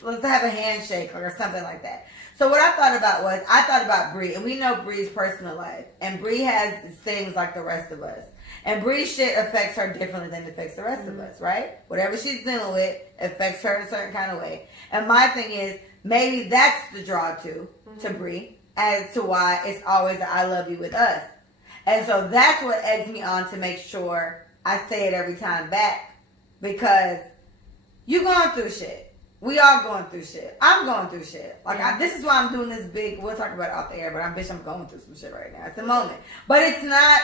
Let's have a handshake or something like that. So what I thought about was, I thought about Bree, and we know Bree's personal life. And Bree has things like the rest of us. And Bree's shit affects her differently than it affects the rest of us, right? Whatever she's dealing with affects her in a certain kind of way. And my thing is, maybe that's the draw to Bree, as to why it's always a I love you with us. And so that's what eggs me on to make sure I say it every time back. Because you going through shit. We all going through shit. I'm going through shit. Like, this is why I'm doing this big, we'll talk about it off the air, but I'm going through some shit right now. It's a moment. But it's not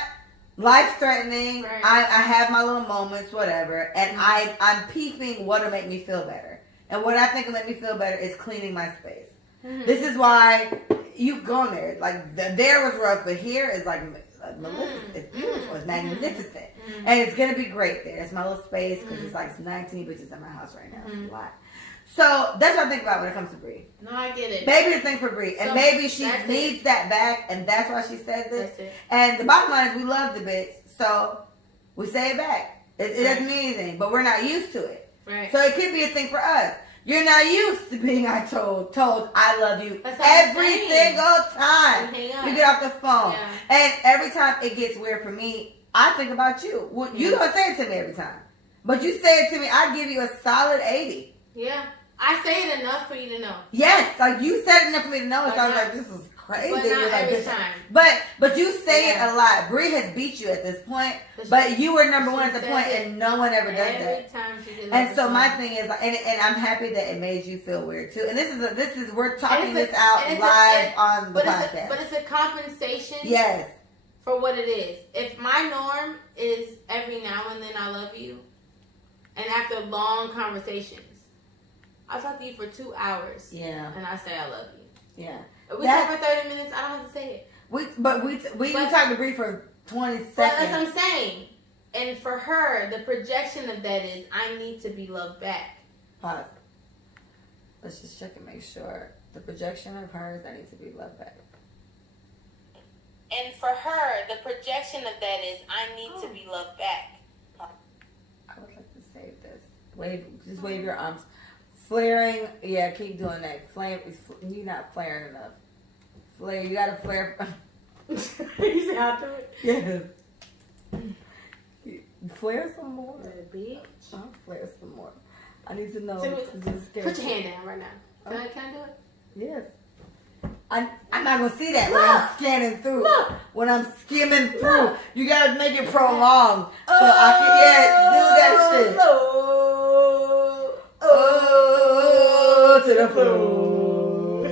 life-threatening. Right. I have my little moments, whatever. And I'm peeping what'll make me feel better. And what I think will make me feel better is cleaning my space. Mm-hmm. This is why you go there. Like, there was rough, but here is like Melissa. It's beautiful. It's magnificent. And it's going to be great there. It's my little space because it's like 19 bitches in my house right now. It's a lot. So that's what I think about when it comes to Bree. No, I get it. Maybe the thing for Bree. And maybe she needs that back, and that's why she says it. And the bottom line is we love the bitch, so we say it back. It doesn't mean anything, but we're not used to it. Right. So it could be a thing for us. You're not used to being told I love you every single time you get off the phone. Yeah. And every time it gets weird for me, I think about you. Well, you don't say it to me every time. But you say it to me, I give you a solid 80. Yeah. I say it enough for you to know. Yes. Like, you said it enough for me to know. So I was like, this is crazy. But not every time. But you say it a lot. Bree has beat you at this point. But you were number one at the point, and no one ever does that. Every time she did. And so my thing is, and I'm happy that it made you feel weird too. And this is we're talking this out live on the podcast. But it's a compensation. Yes. For what it is. If my norm is every now and then I love you, and after long conversations, I'll talk to you for 2 hours. Yeah. And I say I love you. Yeah. If we talk for 30 minutes, I don't have to say it. We talk to Bree for 20 seconds. That's what I'm saying. And for her, the projection of that is, I need to be loved back. Pause. Let's just check and make sure. The projection of hers, I need to be loved back. And for her, the projection of that is, I need to be loved back. I would like to save this. Just wave your arms. Flaring, yeah, keep doing that. Flame, you're not flaring enough. Flare, you gotta flare. You see how to do it? Yes. Flare some more. Bitch. I'll flare some more. I need to know. So, Just put your hand down right now. Can I do it? Yes. I'm not gonna see that when I'm scanning through. Look. When I'm skimming through, you gotta make it prolonged so I can do that shit. To the floor.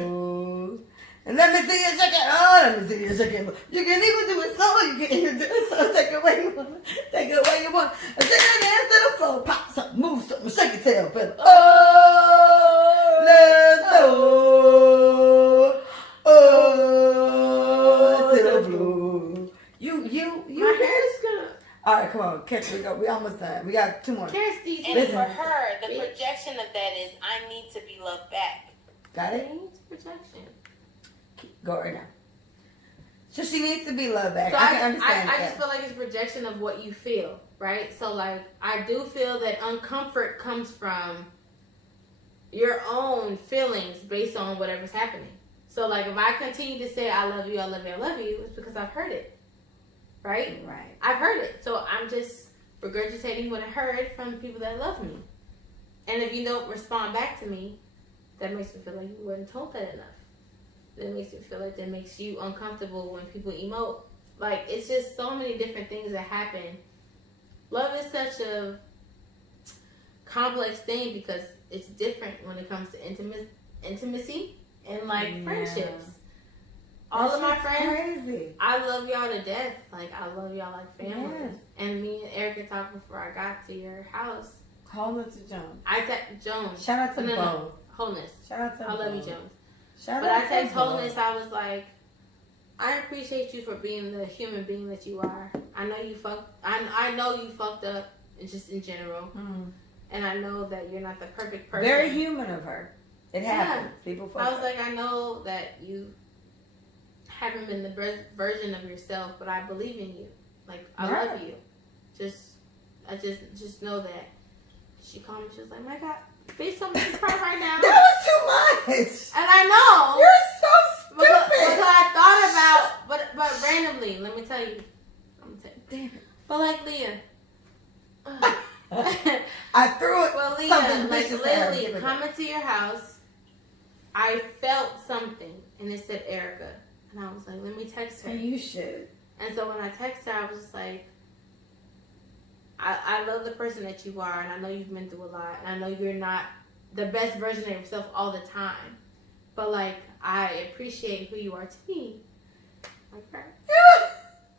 And let me see you shake it. Oh, let me see you shake it. You can even do it slow. You can even do it slow. Take it where you want. Take it where you want. And take that dance to the floor. Pop something, move something, shake your tail, fella. Oh, let's go. Oh, to the floor. You. My hair is gonna. All right, come on, catch me. We almost done. We got 2 more. Kirsty, And Listen. for her, the projection of that is, I need to be loved back. Got it? projection. Go right now. So she needs to be loved back. So I can understand I that. just feel like it's a projection of what you feel, right? So like I do feel that uncomfort comes from your own feelings based on whatever's happening. So like if I continue to say I love you, I love you, I love you, it's because I've heard it. Right? Right. I've heard it. So I'm just regurgitating what I heard from the people that love me. And if you don't respond back to me, that makes me feel like you weren't told that enough. That makes me feel like that makes you uncomfortable when people emote. Like, it's just so many different things that happen. Love is such a complex thing because it's different when it comes to intimacy and, like, friendships. All of my friends, crazy. I love y'all to death. Like, I love y'all like family. Yes. And me and Erica talked before I got to your house. Wholeness to Jones. I text Jones. Shout out to No, both. Wholeness. Shout out to I love you, both. Jones. Shout But out I to text both. Wholeness, I was like, I appreciate you for being the human being that you are. I know you I know you fucked up, just in general, and I know that you're not the perfect person. Very human of her. It happens. People fuck I was up. like, I know that you haven't been the best version of yourself, but I believe in you. Like, I love you. I just know that. She called me. She was like, "My God, bitch, I'm gonna cry right now." That was too much. And I know. You're so stupid. Because I thought about, but randomly, let me tell you. Damn it. But like Leah. I threw it. Well, Leah, something like vicious at her. literally Give it coming to your house, I felt something, and it said Erica, and I was like, let me text her. And you should. And so when I texted her, I was just like, I love the person that you are, and I know you've been through a lot, and I know you're not the best version of yourself all the time, but like I appreciate who you are to me. Okay.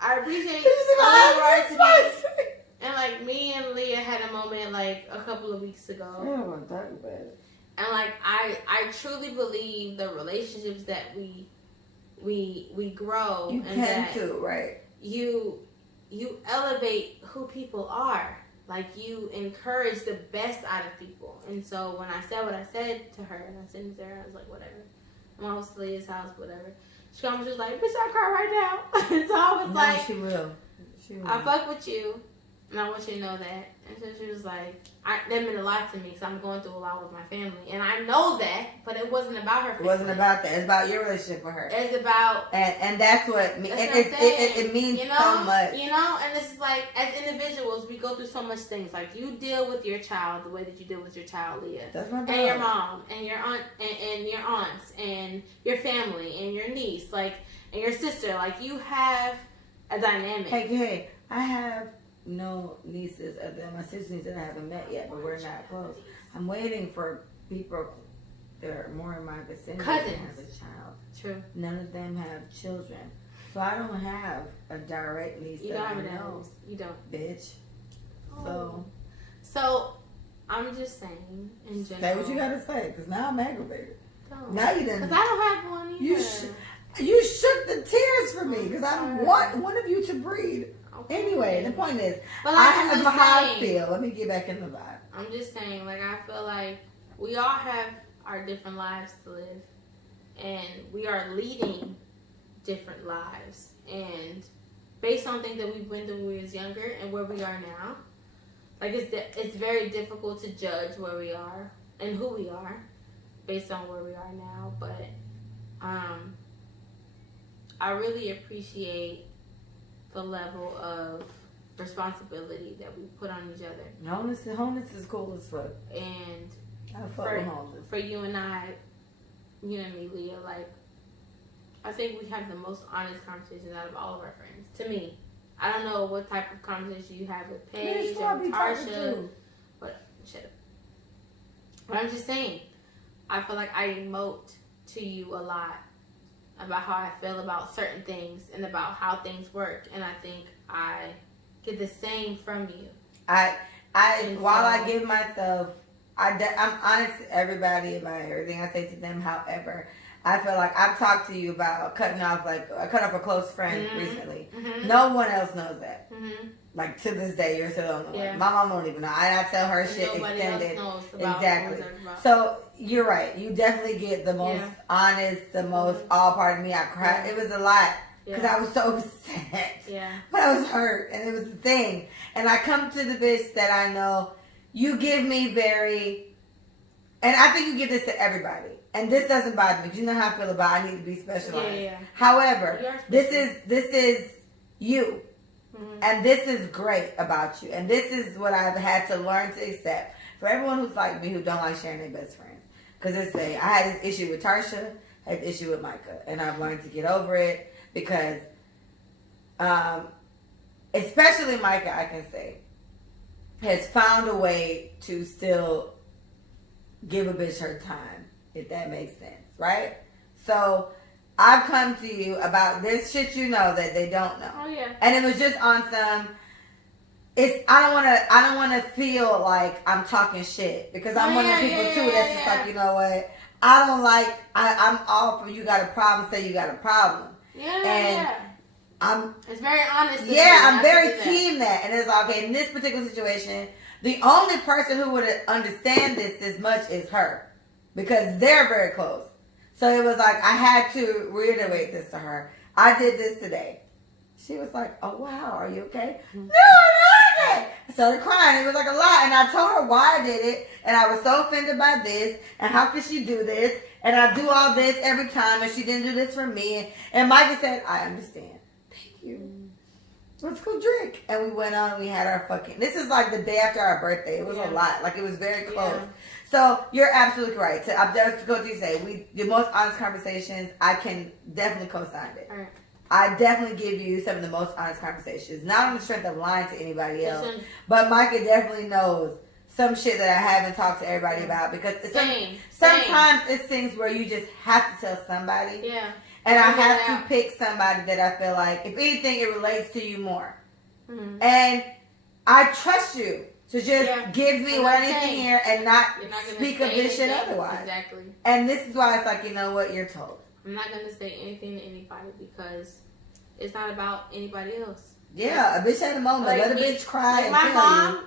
I appreciate who you are to me. And like me and Leah had a moment like a couple of weeks ago. I don't want to talk about it. And like I truly believe the relationships that we grow You and tend that to, right? you elevate who people are. Like you encourage the best out of people. And so when I said what I said to her and I sent it to her, I was like, whatever. I'm almost to Leah's house, whatever. She called me, she was like, bitch, I cry right now. And so I was like, she will. I fuck with you, and I want you to know that. And so she was like, that meant a lot to me because I'm going through a lot with my family. And I know that, but it wasn't about her family. It wasn't about that. It's about your relationship with her. It's about... And that's what... It means you know, so much. You know? And this is like, as individuals, we go through so much things. Like, you deal with your child the way that you deal with your child, Leah. That's my dog. And your mom, and your aunt, and your aunts, and your family, and your niece, like, and your sister. Like, you have a dynamic. Hey, I have no nieces other than my sister's niece that I haven't met yet, but we're not close. I'm waiting for people that are more in my vicinity to have a child. True. None of them have children. So I don't have a direct niece You that don't I have know. a You don't. Bitch. So, I'm just saying, in general. Say what you gotta say, because now I'm aggravated. Don't. Now you didn't. Because I don't have one either. You shook the tears for me, because I want one of you to breed. Okay. Anyway, the point is, But like, I have how I feel. Let me get back in the vibe. I'm just saying, like, I feel like we all have our different lives to live. And we are leading different lives. And based on things that we've been through when we was younger and where we are now, like, it's very difficult to judge where we are and who we are based on where we are now. But I really appreciate the level of responsibility that we put on each other. Wholeness is cool as fuck. And I fuck with wholeness. for you and I, you and me, Leah, like, I think we have the most honest conversations out of all of our friends. To me. I don't know what type of conversation you have with Paige or Tarsha. But I'm just saying, I feel like I emote to you a lot about how I feel about certain things and about how things work, and I think I get the same from you. While I give myself, I'm honest to everybody about everything I say to them. However, I feel like I've talked to you about I cut off a close friend recently. Mm-hmm. No one else knows that. Mm-hmm. Like to this day, you're still on the way. My mom don't even know. I tell her shit nobody extended. Else knows about exactly. So you're right. You definitely get the most honest, the most all part of me. I cried. It was a lot because I was so upset. Yeah. But I was hurt, and it was the thing. And I come to the bitch that I know. You give me and I think you give this to everybody. And this doesn't bother me because you know how I feel about I need to be specialized. Yeah. However, this is you. Mm-hmm. And this is great about you. And this is what I've had to learn to accept. For everyone who's like me who don't like sharing their best friends. Because I had this issue with Tarsha, I had this issue with Micah. And I've learned to get over it because especially Micah, I can say, has found a way to still give a bitch her time. If that makes sense, right? So I've come to you about this shit you know that they don't know. Oh yeah. And it was just on some. I don't wanna feel like I'm talking shit because I'm one of the people too that's just like, you know what? I don't like. I'm all for you got a problem. Say you got a problem. Yeah. And it's very honest. I'm very team that. And it's like, okay, in this particular situation, the only person who would understand this as much is her. Because they're very close. So it was like, I had to reiterate this to her. I did this today. She was like, oh, wow, are you okay? Mm-hmm. No, I'm not okay. I started crying. It was like a lot. And I told her why I did it. And I was so offended by this. And how could she do this? And I do all this every time. And she didn't do this for me. And Micah said, I understand. Thank you. Let's go drink. And we went on and we had our this is like the day after our birthday. It was a lot. Like it was very close. Yeah. So you're absolutely right. I'm just going to say, the most honest conversations, I can definitely co-sign it. Right. I definitely give you some of the most honest conversations. Not on the strength of lying to anybody else, but Micah definitely knows some shit that I haven't talked to everybody about because sometimes it's things where you just have to tell somebody. Yeah. And I have to pick somebody that I feel like, if anything, it relates to you more. Mm-hmm. And I trust you to just give me what I need to hear and not speak of this shit otherwise. Exactly. And this is why it's like, you know what, you're told. I'm not going to say anything to anybody because it's not about anybody else. Yeah, a bitch had a moment. Like, let a bitch cry. Like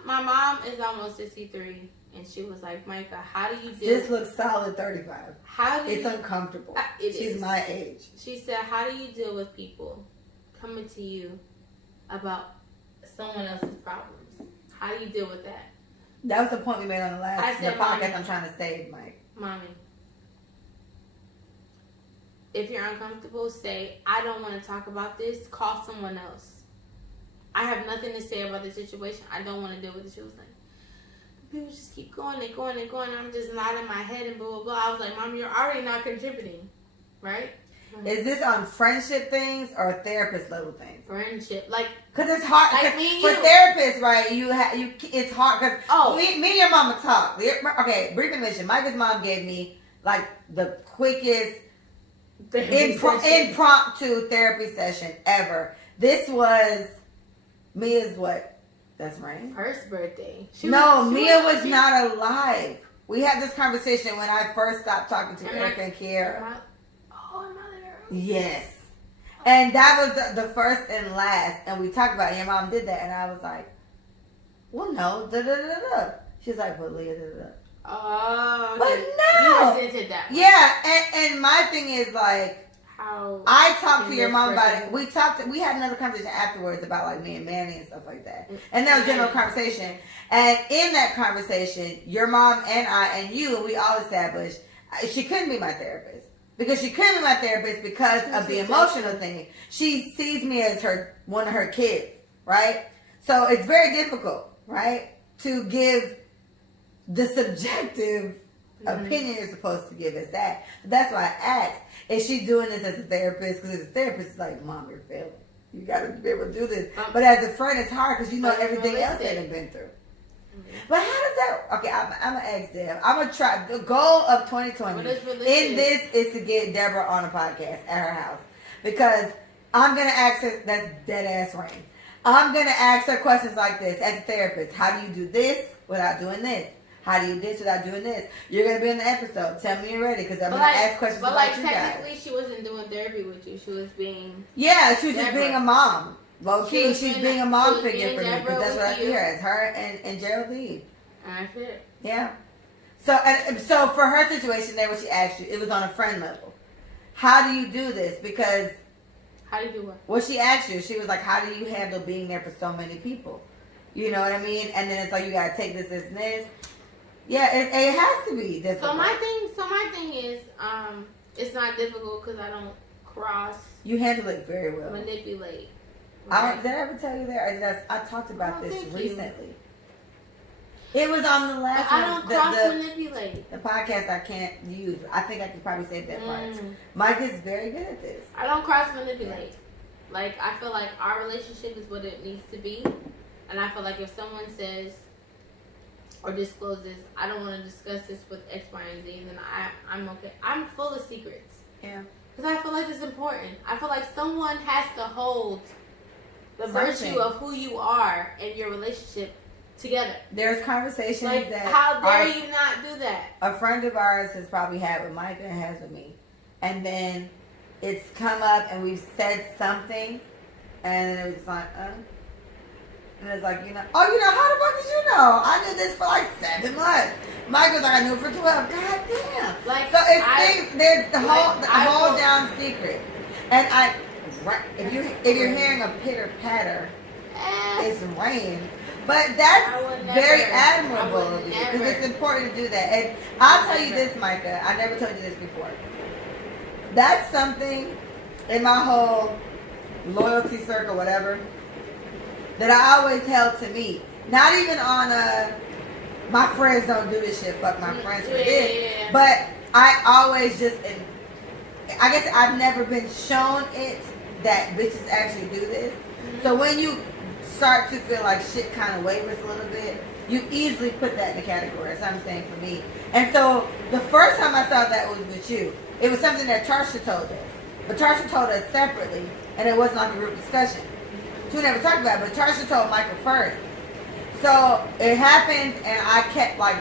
my mom is almost 63. And she was like, Micah, how do you deal? This looks solid 35. It's uncomfortable. She's my age. She said, how do you deal with people coming to you about someone else's problems? How do you deal with that? That was the point we made on the podcast I'm trying to save, Mike. Mommy, if you're uncomfortable, say, I don't want to talk about this. Call someone else. I have nothing to say about the situation. I don't want to deal with it. She was like, people just keep going and going and going. I'm just nodding my head and blah, blah, blah. I was like, Mom, you're already not contributing, right? Is this on friendship things or therapist level things? Friendship, because it's hard. Like for therapists, right? It's hard because me and your mama talk. Okay, brief admission. Micah's mom gave me the quickest impromptu therapy session ever. This was Mia's what? That's right. First birthday. Mia was not alive. We had this conversation when I first stopped talking to Erica and Kiara. Yes. And that was the first and last. And we talked about it. Your mom did that. And I was like, well, no. She's like, well, Leah, Oh. But no. You resented that one. Yeah. And my thing is how I talked to your mom about it. We had another conversation afterwards about me and Manny and stuff like that. And that was general conversation. And in that conversation, your mom and I and you, we all established she couldn't be my therapist. Because she couldn't be my therapist because of the emotional thing. She sees me as one of her kids, right? So it's very difficult, right, to give the subjective opinion you're supposed to give as that. That's why I asked, is she doing this as a therapist? Because as a therapist, it's like, Mom, you're failing. You got to be able to do this. But as a friend, it's hard because you know everything else that they've been through. But how does that? Okay, I'm gonna ask Deb. I'm gonna try. The goal of 2020 in this is to get Deborah on a podcast at her house because I'm gonna ask her. That's dead ass rain. I'm gonna ask her questions like this as a therapist. How do you do this without doing this? How do you do this without doing this? You're gonna be in the episode. Tell me you're ready because I'm gonna ask questions about you guys. But technically, she wasn't doing therapy with you. She was being she was just being a mom. Low key, she's being a mom figure for me because that's what I see her as. Her and Geraldine. That's it. Yeah. So for her situation there, what she asked you, it was on a friend level. How do you do this? Because how do you do what? What she asked you, she was like, how do you handle being there for so many people? You know what I mean? And then it's like you gotta take this and this. Yeah, it has to be difficult. So my thing is, it's not difficult because I don't cross. You handle it very well. Manipulate. Right? Did I ever tell you that? I talked about this recently. It was on the last one. I don't cross manipulate. The podcast I can't use. I think I could probably save that part. Mike is very good at this. I don't cross manipulate. Like, I feel like our relationship is what it needs to be. And I feel like if someone says or discloses, I don't want to discuss this with X, Y, and Z, then I'm okay. I'm full of secrets. Yeah. Because I feel like it's important. I feel like someone has to hold the virtue of who you are and your relationship together. There's conversations like, that how dare you not do that? A friend of ours has probably had with Micah and has with me. And then it's come up and we've said something and then it was like, and it's like, how the fuck did you know? I knew this for like 7 months. Micah's like, I knew it for 12. God damn. Like, so it's there's the whole down secret. And if you're hearing a pitter patter, it's rain. But that's very admirable because it's important to do that. And I'll tell you this, Micah. I never told you this before. That's something in my whole loyalty circle, whatever, that I always held to me. Not even on my friends don't do this shit. Fuck my friends for this. Yeah. But I always I guess I've never been shown it that bitches actually do this. So when you start to feel like shit kind of wavers a little bit, you easily put that in the category. That's what I'm saying for me. And so the first time I saw that was with you. It was something that Tarsha told us. But Tarsha told us separately, and it wasn't like a group discussion. We never talked about it, but Tarsha told Michael first. So it happened, and I kept like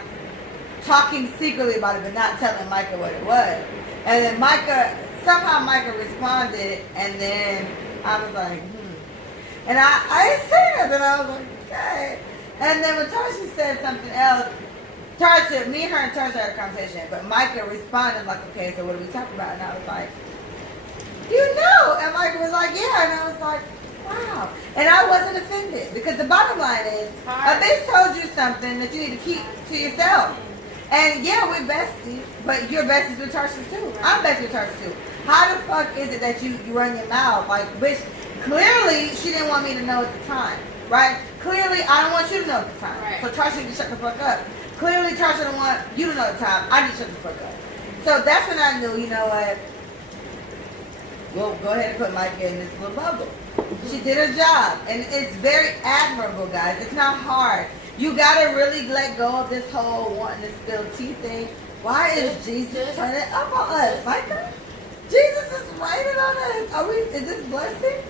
talking secretly about it, but not telling Micah what it was. And then somehow Micah responded, and then I was like, And I didn't say nothing. I was like, okay. And then when Tarsha said something else, me and her and Tarsha had a conversation, but Micah responded like, okay, so what are we talking about? And I was like, And Micah was like, yeah. And I was like, wow. And I wasn't offended because the bottom line is, a bitch told you something that you need to keep to yourself. And yeah, we're besties, but you're besties with Tarsha too. I'm besties with Tarsha too. How the fuck is it that you run your mouth? Like, bitch, clearly she didn't want me to know at the time, right? Clearly I don't want you to know at the time. Right. So Tarsha need to shut the fuck up. Clearly Tarsha don't want you to know at the time. I need to shut the fuck up. So that's when I knew, you know what? We'll go ahead and put Micah in this little bubble. She did her job, and it's very admirable, guys. It's not hard. You gotta really let go of this whole wanting to spill tea thing. Why is Jesus turning up on us, Micah? Jesus is raining on us. Is this blessing?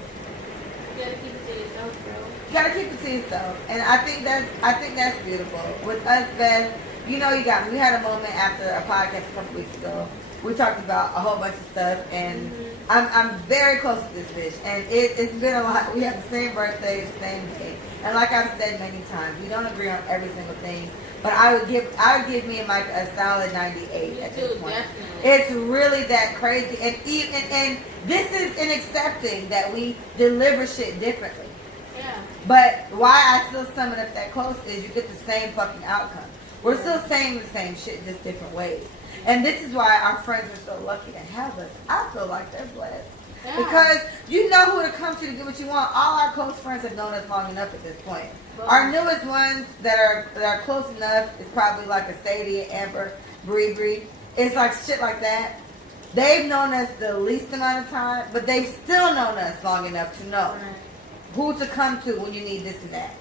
You gotta keep it to yourself, bro. You gotta keep it to yourself, and I think that's beautiful. With us, Beth, we had a moment after a podcast a couple weeks ago. We talked about a whole bunch of stuff, and I'm very close to this bitch, and it's been a lot. We have the same birthday, same day, and like I've said many times, we don't agree on every single thing. But I would give me and Mike a solid 98 at this point. Definitely. It's really that crazy, and this is in accepting that we deliver shit differently. Yeah. But why I still sum it up that close is you get the same fucking outcome. We're still saying the same shit, just different ways. And this is why our friends are so lucky to have us. I feel like they're blessed. Yeah. Because you know who to come to get what you want. All our close friends have known us long enough at this point. Well, Our newest ones that are close enough is probably like a Sadie, Amber, Bree. It's like shit like that. They've known us the least amount of time, but they've still known us long enough to know right. who to come to when you need this and that.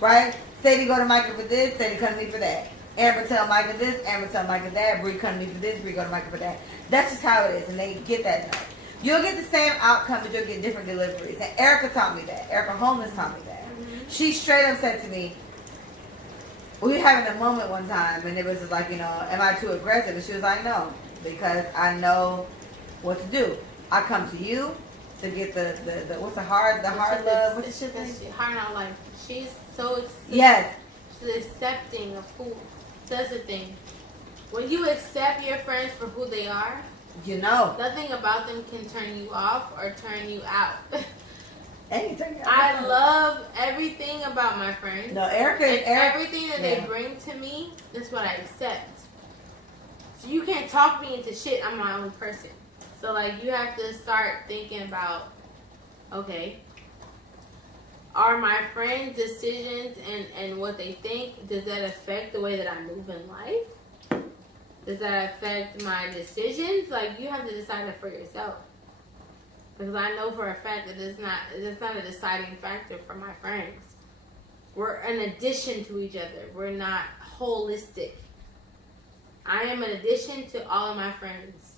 Right? Sadie go to Micah for this, Sadie come to me for that. Amber tell Micah this, Amber tell Micah that, Bree come to me for this, Bree go to Micah for that. That's just how it is, and they get that enough. You'll get the same outcome, but you'll get different deliveries. And Erica taught me that. Erica Holmes taught me that. Mm-hmm. She straight up said to me, we were having a moment one time, and it was just like, am I too aggressive? And she was like, no, because I know what to do. I come to you to get the what's the hard love? What's the shit thing? Hard on life. She's so Yes. She's accepting of who says the thing. When you accept your friends for who they are, You know. nothing about them can turn you off or turn you out. Anything. I love everything about my friends. No, Erica. And everything that they yeah. bring to me, that's what I accept. So you can't talk me into shit. I'm my own person. So like you have to start thinking about, okay, are my friends' decisions and what they think, does that affect the way that I move in life? Does that affect my decisions? Like you have to decide it for yourself. Because I know for a fact that it's not a deciding factor for my friends. We're an addition to each other. We're not holistic. I am an addition to all of my friends.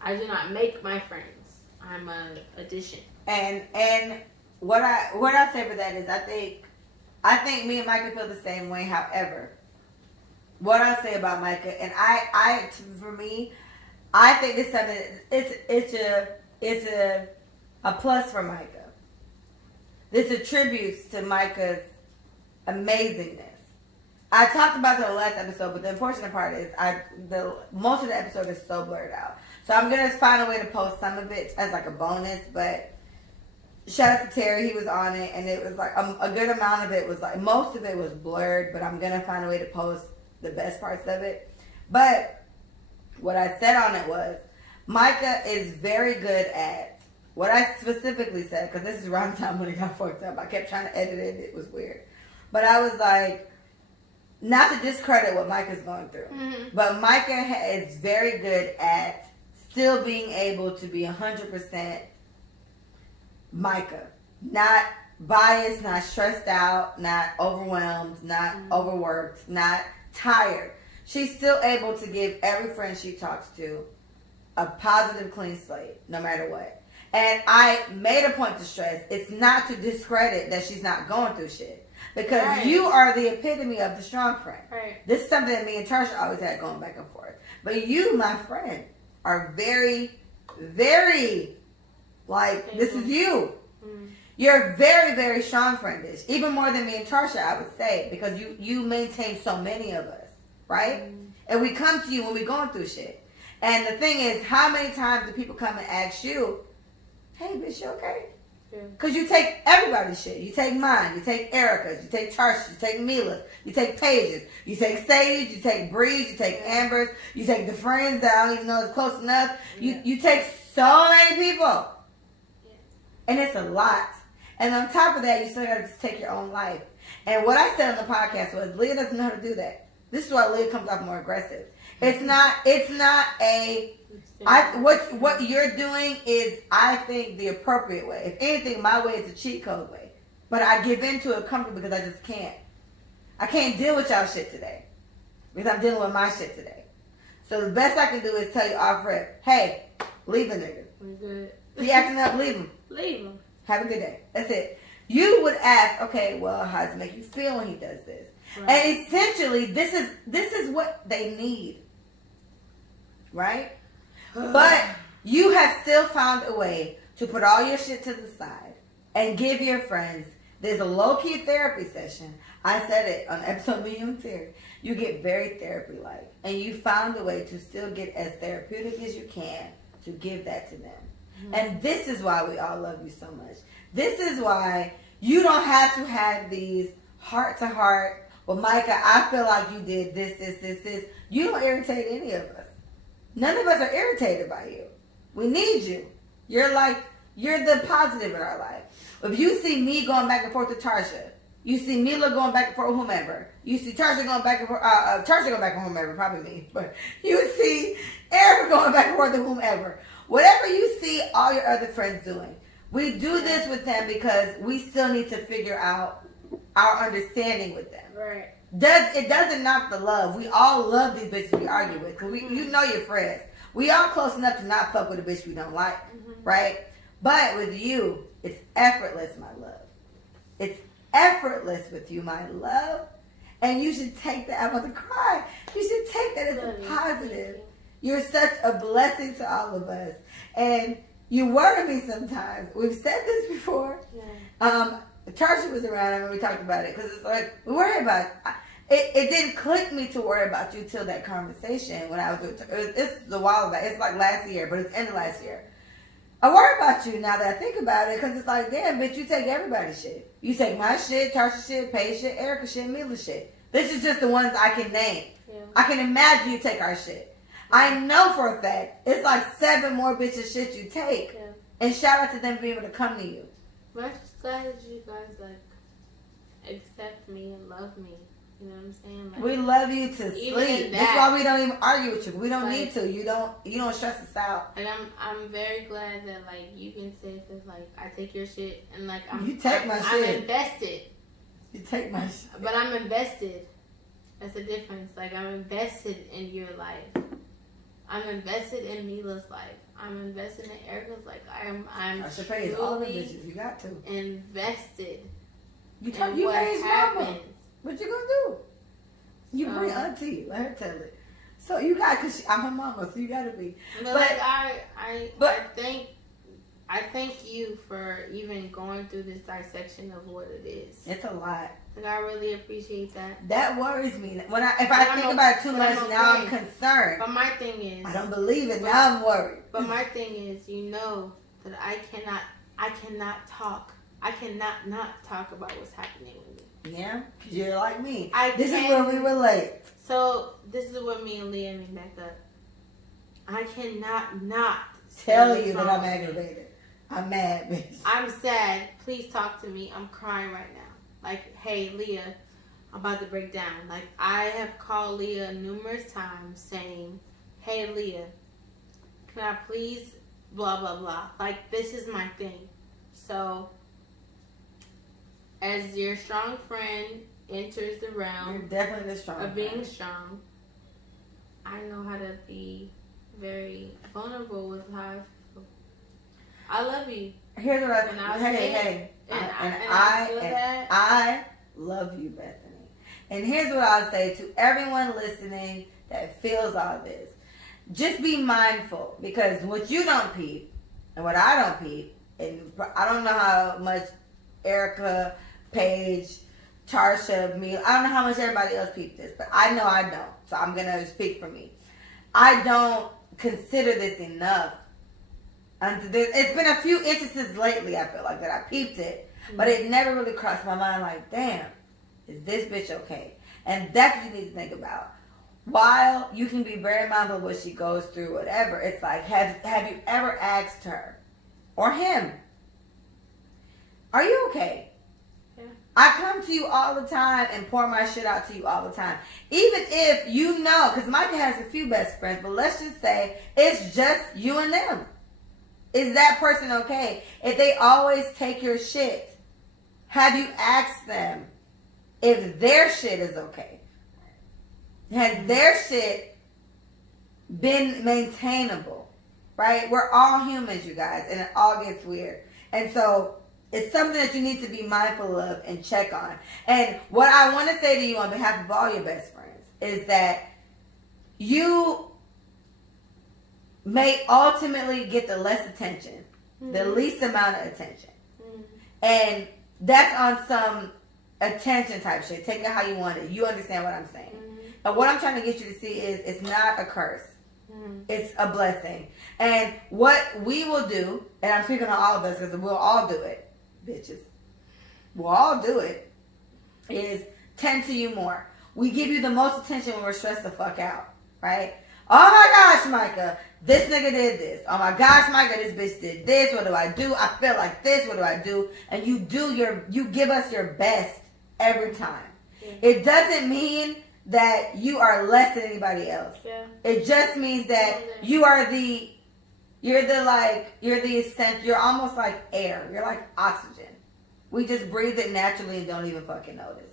I do not make my friends. I'm an addition. And what I say for that is I think me and Micah feel the same way. However, what I say about Micah, and I for me, I think this something it's a plus for Micah. This attributes to Micah's amazingness. I talked about it in the last episode, but the unfortunate part is most of the episode is so blurred out. So I'm gonna find a way to post some of it as like a bonus. But shout out to Terry, he was on it, and it was like a good amount of it was like most of it was blurred. But I'm gonna find a way to post the best parts of it. But what I said on it was Micah is very good at what I specifically said, because this is around the time when it got fucked up. I kept trying to edit it. It was weird. But I was like, not to discredit what Micah's going through, but Micah is very good at still being able to be 100% Micah. Not biased, not stressed out, not overwhelmed, not overworked, not tired. She's still able to give every friend she talks to a positive, clean slate, no matter what. And I made a point to stress, it's not to discredit that she's not going through shit. Because right. You are the epitome of the strong friend. Right. This is something that me and Tarsha always had going back and forth. But you, my friend, are very, very, like, this is you. You're very, very strong friendish. Even more than me and Tarsha, I would say. Because you maintain so many of us. Right? And we come to you when we're going through shit. And the thing is, how many times do people come and ask you, hey, bitch, you okay? Because you take everybody's shit. You take mine. You take Erica's. You take Tarsha's. You take Mila's. You take Paige's. You take Sadie's. You take Bree's. You take Amber's. You take the friends that I don't even know is close enough. You take so many people. And it's a lot. And on top of that, you still got to take your own life. And what I said on the podcast was, Leah doesn't know how to do that. This is why Leah comes off more aggressive. It's not a... What you're doing is, I think, the appropriate way. If anything, my way is a cheat code way. But I give in to it comfortably because I just can't. I can't deal with y'all shit today. Because I'm dealing with my shit today. So the best I can do is tell you off rip, hey, leave a nigga. We're good. He acting up, leave him. Leave him. Have a good day. That's it. You would ask, okay, well, how does it make you feel when he does this? Right. And essentially, this is what they need. Right? But you have still found a way to put all your shit to the side and give your friends, there's a low-key therapy session. I said it on episode of You and Terry. You get very therapy-like. And you found a way to still get as therapeutic as you can to give that to them. And this is why we all love you so much. This is why you don't have to have these heart-to-heart, well, Micah, I feel like you did this. You don't irritate any of us. None of us are irritated by you. We need you. You're like You're the positive in our life. If you see me going back and forth with Tarsha, you see Mila going back and forth with whomever, you see Tarsha going back and forth, Tarsha going back with whomever, probably me, but you see Erica going back and forth with whomever. Whatever you see all your other friends doing, we do this with them because we still need to figure out our understanding with them. Right. It doesn't knock the love. We all love these bitches we argue with because you know your friends. We all close enough to not fuck with a bitch we don't like, right? But with you, it's effortless, my love. It's effortless with you, my love. And you should take that. I'm about to cry. You should take that as a positive. You're such a blessing to all of us. And you worry me sometimes. We've said this before. Yeah. Tarsha was around and we talked about it because it's like we worry about it. It didn't click me to worry about you till that conversation when I was with it's a while back. It's like last year, but it's end of last year. I worry about you now that I think about it because it's like, damn, bitch, you take everybody's shit. You take my shit, Tarsha shit, Paige shit, Erica shit, Mila shit. This is just the ones I can name. Yeah. I can imagine you take our shit. I know for a fact it's like 7 more bitches shit you take. Yeah. And shout out to them being able to come to you. But I'm just glad that you guys like accept me and love me. You know what I'm saying? Like, we love you to sleep. That's why we don't even argue with you. We don't need to. You don't stress us out. And I'm very glad that like you can say because like I take your shit and like you take my shit. I'm invested. You take my shit. But I'm invested. That's the difference. Like I'm invested in your life. I'm invested in Mila's life. I'm invested in Erica's life. I'm I should pay all the bitches. You got to invested. You raised mama. What you gonna do? You bring auntie. Let her tell it. So you got, cause I'm her mama, so you gotta be. But like I thank you for even going through this dissection of what it is. It's a lot. Like I really appreciate that. That worries me. If I think about it too much, now I'm concerned. But my thing is, I don't believe it. Now I'm worried. But my thing is, you know that I cannot not talk about what's happening with me. Yeah, because you're like me. This is where we relate. So this is what me and Leah mean back up. I cannot not tell you that I'm aggravated. I'm mad, bitch. I'm sad. Please talk to me. I'm crying right now. Like, hey, Leah, I'm about to break down. Like, I have called Leah numerous times saying, hey, Leah, can I please blah, blah, blah. Like, this is my thing. So, as your strong friend enters the realm you're definitely the strong of being strong, I know how to be very vulnerable with how I feel. I love you. Here's what I love you, Bethany. And here's what I'll say to everyone listening that feels all this. Just be mindful, because what you don't peep and what I don't peep, and I don't know how much Erica, Paige, Tarsha, me, I don't know how much everybody else peeped this, but I know I don't. So I'm going to speak for me. I don't consider this enough. It's been a few instances lately, I feel like, that I peeped it, but it never really crossed my mind like, damn, is this bitch okay? And that's what you need to think about. While you can be very mindful of what she goes through, whatever, it's like, have you ever asked her or him, are you okay? Yeah. I come to you all the time and pour my shit out to you all the time. Even if you know, because Micah has a few best friends, but let's just say it's just you and them. Is that person okay? If they always take your shit, have you asked them if their shit is okay? Has their shit been maintainable? Right? We're all humans, you guys, and it all gets weird. And so it's something that you need to be mindful of and check on. And what I want to say to you on behalf of all your best friends is that you may ultimately get the less attention, the least amount of attention. And that's on some attention type shit. Take it how you want it. You understand what I'm saying. And what I'm trying to get you to see is it's not a curse. It's a blessing. And what we will do, and I'm speaking to all of us because we'll all do it, bitches. We'll all do it, is tend to you more. We give you the most attention when we're stressed the fuck out, right? Oh my gosh, Micah, this nigga did this. Oh my gosh, Micah, this bitch did this. What do I do? I feel like this. What do I do? And you give us your best every time. Yeah. It doesn't mean that you are less than anybody else. Yeah. It just means that you're almost like air. You're like oxygen. We just breathe it naturally and don't even fucking notice.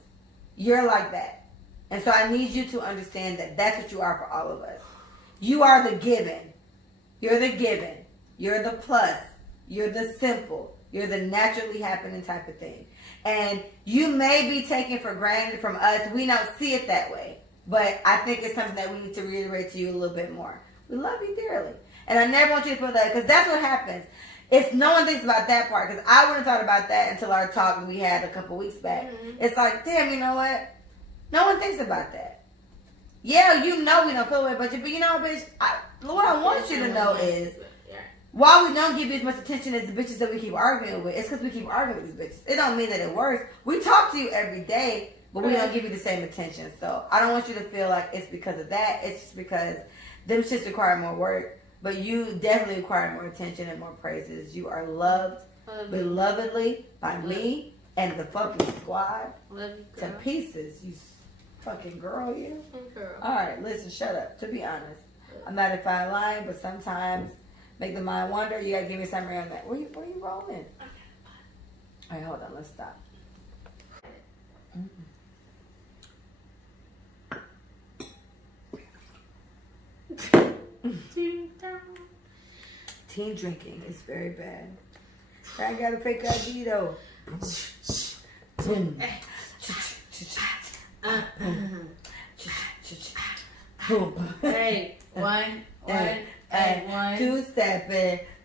You're like that. And so I need you to understand that that's what you are for all of us. You are the given. You're the given. You're the plus. You're the simple. You're the naturally happening type of thing. And you may be taken for granted from us. We don't see it that way. But I think it's something that we need to reiterate to you a little bit more. We love you dearly. And I never want you to feel that, because that's what happens. It's no one thinks about that part, because I wouldn't have thought about that until our talk we had a couple weeks back. Mm-hmm. It's like, damn, you know what? No one thinks about that. Yeah, you know we don't feel it, but you know, bitch, what I want you to know is, while we don't give you as much attention as the bitches that we keep arguing with, it's because we keep arguing with these bitches. It don't mean that it works. We talk to you every day, but we don't give you the same attention. So I don't want you to feel like it's because of that. It's just because them shits require more work. But you definitely require more attention and more praises. You are loved belovedly by me and the fucking squad to pieces. You fucking girl, you. Girl. All right, listen, shut up. To be honest, I'm not a fine line, but sometimes make the mind wander. You gotta give me something on that. Where you rolling? All right, hold on. Let's stop. Teen drinking is very bad. I got a fake ID though. Boom. Boom. Hey, one.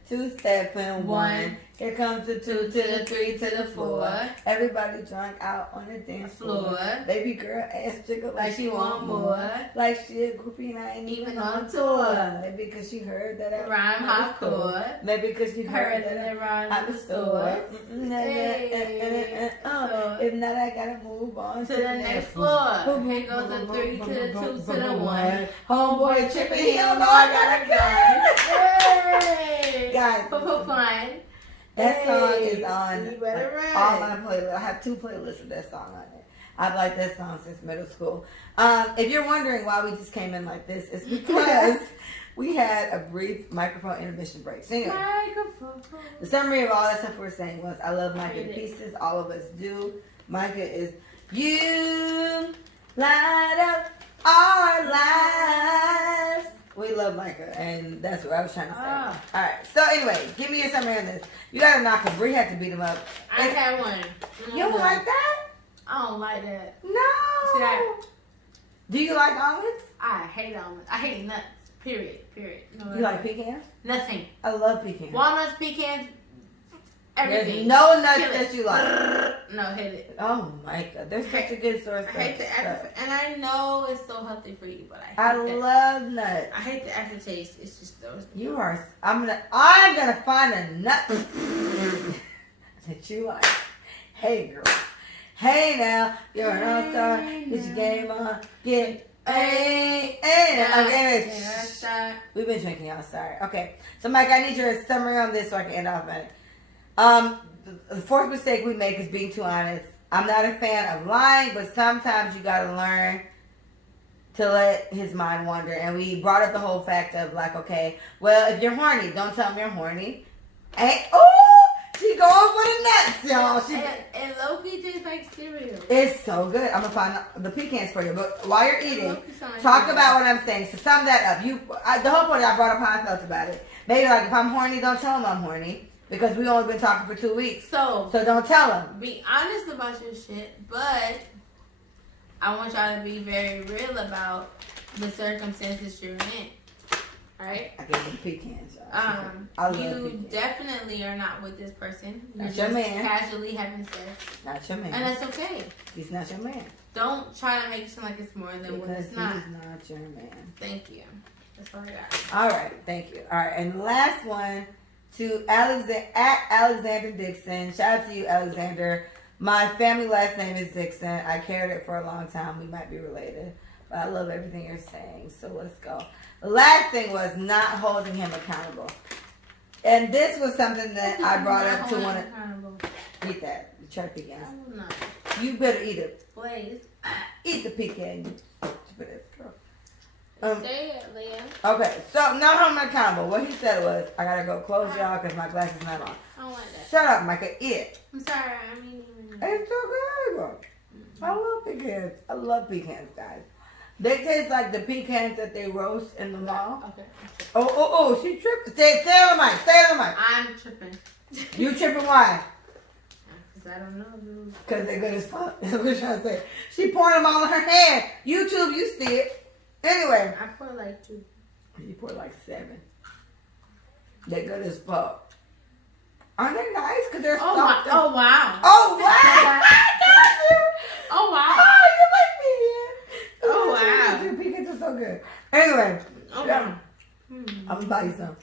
Two stepping, one. Here comes the 2 to the 3 to the 4. Everybody drunk out on the dance floor. Baby girl ass jiggle like she want more. Like she a groupie and I ain't even on tour. Maybe because she heard that I Rhyme hardcore. Maybe because she heard that I rhyme at the store. If not, I gotta move on to the next floor. Here goes the 3 to the 2 to the 1. Homeboy tripping, he don't know I got a gun. Hey! Guys, For fun. that song is on You better run. all my playlists. I have 2 playlists with that song on it. I've liked that song since middle school. If you're wondering why we just came in like this, it's because we had a brief microphone intermission break. So anyway, the summary of all that stuff we were saying was, I love Micah to pieces. All of us do. Micah is, you light up our lives. We love Micah, and that's what I was trying to say. All right. So anyway, give me your summary on this. You gotta knock him. Bree had to beat him up. I had one. You don't like that? I don't like that. No. See that? Do you like almonds? I hate almonds. I hate nuts. Period. No, You like pecans? Nothing. I love pecans. Walnuts, pecans, everything. There's no nuts Kill it. that you like. No, hate it. Oh my God, they're such a good source. I hate the stuff. aftertaste, and I know it's so healthy for you, but I I hate that. love nuts. I hate the aftertaste. It's just those. You are. I'm gonna find a nut that you like. Hey girl. Hey now, you're an all-star. Get your game on. Get hey. Okay. We've been drinking, y'all. Sorry. Okay. So, Mike, I need your summary on this so I can end off on it. The fourth mistake we make is being too honest. I'm not a fan of lying, but sometimes you gotta learn to let his mind wander. And we brought up the whole fact of like, okay, well, if you're horny, don't tell him you're horny. She going for the nuts, y'all. And low-key tastes like cereal. It's so good. I'm gonna find the pecans for you. But while you're eating, Low-key sound like talk cereal. about what I'm saying. So sum that up. The whole point I brought up how I felt about it. Maybe like if I'm horny, don't tell him I'm horny because we only been talking for 2 weeks. So don't tell him. be honest about your shit, but I want y'all to be very real about the circumstances you're in. Right? I gave him pecans, y'all. I love You pecans. definitely are not with this person. You're Not your just man. casually having sex. Not your man. And that's okay. He's not your man. Don't try to make it seem like it's more than what Because it's not. he's not your man. Thank you. That's all I got. All right, thank you. All right, and the last one to Alexander Dixon. Shout out to you, Alexander. My family last name is Dixon. I carried it for a long time. We might be related. But I love everything you're saying. So let's go. The last thing was not holding him accountable. And this was something that I brought up to one of... Eat that. The chart pecans. I will not. You better eat it. Please. Eat the pecan. You stupid girl. Say it, Leah. Okay, so not holding him accountable. What he said was, I gotta go close y'all because my glass is not on. I don't like that. Shut up, Micah. Eat it. I'm sorry. I mean... It's okay, bro. I love pecans. I love pecans, guys. They taste like the pecans that they roast in the mall. Okay. Oh, she tripped. Stay on the mic. Stay on the mic. I'm tripping. You tripping why? Because I don't know, dude. Because they're good as fuck. That's what I'm trying to say. She pouring them all in her hand. YouTube, you see it. Anyway. I put like 2. She poured like 7. They're good as fuck. Aren't they nice? Because they're soft. Oh, wow. Oh, wow. I got you. Oh, wow. Oh, you like pecans. Oh, wow. Pecans are so good. Anyway. Oh, yeah. wow. I'm gonna buy you some.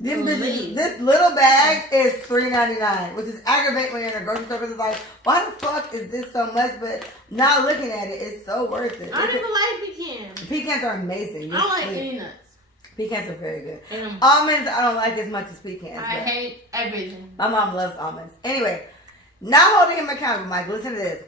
Please. This little bag is $3.99, which is aggravating when you're in a grocery store because it's like, why the fuck is this so much? But now looking at it, it's so worth it. I don't even like pecans. Pecans are amazing. I don't like any nuts. Pecans are very good. And Almonds, I don't like as much as pecans. I hate everything. My mom loves almonds. Anyway, not holding him accountable, Mike. Listen to this.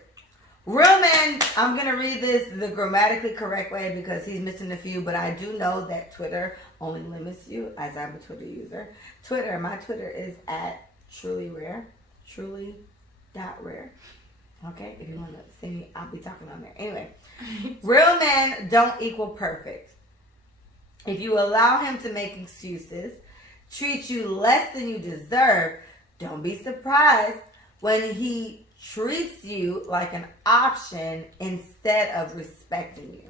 Real men, I'm going to read this the grammatically correct way because he's missing a few, but I do know that Twitter only limits you, as I'm a Twitter user. My Twitter is at trulyrare, truly.rare. Okay, if you want to see me, I'll be talking on there. Anyway, real men don't equal perfect. If you allow him to make excuses, treat you less than you deserve, don't be surprised when he treats you like an option instead of respecting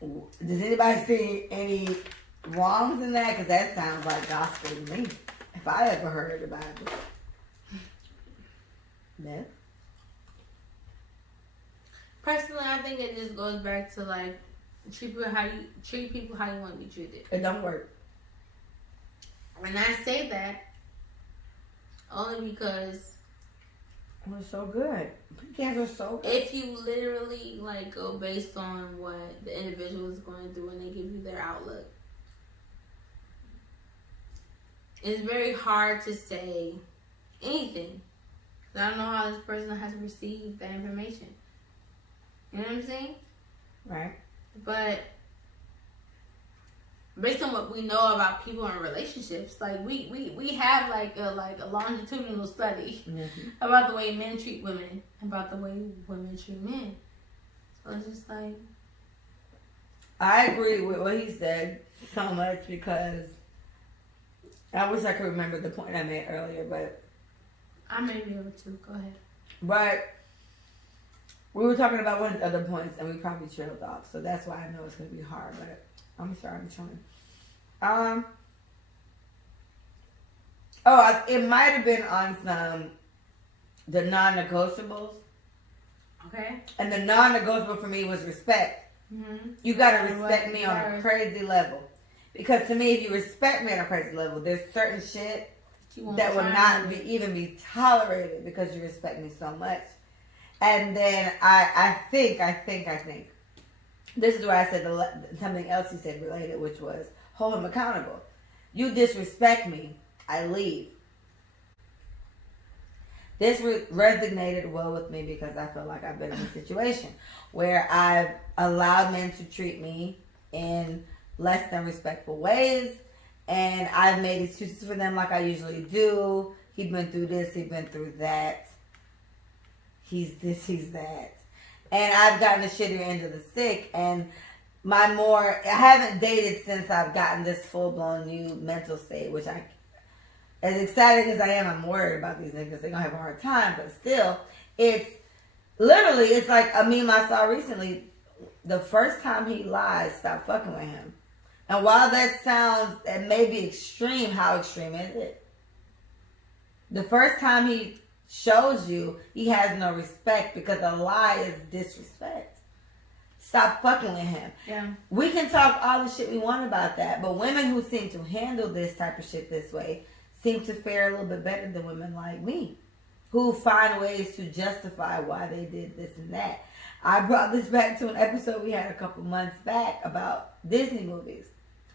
you. Does anybody see any wrongs in that? Because that sounds like gospel to me. If I ever heard about it. No? Personally, I think it just goes back to like treat people how you want to be treated. It don't work. And I say that only because It was so good. Pecans are so good. if you literally like go based on what the individual is going through and they give you their outlook, it's very hard to say anything. I don't know how this person has received that information. You know what I'm saying? Right. But based on what we know about people in relationships, like we have like a longitudinal study about the way men treat women, about the way women treat men. So it's just like I agree with what he said so much because I wish I could remember the point I made earlier, but I may be able to. Go ahead. But we were talking about one of the other points and we probably trailed off, so that's why I know it's gonna be hard, but I'm sorry, I'm trying. It might have been on the non-negotiables. Okay. And the non-negotiable for me was respect. Mm-hmm. You gotta respect me on a crazy level. Because to me, if you respect me on a crazy level, there's certain shit that would not even be tolerated because you respect me so much. And then I think this is where I said something else he said related, which was hold him accountable. You disrespect me, I leave. This resonated well with me because I feel like I've been in a situation where I've allowed men to treat me in less than respectful ways, and I've made excuses for them like I usually do. He's been through this, he's been through that. He's this, he's that. And I've gotten the shittier end of the stick, and I haven't dated since I've gotten this full-blown new mental state, which as excited as I am, I'm worried about these niggas. They're gonna have a hard time, but still, it's like a meme I saw recently. The first time he lies, stop fucking with him. And while that may be extreme, how extreme is it? The first time he shows you, he has no respect because a lie is disrespect. Stop fucking with him. Yeah. We can talk all the shit we want about that, but women who seem to handle this type of shit this way seem to fare a little bit better than women like me, who find ways to justify why they did this and that. I brought this back to an episode we had a couple months back about Disney movies.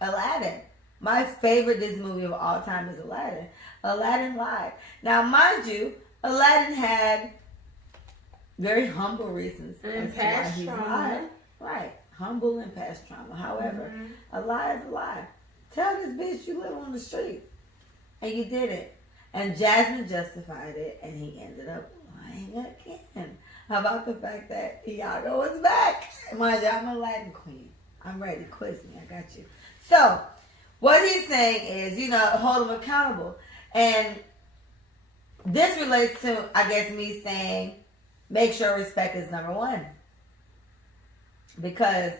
Aladdin. My favorite Disney movie of all time is Aladdin. Aladdin lied. Now, mind you, Aladdin had very humble reasons And as to why past he trauma. lied. Right. Humble and past trauma. However, a lie is a lie. Tell this bitch you live on the street. And you did it. And Jasmine justified it, and he ended up lying again. How about the fact that Iago was back? Mind you, I'm a Latin queen. I'm ready. Quiz me. I got you. So, what he's saying is, hold him accountable. And this relates to, I guess, me saying, make sure respect is number one. Because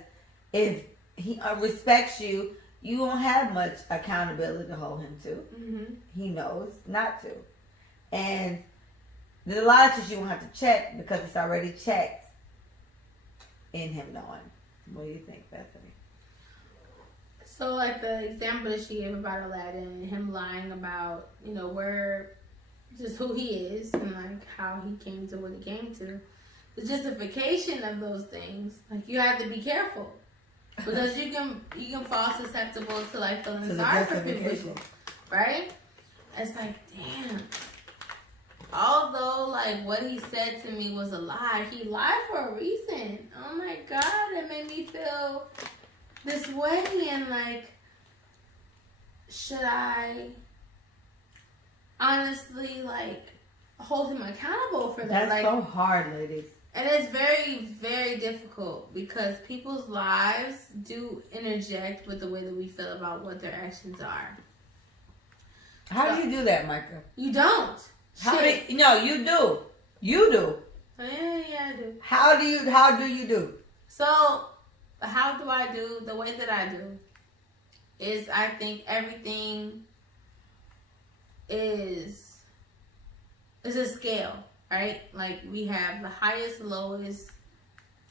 if he respects you, you won't have much accountability to hold him to. Mm-hmm. He knows not to. And there's a lot of things you won't have to check because it's already checked in him knowing. What do you think, Bethany? So, like the example that she gave about Aladdin and him lying about, just who he is and like how he came to what he came to. The justification of those things, like you have to be careful. Because you can fall susceptible to like feeling sorry for people, right? It's like, damn. Although like what he said to me was a lie, he lied for a reason. Oh my God, it made me feel this way, and like, should I honestly like hold him accountable for that? That's so hard, ladies. And it's very, very difficult because people's lives do interject with the way that we feel about what their actions are. How do you do that, Micah? You don't. No, you do. You do. Yeah, I do. How do you do? So, how do I do? The way that I do is I think everything is a scale. Right? Like, we have the highest, lowest,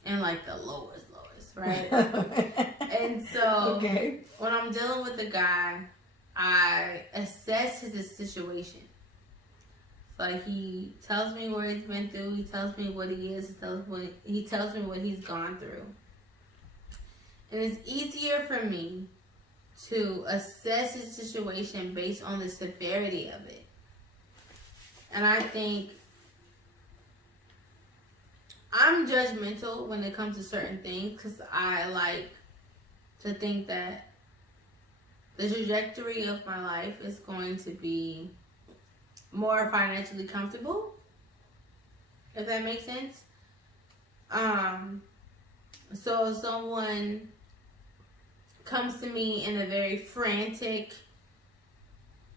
and, like, the lowest, right? And so, when I'm dealing with a guy, I assess his situation. So, like, he tells me where he's been through. He tells me what he is. He tells me what he's gone through. And it's easier for me to assess his situation based on the severity of it. And I think I'm judgmental when it comes to certain things because I like to think that the trajectory of my life is going to be more financially comfortable, if that makes sense. So if someone comes to me in a very frantic,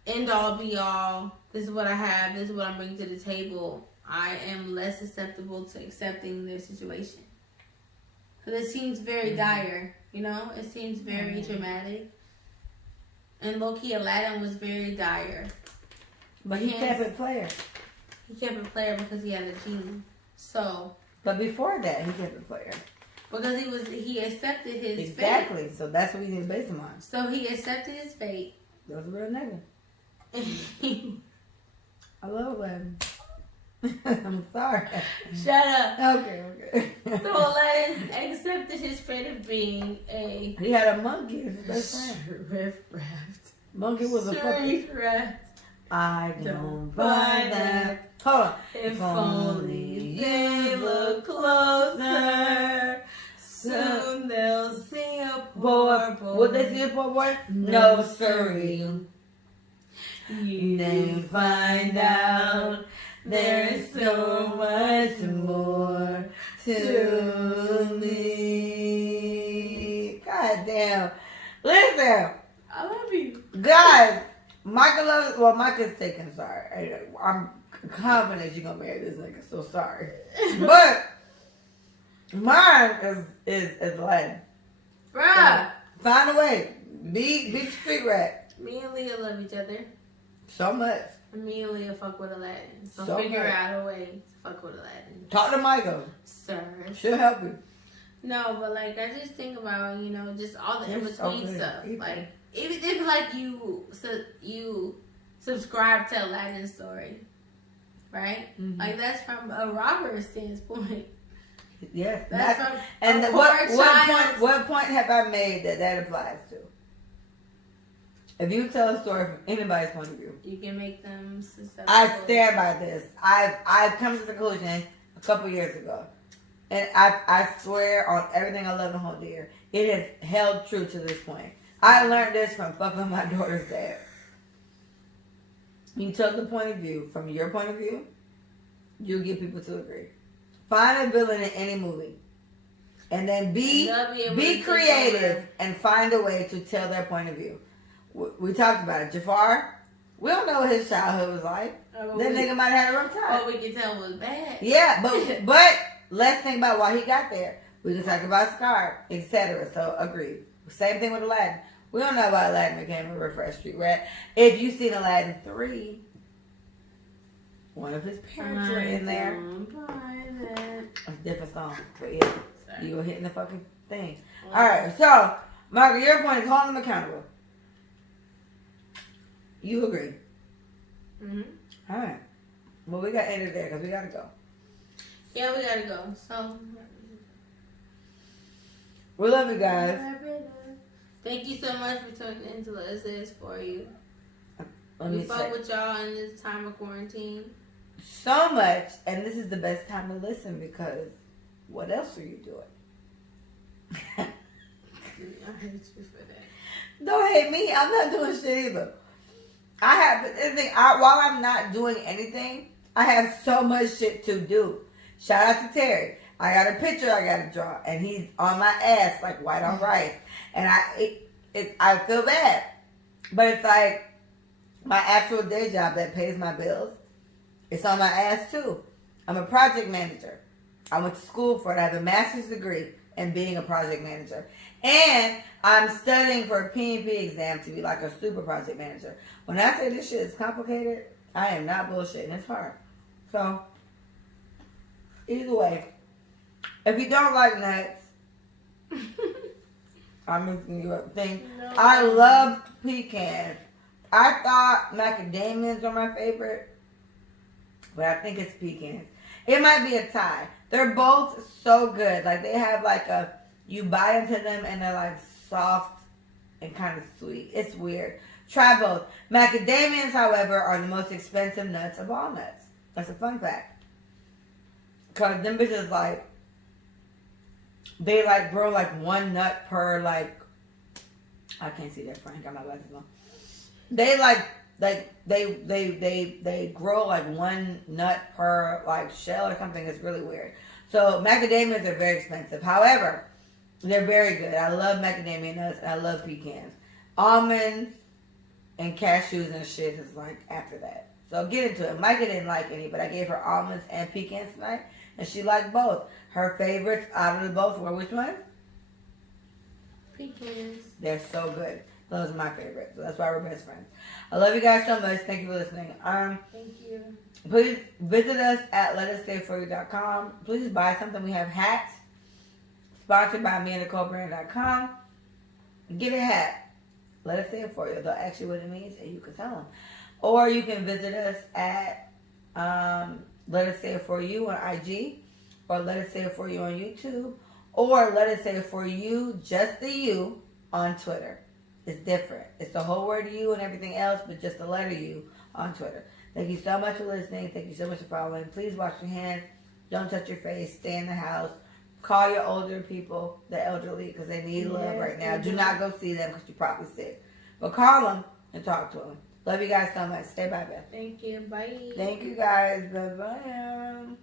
end all be all, this is what I have, this is what I'm bringing to the table, I am less susceptible to accepting their situation. Because it seems very dire, It seems very dramatic. And low-key, Aladdin was very dire. But he kept it player. He kept it player because he had a genie. So. But before that, he kept it player. Because he accepted his fate. Exactly. So that's what we need to base him on. So he accepted his fate. That was a real nigga. I love Aladdin. I'm sorry. Shut up. Okay. So Aladdin accepted his fate of being a... He had a monkey as his best friend. Monkey was a fucking... I don't buy that. Hold on. If only they look closer, soon they'll see a poor boy. Would they see a poor boy? No, sirree. You Then find out there's so much more to me. God damn. Listen. I love you. Guys, Micah's taking sorry. I'm confident you're gonna marry this nigga, so sorry. But mine is Aladdin. Bruh. Find a way. Be street rat. Me and Leah love each other. So much. Me and Leah fuck with Aladdin. So So figure much. out a way to fuck with Aladdin. Talk to Michael. Sir. She'll help you. No, but like I just think about, just all the in between Okay. stuff. Like even if like you subscribe to Aladdin's story, right? Mhm. Like that's from a robber's standpoint. Yes. That's from and a what poor point? child. What point have I made that applies to? If you tell a story from anybody's point of view, You can make them susceptible. I stand by this. I've come to the conclusion a couple years ago, and I swear on everything I love and hold dear, it has held true to this point. I learned this from fucking my daughter's dad. You tell the point of view from your point of view, you'll get people to agree. Find a villain in any movie, and then be creative and find a way to tell their point of view. We talked about it. Jafar, we don't know what his childhood was like. That nigga might have had a rough time. All we can tell was bad. Yeah, but let's think about why he got there. We can talk about Scar, etc. So agreed. Same thing with Aladdin. We don't know why Aladdin became a refresh street rat. If you've seen Aladdin 3, one of his parents were in there. A different song, but yeah, you were hitting the fucking thing. All right, so Margaret, your point is holding them accountable. You agree? Mm-hmm. All right. Well, we got to end it there because we got to go. Yeah, we gotta go. So We love you guys. Thank you so much for tuning in to Let Us Say This For You. Let We me fuck check. with y'all in this time of quarantine. So much, and this is the best time to listen because what else are you doing? I hate you for that. Don't hate me. I'm not doing shit either. While I'm not doing anything, I have so much shit to do. Shout out to Terry. I got a picture I got to draw, and he's on my ass like white on rice, and I feel bad, but it's like my actual day job that pays my bills. It's on my ass too. I'm a project manager. I went to school for it. I have a master's degree in being a project manager. And I'm studying for a PMP exam to be like a super project manager. When I say this shit is complicated, I am not bullshitting. It's hard. So, either way, if you don't like nuts, I'm mixing you up. No. I love pecans. I thought macadamias were my favorite, but I think it's pecans. It might be a tie. They're both so good. Like they have like you bite into them and they're like soft and kind of sweet. It's weird. Try both. Macadamias, however, are the most expensive nuts of all nuts. That's a fun fact. Cause them bitches like they like grow like one nut per like I can't see that Frank. Got my glasses on. They they grow like one nut per like shell or something. It's really weird. So macadamias are very expensive. However, they're very good. I love macadamia nuts and I love pecans. Almonds and cashews and shit is like after that. So get into it. Micah didn't like any, but I gave her almonds and pecans tonight, and she liked both. Her favorites out of the both were which ones? Pecans. They're so good. Those are my favorites. So that's why we're best friends. I love you guys so much. Thank you for listening. Thank you. Please visit us at letussayforyu.com. Please buy something. We have hats sponsored by meandnicolebrand.com. Get a hat. Let us say it for you. They'll ask you what it means and you can tell them. Or you can visit us at Let Us Say It For You on IG, or Let Us Say It For You on YouTube, or Let Us Say It For You, just the U, on Twitter. It's different. It's the whole word you and everything else, but just the letter U on Twitter. Thank you so much for listening. Thank you so much for following. Please wash your hands. Don't touch your face. Stay in the house. Call your older people, the elderly, because they need love right now. Do not go see them because you're probably sick. But call them and talk to them. Love you guys so much. Stay bye, bye. Thank you. Bye. Thank you guys. Bye-bye.